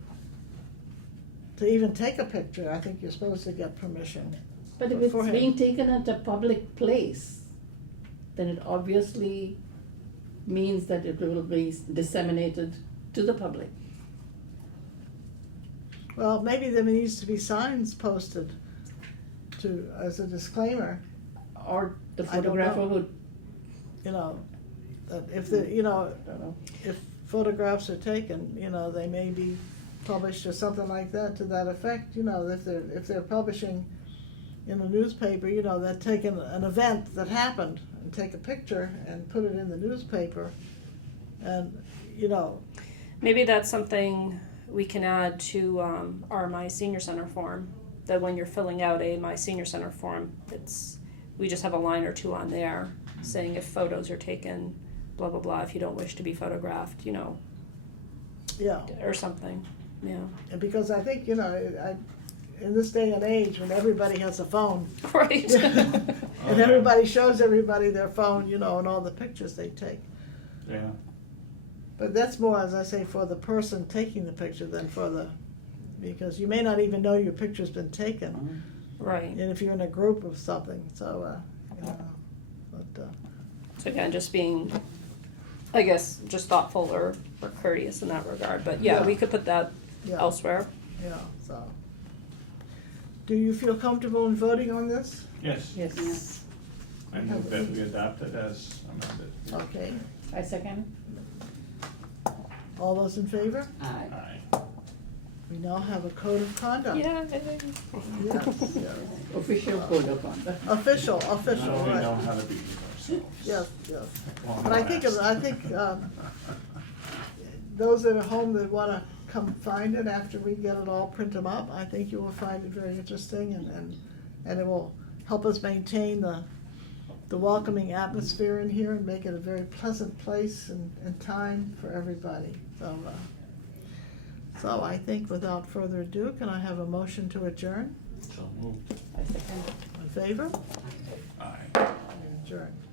to even take a picture. I think you're supposed to get permission. But if it's Beforehand. being taken at a public place, then it obviously means that it will be disseminated to the public. Well, maybe there needs to be signs posted as a disclaimer, Or the I don't photographer know. would, that if the, I don't know. if photographs are taken, they may be published or something like that to that effect, if they're publishing in a newspaper, they're taking an event that happened and take a picture and put it in the newspaper and, Maybe that's something we can add to our My Senior Center form, that when you're filling out a My Senior Center form, we just have a line or two on there saying if photos are taken, blah, blah, blah, if you don't wish to be photographed, yeah. or something, yeah. And because I think, in this day and age when everybody has a phone, Right. and yeah. everybody shows everybody their phone, and all the pictures they take. Yeah, But that's more, as I say, for the person taking the picture than because you may not even know your picture's been taken, Right. and if you're in a group of something, so, but, So again, just being, I guess, just thoughtful or courteous in that regard, but yeah, we could put that yeah, elsewhere. so. Do you feel comfortable in voting on this? yes, Yes, I move that we adopt it as amended. Okay, I second. all those in favor? Aye. Aye. We now have a code of conduct. Yeah. Yes, yes. Official code of conduct. Official, Now we right. know how to behave ourselves. Yes, yes. Well, But I think, those that are home that wanna come find it after we get it all printed up, I think you will find it very interesting and it will help us maintain the welcoming atmosphere in here and make it a very pleasant place and time for everybody. So I think without further ado, can I have a motion to adjourn? So moved. I second. In favor? Aye. adjourned.